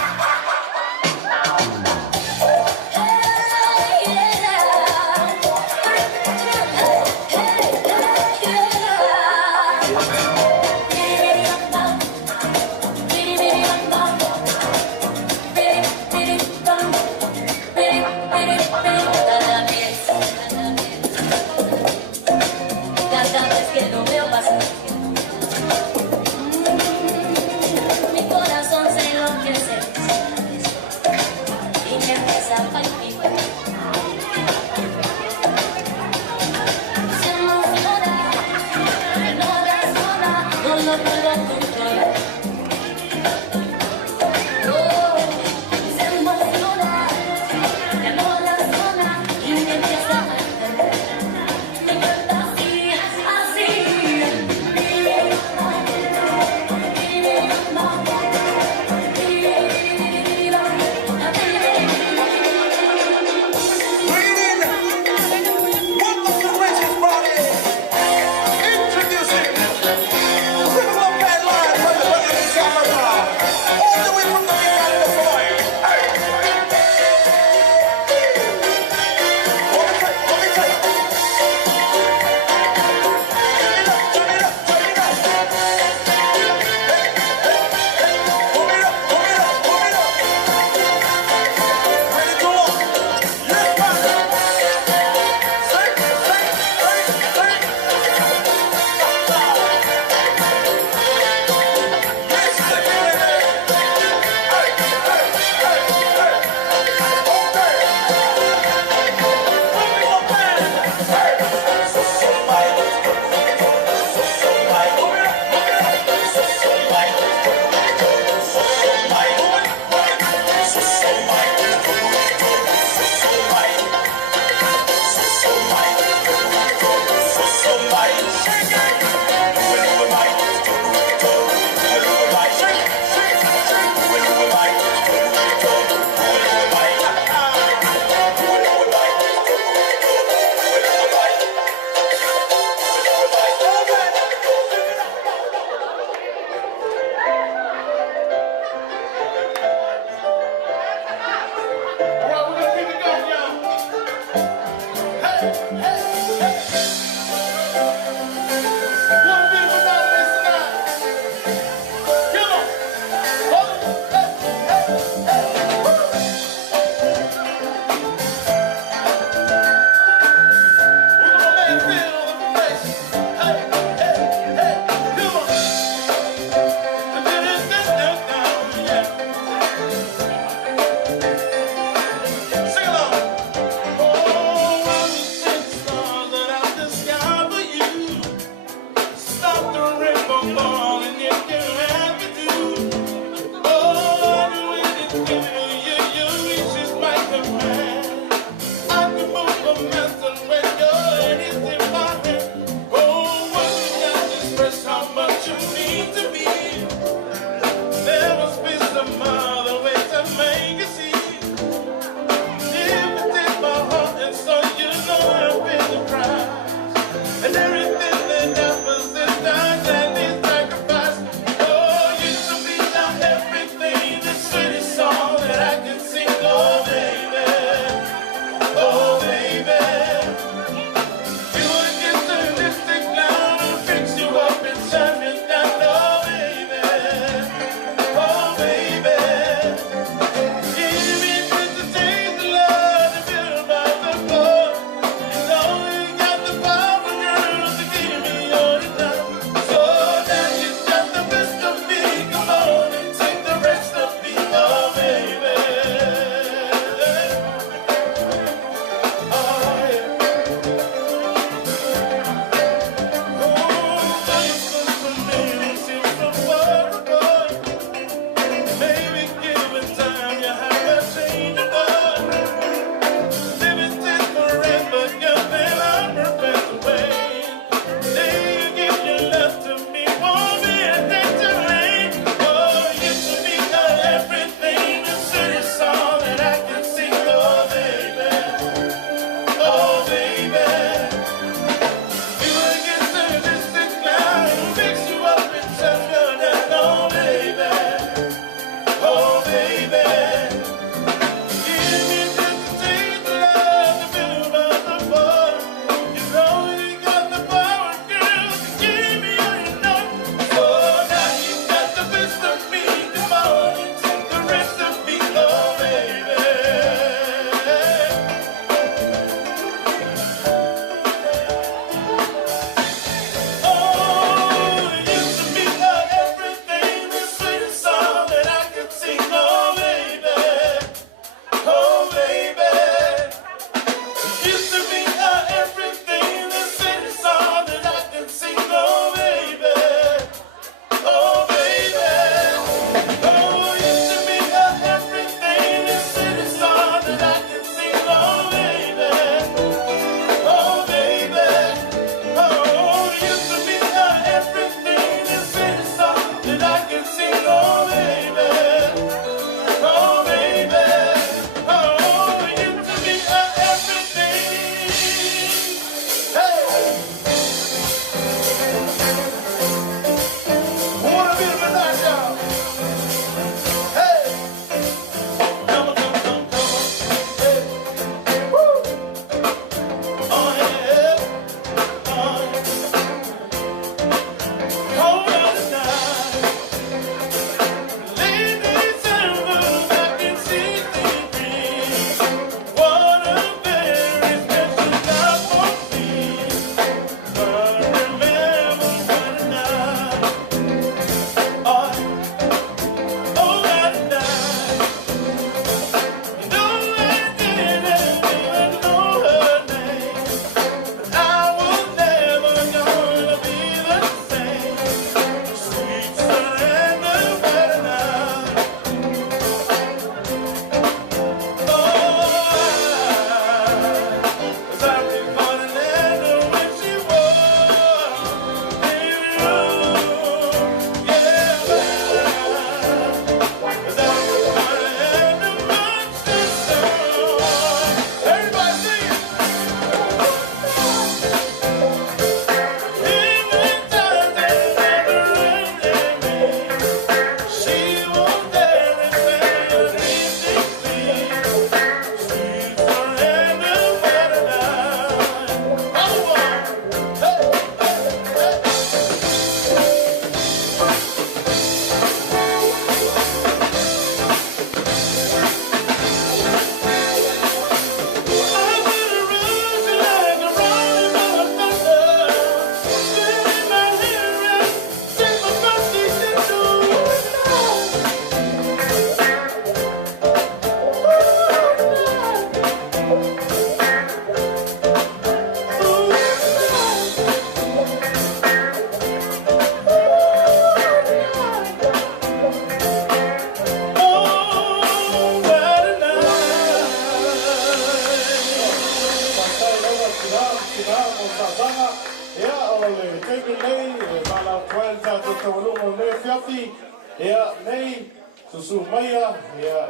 sumaya, ia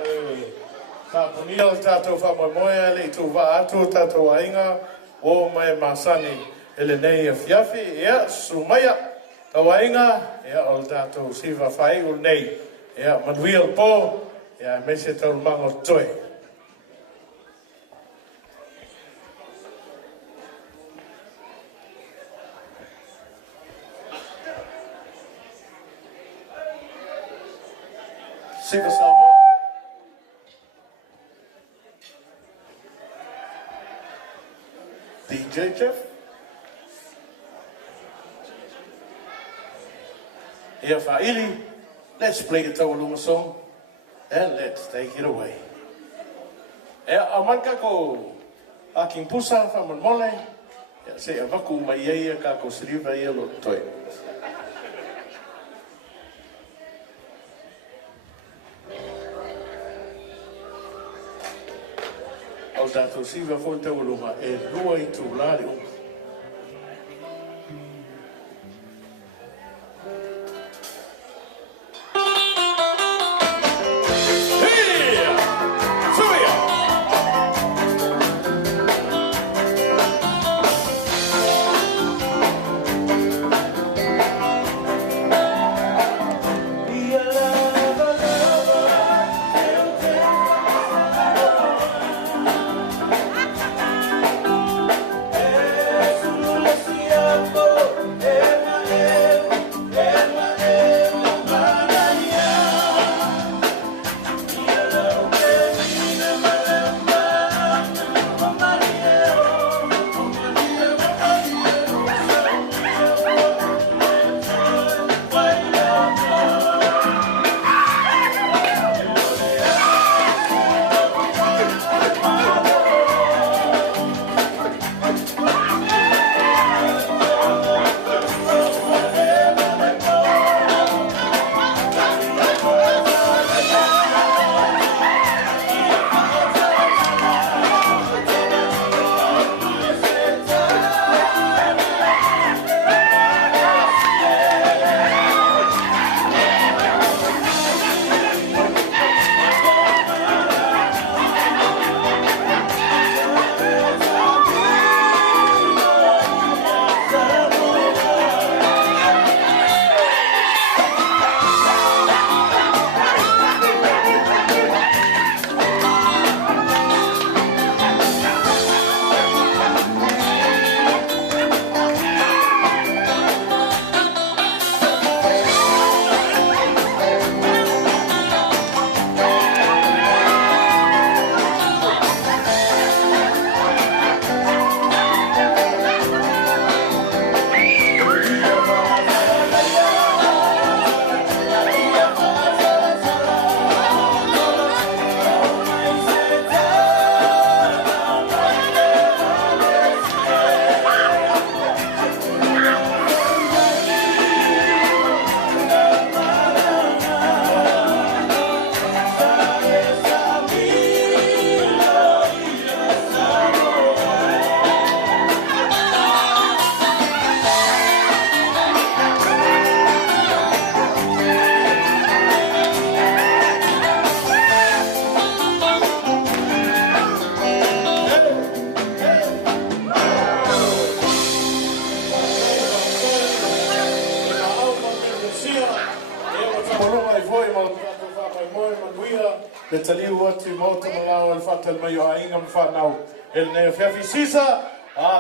tapunia o tātou whamoimoia, le tu wā atu tātou ainga, o mai masani, ele nei a fiafi, ia sumaya, tawainga, ia o tātou siva whai o nei, ia manuia o pō, ia mese tau mango toi. Siva Samoa. DJ Jeff. Here for Ili, let's play the Tawaluma song and let's take it away. Amanka ko aking pusa fa mole. Se avaku mai ia ka ko sriva ia lo toi. Au tātou siwa fōi taualuma e rua I tū lāri o.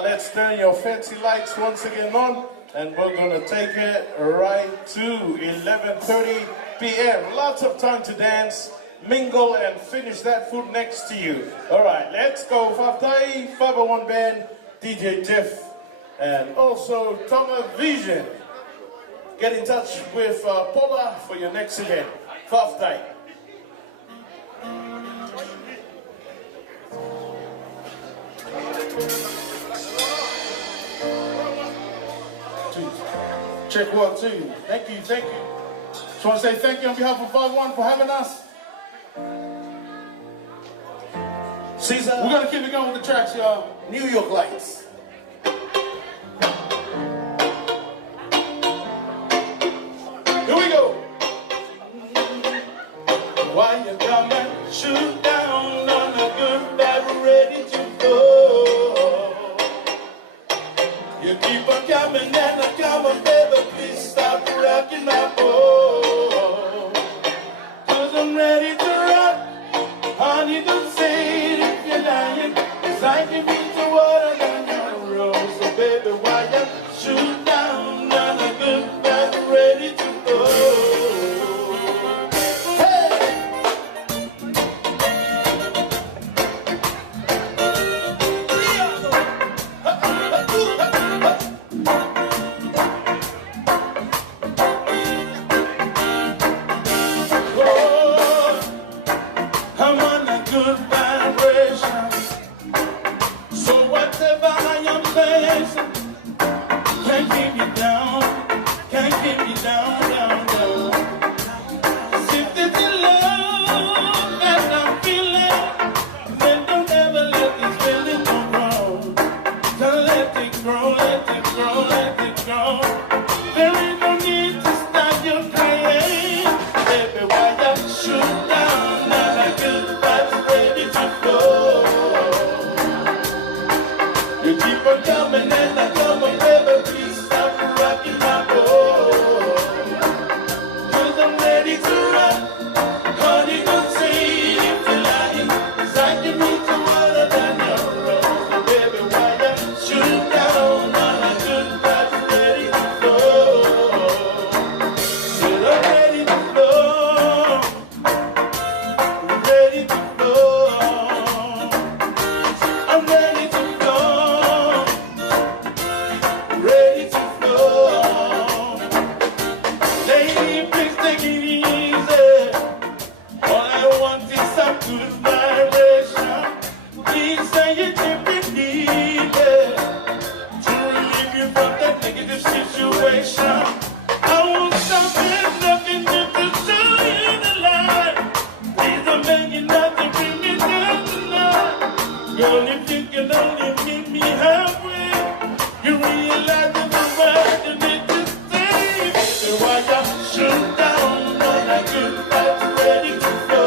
Let's turn your fancy lights once again on, and we're going to take it right to 11:30 p.m. Lots of time to dance, mingle, and finish that food next to you. All right, let's go. Faftai, 501 Band, DJ Jeff, and also Tonga Vision. Get in touch with Paula for your next event. Faftai. Check 1, 2. Thank you, thank you. Just want to say thank you on behalf of 5-1 for having us. Caesar. We're going to keep it going with the tracks, y'all. New York Lights. Here we go. you come and shoot down on a good vibe ready to go. You keep on coming and I'm coming, baby, please stop rocking my boat. 'Cause I'm ready to rock, honey, don't say it if you're lying, 'cause I can beat the water down your road. So baby, why you shoot down on a good vibe ready to go. I'm on a good vibration. So whatever I am facing, can't keep me down, can't keep me down, down, down. If it's the love that I'm feeling, then don't ever let this feeling go wrong. Don't let it grow, let it grow, let it grow. There ain't no need to start your crying. Baby, why you shoot down? Now I good vibes ready to go. You keep on coming and I come on, baby, please stop rocking my boat. 'Cause I'm ready to rock, honey, don't say it if you're lying, 'cause I can meet the water down your road. So baby, why you shoot down on a good vibes ready to go. Said I'm ready to go, ready to go. I'm ready to go, ready to go. Lady, please take it easy. All I want is some good vibration. Please say it if you need it, to relieve you from that negative situation. I won't stop at nothing but to show you the light. Please don't beg you not to bring me down tonight. Girl, if you can only meet me halfway, you realize that the world you need to stay. So why you shoot down on a good vibes ready to go.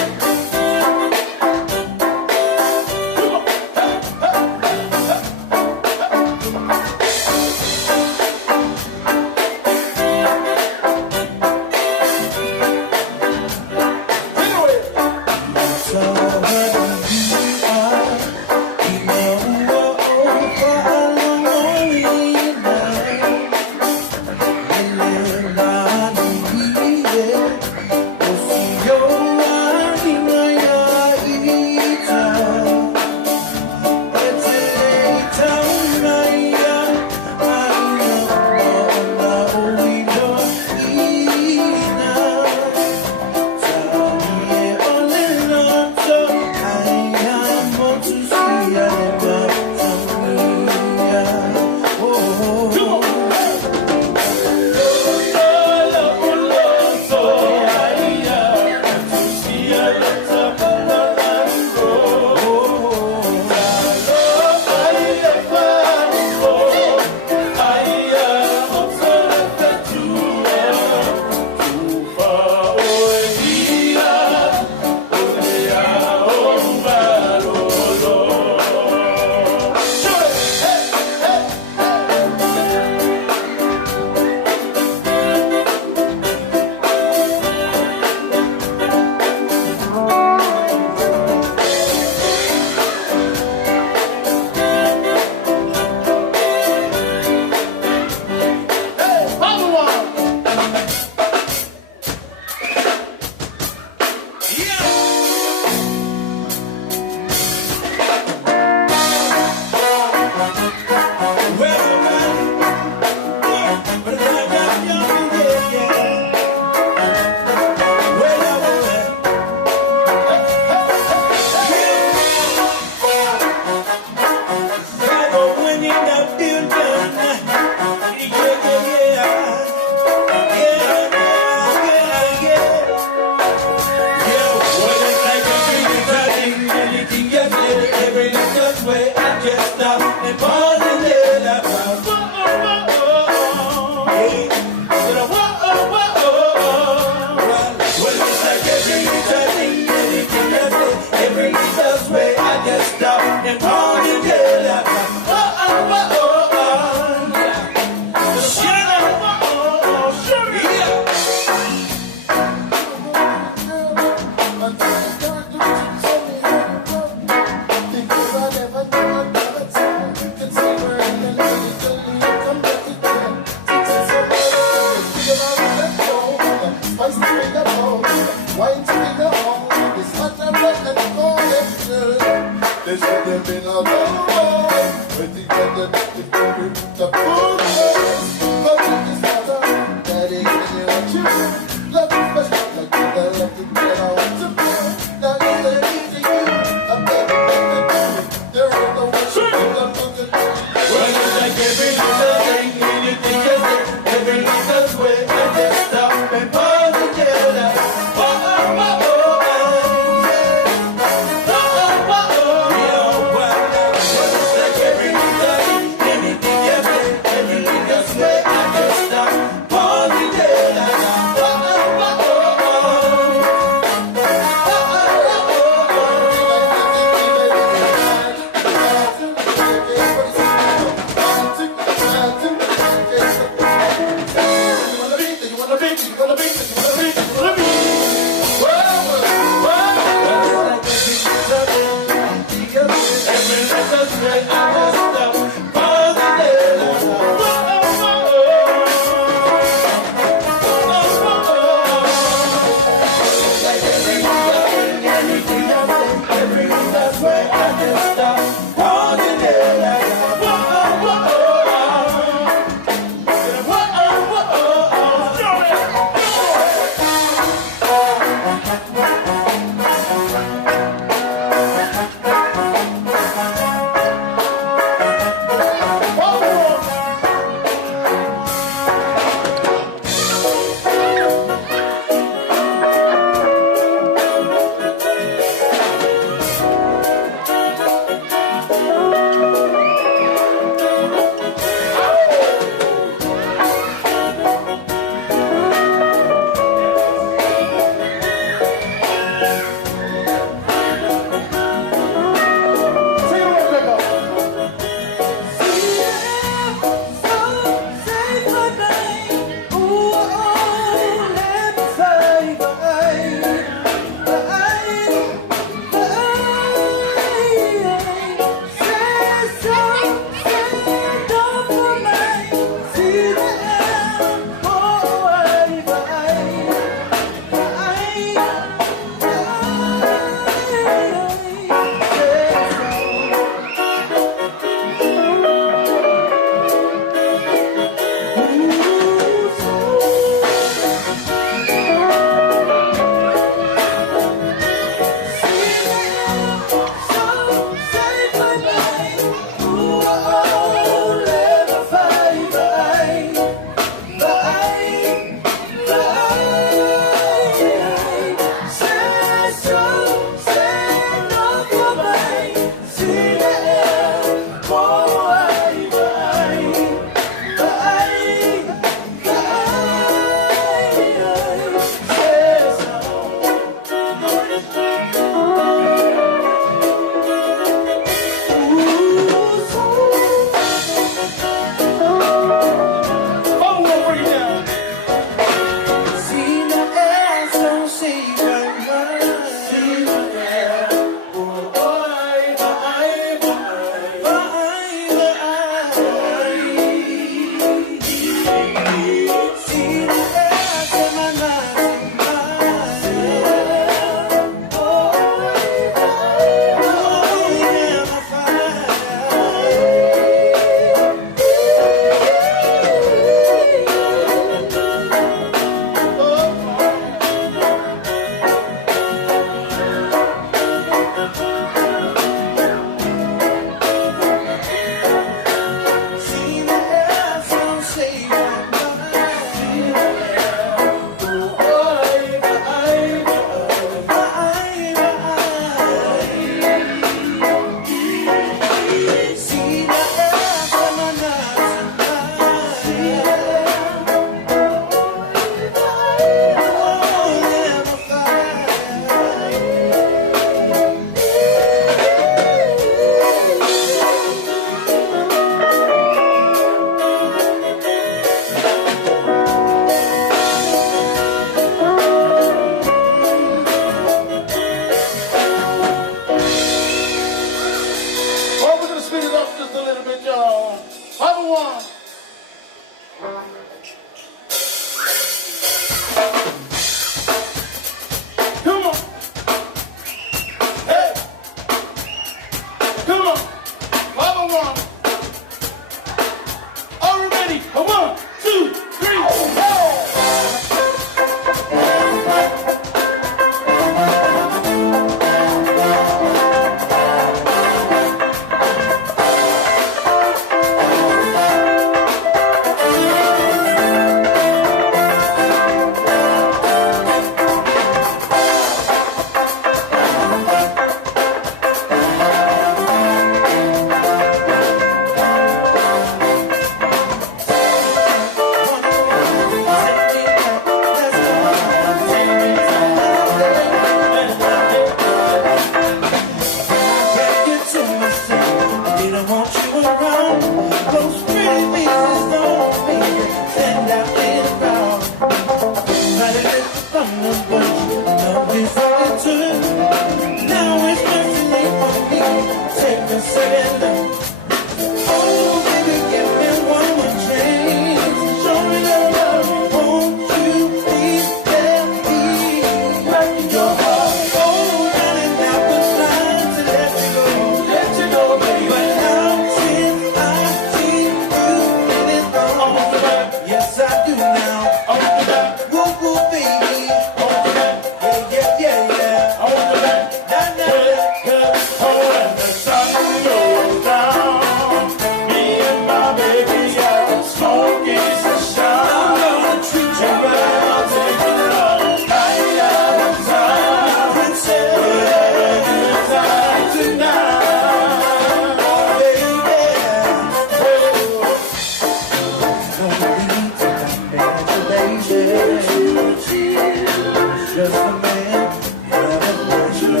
Just a man having pleasure.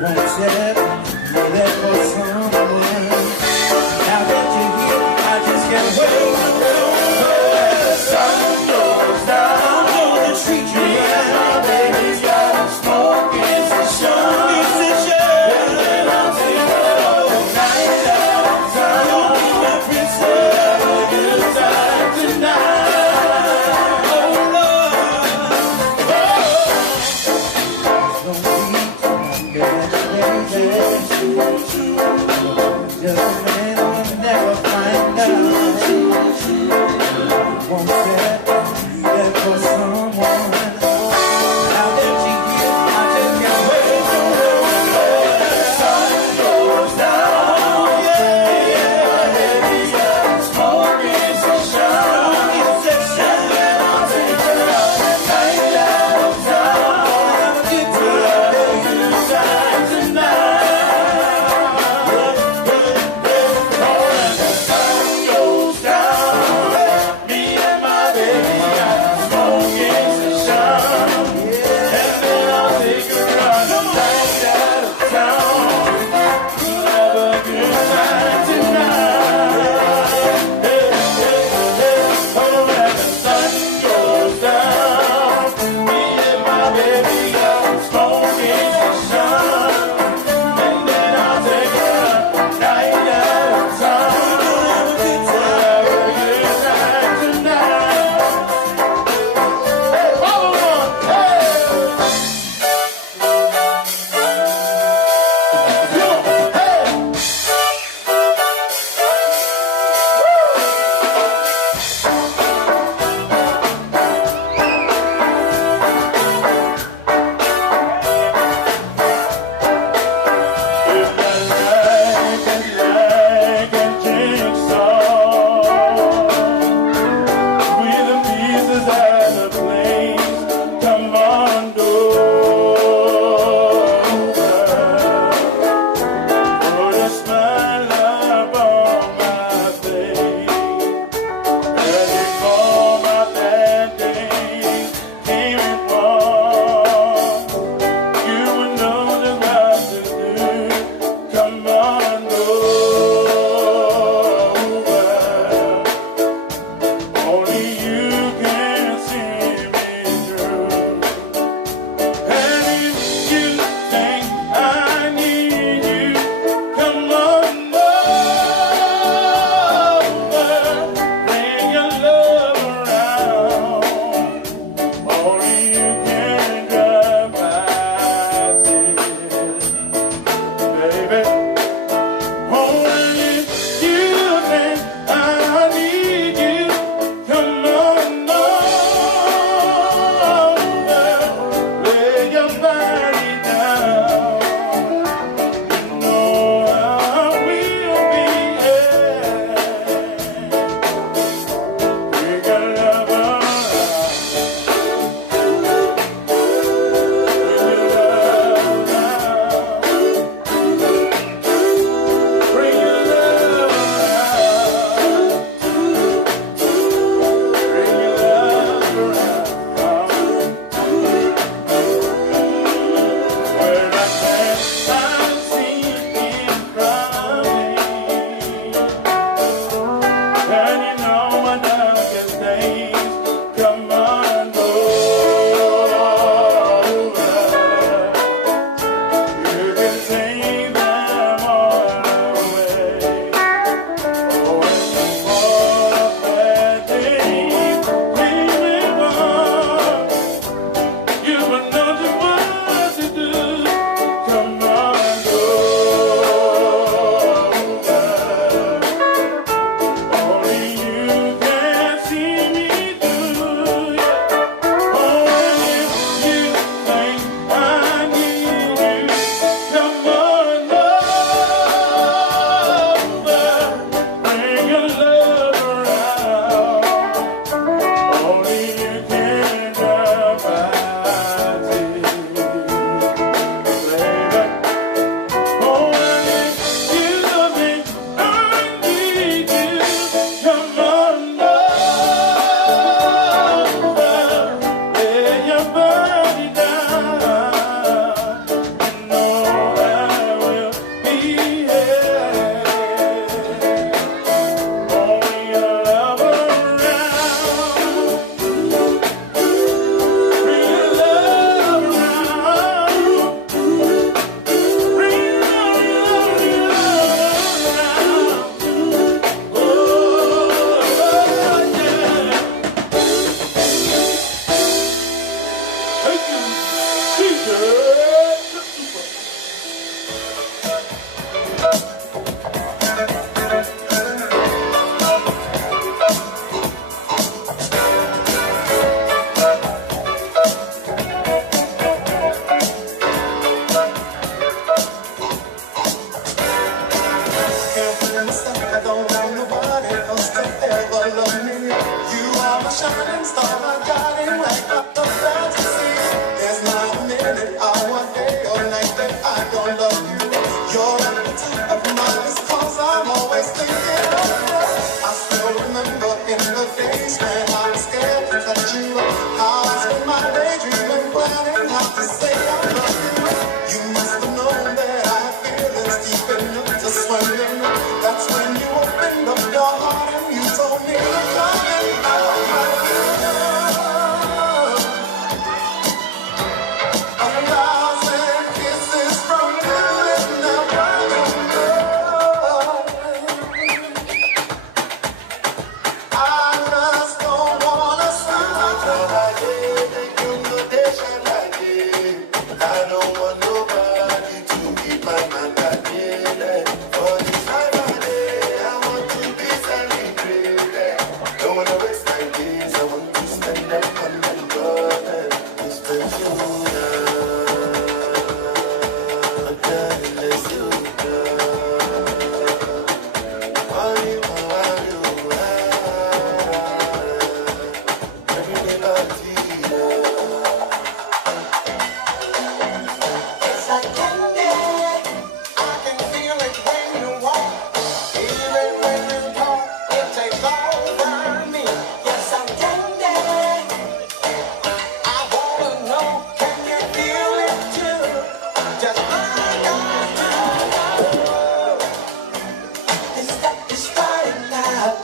Won't set that for someone. Now that you're here, I just can't wait. The sun goes down, I'm gonna treat you right. My baby's got a smoke, it's a show. And I'll take her all night downtown. I'll be my princess, have a good time tonight. shining star, my guiding light, up the fantasy. There's not a minute, hour, day or night that I don't love you. You're at the top of my list, 'cause I'm always thinking of you. I still remember in the days when I was scared to touch you. How I spent my day dreaming, planning how to say I love you. You must have known that I had feelings deep enough to swim in. That's when you opened up your heart and you told me to come in. A thousand kisses from you and never I just don't wanna stop. I don't want nobody to be my man. For this time of day, I want to be celebrated. Don't wanna waste my days, I want to spend them on my God and spend you It's like candy. I can feel it when you walk, even when you talk. It takes over me. Yes, I'm candy. I wanna know, can you feel it too? Just like I do. This stuff is starting now.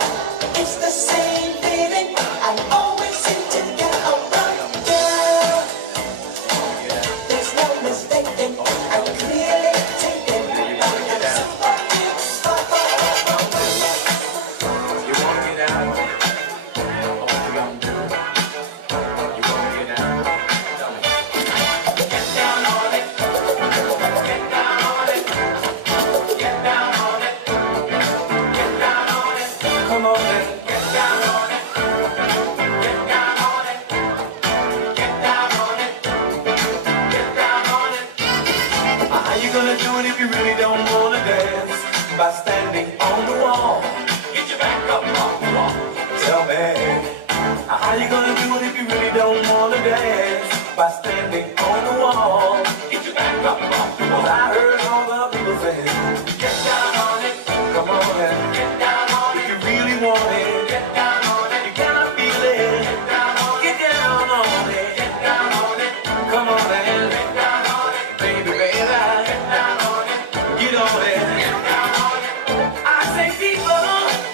It's the same feeling I always seem to get around you. There's no mistaking, I'm clearly taken. You wanna get out? What you gonna do? You wanna get out? Get down on it. Get down on it. Get down on it. Get down on it. Come on in. Get down on it. Get down on it. Get down on it. Get down on it. How you gonna do it if you really don't wanna dance? By standing on the wall. Get your back up off the wall. Tell me, how you gonna do it if you really don't wanna dance? By standing on the wall. Get your back up off the wall. I heard all the people saying, get down on it. Come on and get down on it. If you really want it, get down on it. You cannot feel it. Get down on it. Get down on it. Get down on it. Come on and get down on it. Baby, baby, get down on it. Get on it. Get down on it. I say people,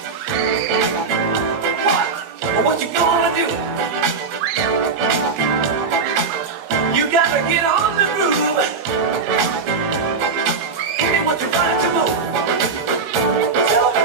what you gonna do? You gotta get on the groove. Give me what you're trying to move. Tell me,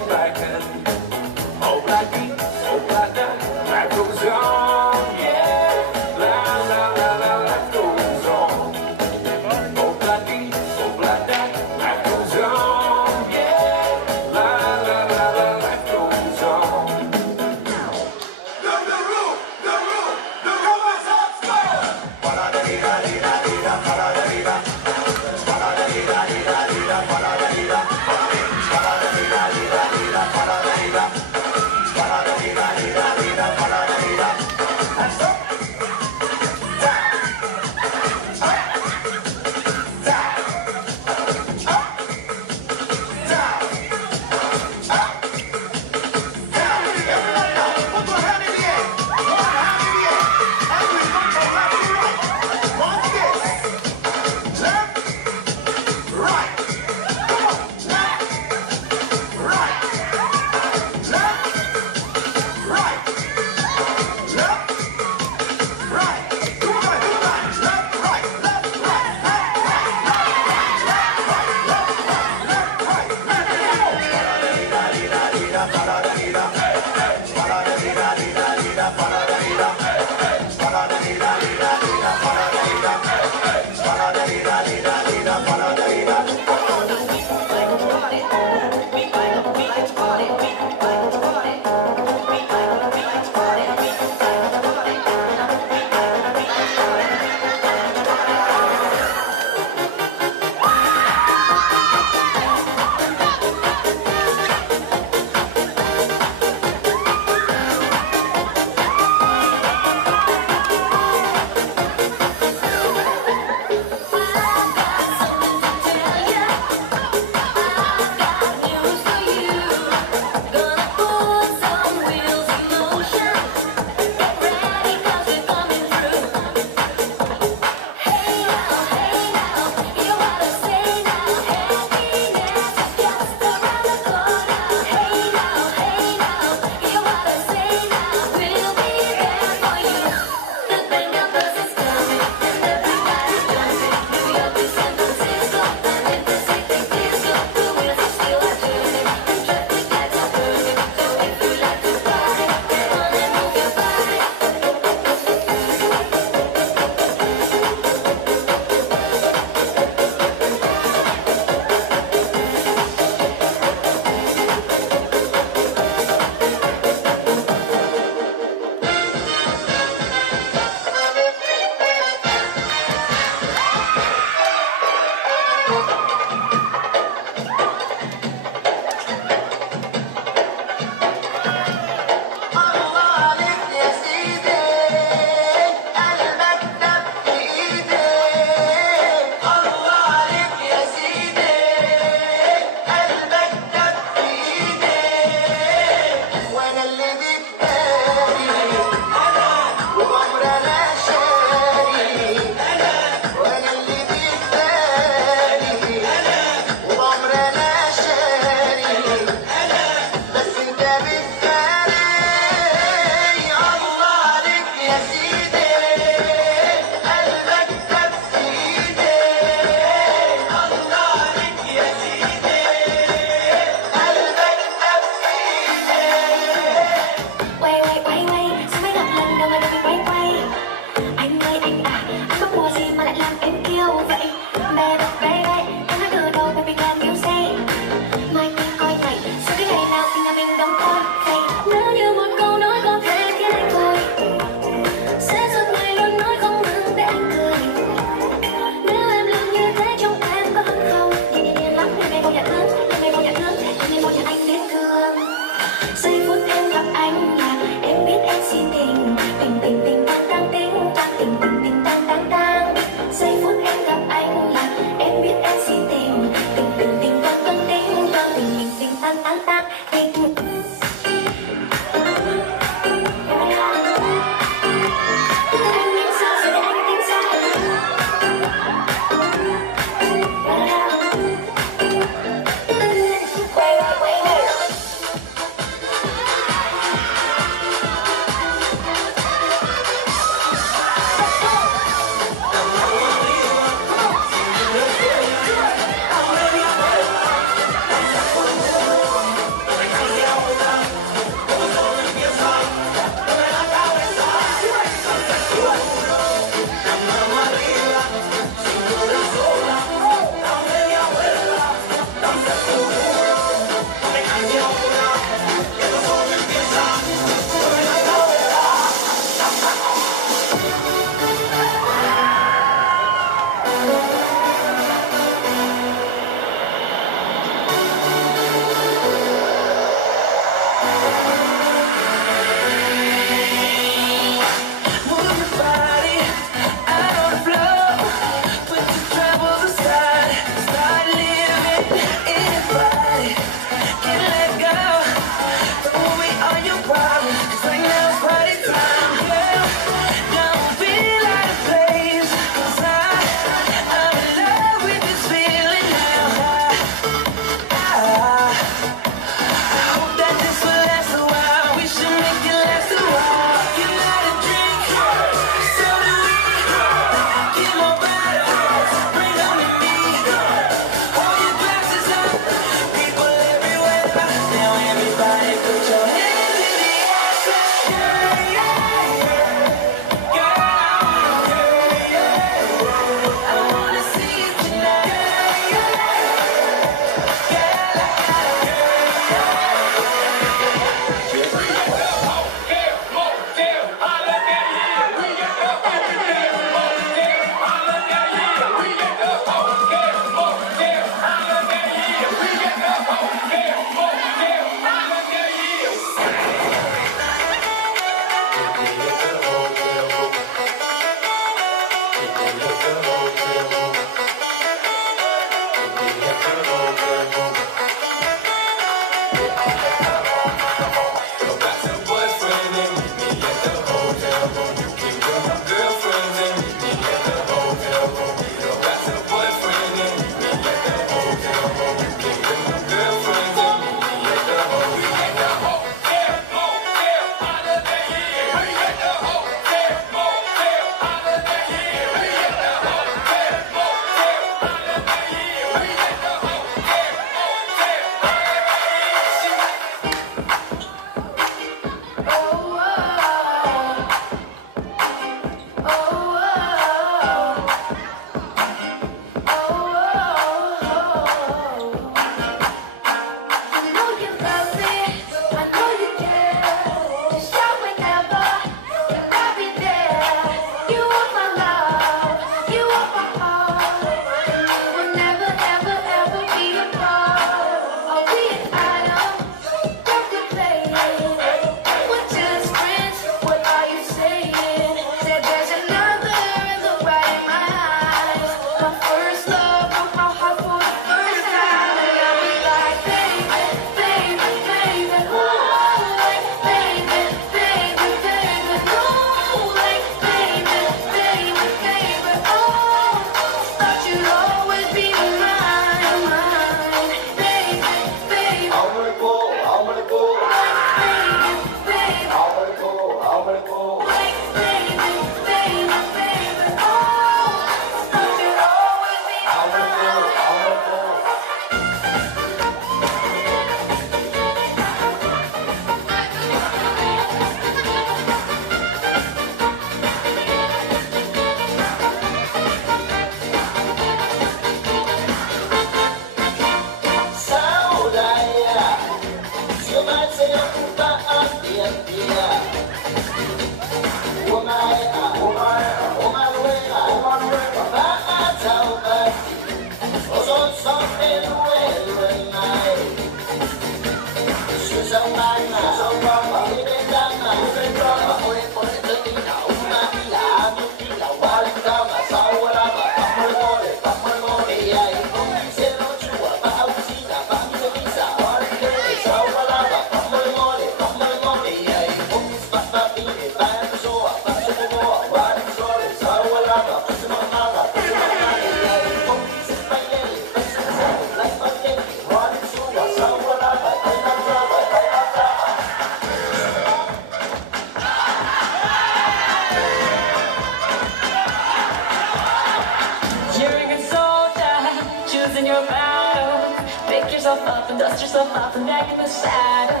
and dust yourself off and back in the saddle.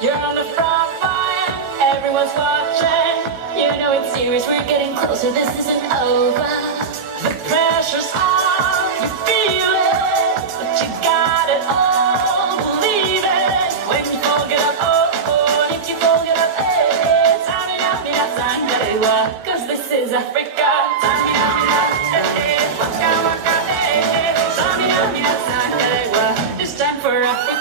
You're on the front line, everyone's watching. You know it's serious, we're getting closer, this isn't over. The pressure's on, you feel it, but you got it all, believe it. When you fold it up, oh, if you fold it up, hey, cause this is Africa. It's time for Africa.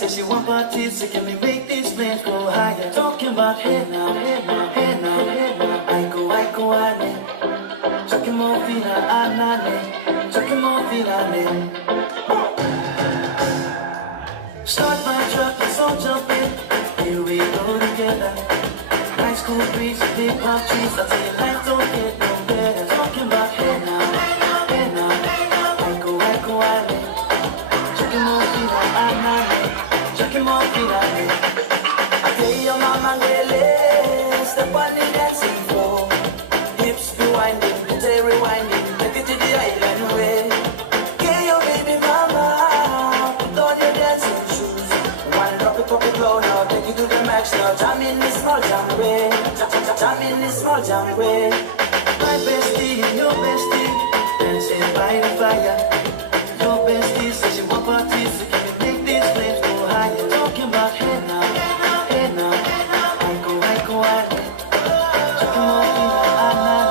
says she want parties, so can we make these flames go higher? Talking about hey now, hey now, hey now, hey now. I go, ane. Chucking more fila, anane. Chucking more fila, ane. Start my truck, let's all jump in. Here we go together. Nice cool breeze, big palm trees. I tell you, life don't get no better. Talking about hey now, hey now, hey now. I go, ane. Chucking more fila, anane. Chucking more fila, ane. I tell your mama, lele, step on the dancing floor. Hips be winding, booty rewinding, take it to the island way. Get your baby mama, put on your dancing shoes. One drop it low now, take it to the max now. Jam in this small jam way, jam in this small jam way. My bestie and your bestie, dancing by the fire. Your bestie says she want parties, so can we make these flames go higher? Talking about hey now, hey now, I go, ane. Chucking more fila, anane.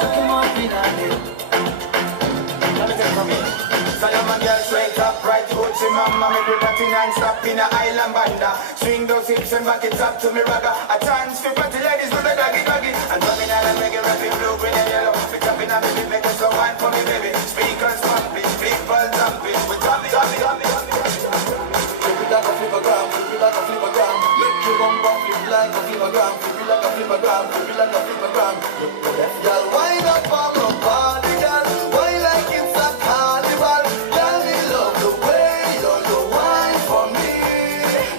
Chucking more fila, ane. Let me take it from here. Solomon girl straight up, right Gucci mama, make me party non-stop in a island banda. Swing those hips and back it up to me ragga. A chance for party ladies do the doggy doggy. And drumming on and reggae, rapping blue, green and yellow. We tapping on me, make us some wine for me baby. Speakers pumping, people jumping. We drumming. Flip it like a flippergram, flip it like a flippergram. Make your bum flip like a flippergram, flip it like a flippergram, flip it like a flippergram. Y'all wind up on my body, girl. Why like it's a carnival? Girl, me love the way you wine for me.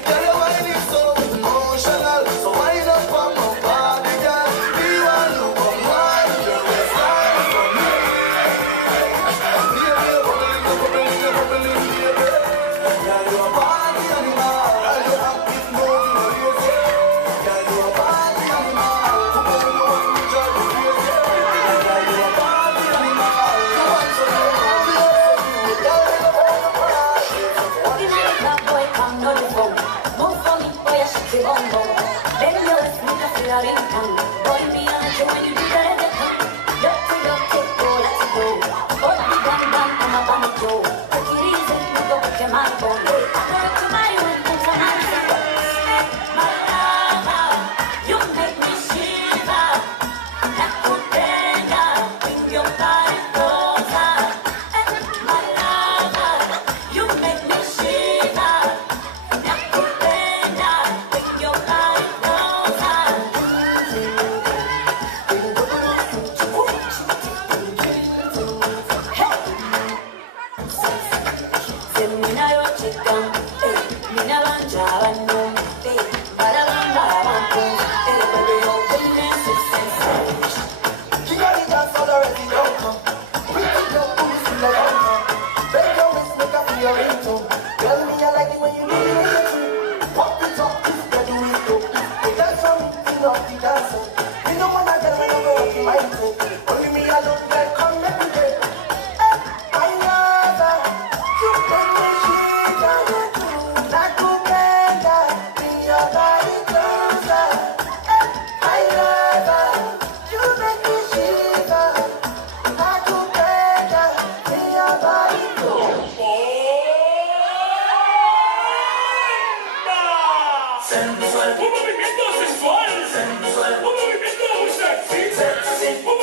Girl, your wine is so emotional. So wind up on my body, girl. Be one who come wine the waistline for me. Baby, you're bubbling, baby. Girl, you're a party animal. Girl, you're active, no, you're lazy. Girl, you're a party animal. Who don't know what you drive me crazy? Girl, you're a party animal. You want to know me, girl, you're a party. Walking like a boy, come no the phone. Move for me, boy, I shake the bum bum. Baby, you let me feel like it come. Boy, me on it when you do that, it come. Dirty, go, let's go. Oh, be done, I'm a bunny Joe. Take it easy, you go pick your mind phone. I heard somebody when you come on the phone. My lover, you make me shiver. Nakupenda, bring your body closer. My lover, you make me shiver. Nakupenda, bring your body closer. Say mina yo chica, mina banja bano, para bamba bampo, baby yo come and sit. You got it dance already, don't come. We take your pussy like a man. Bend your waist, make up your ringtone. Girl, me I like it when you do it. Pop it up, you do it too. You dance on me, you know the dancer. You know when I tell you, you know what you might do. Only me I look like come every day. I love you, make me shiver. Nakupenda, bring your body closer. I love you, make me shiver. Nakupenda, bring your body closer. Un movimiento sexual, un movimiento sexy, un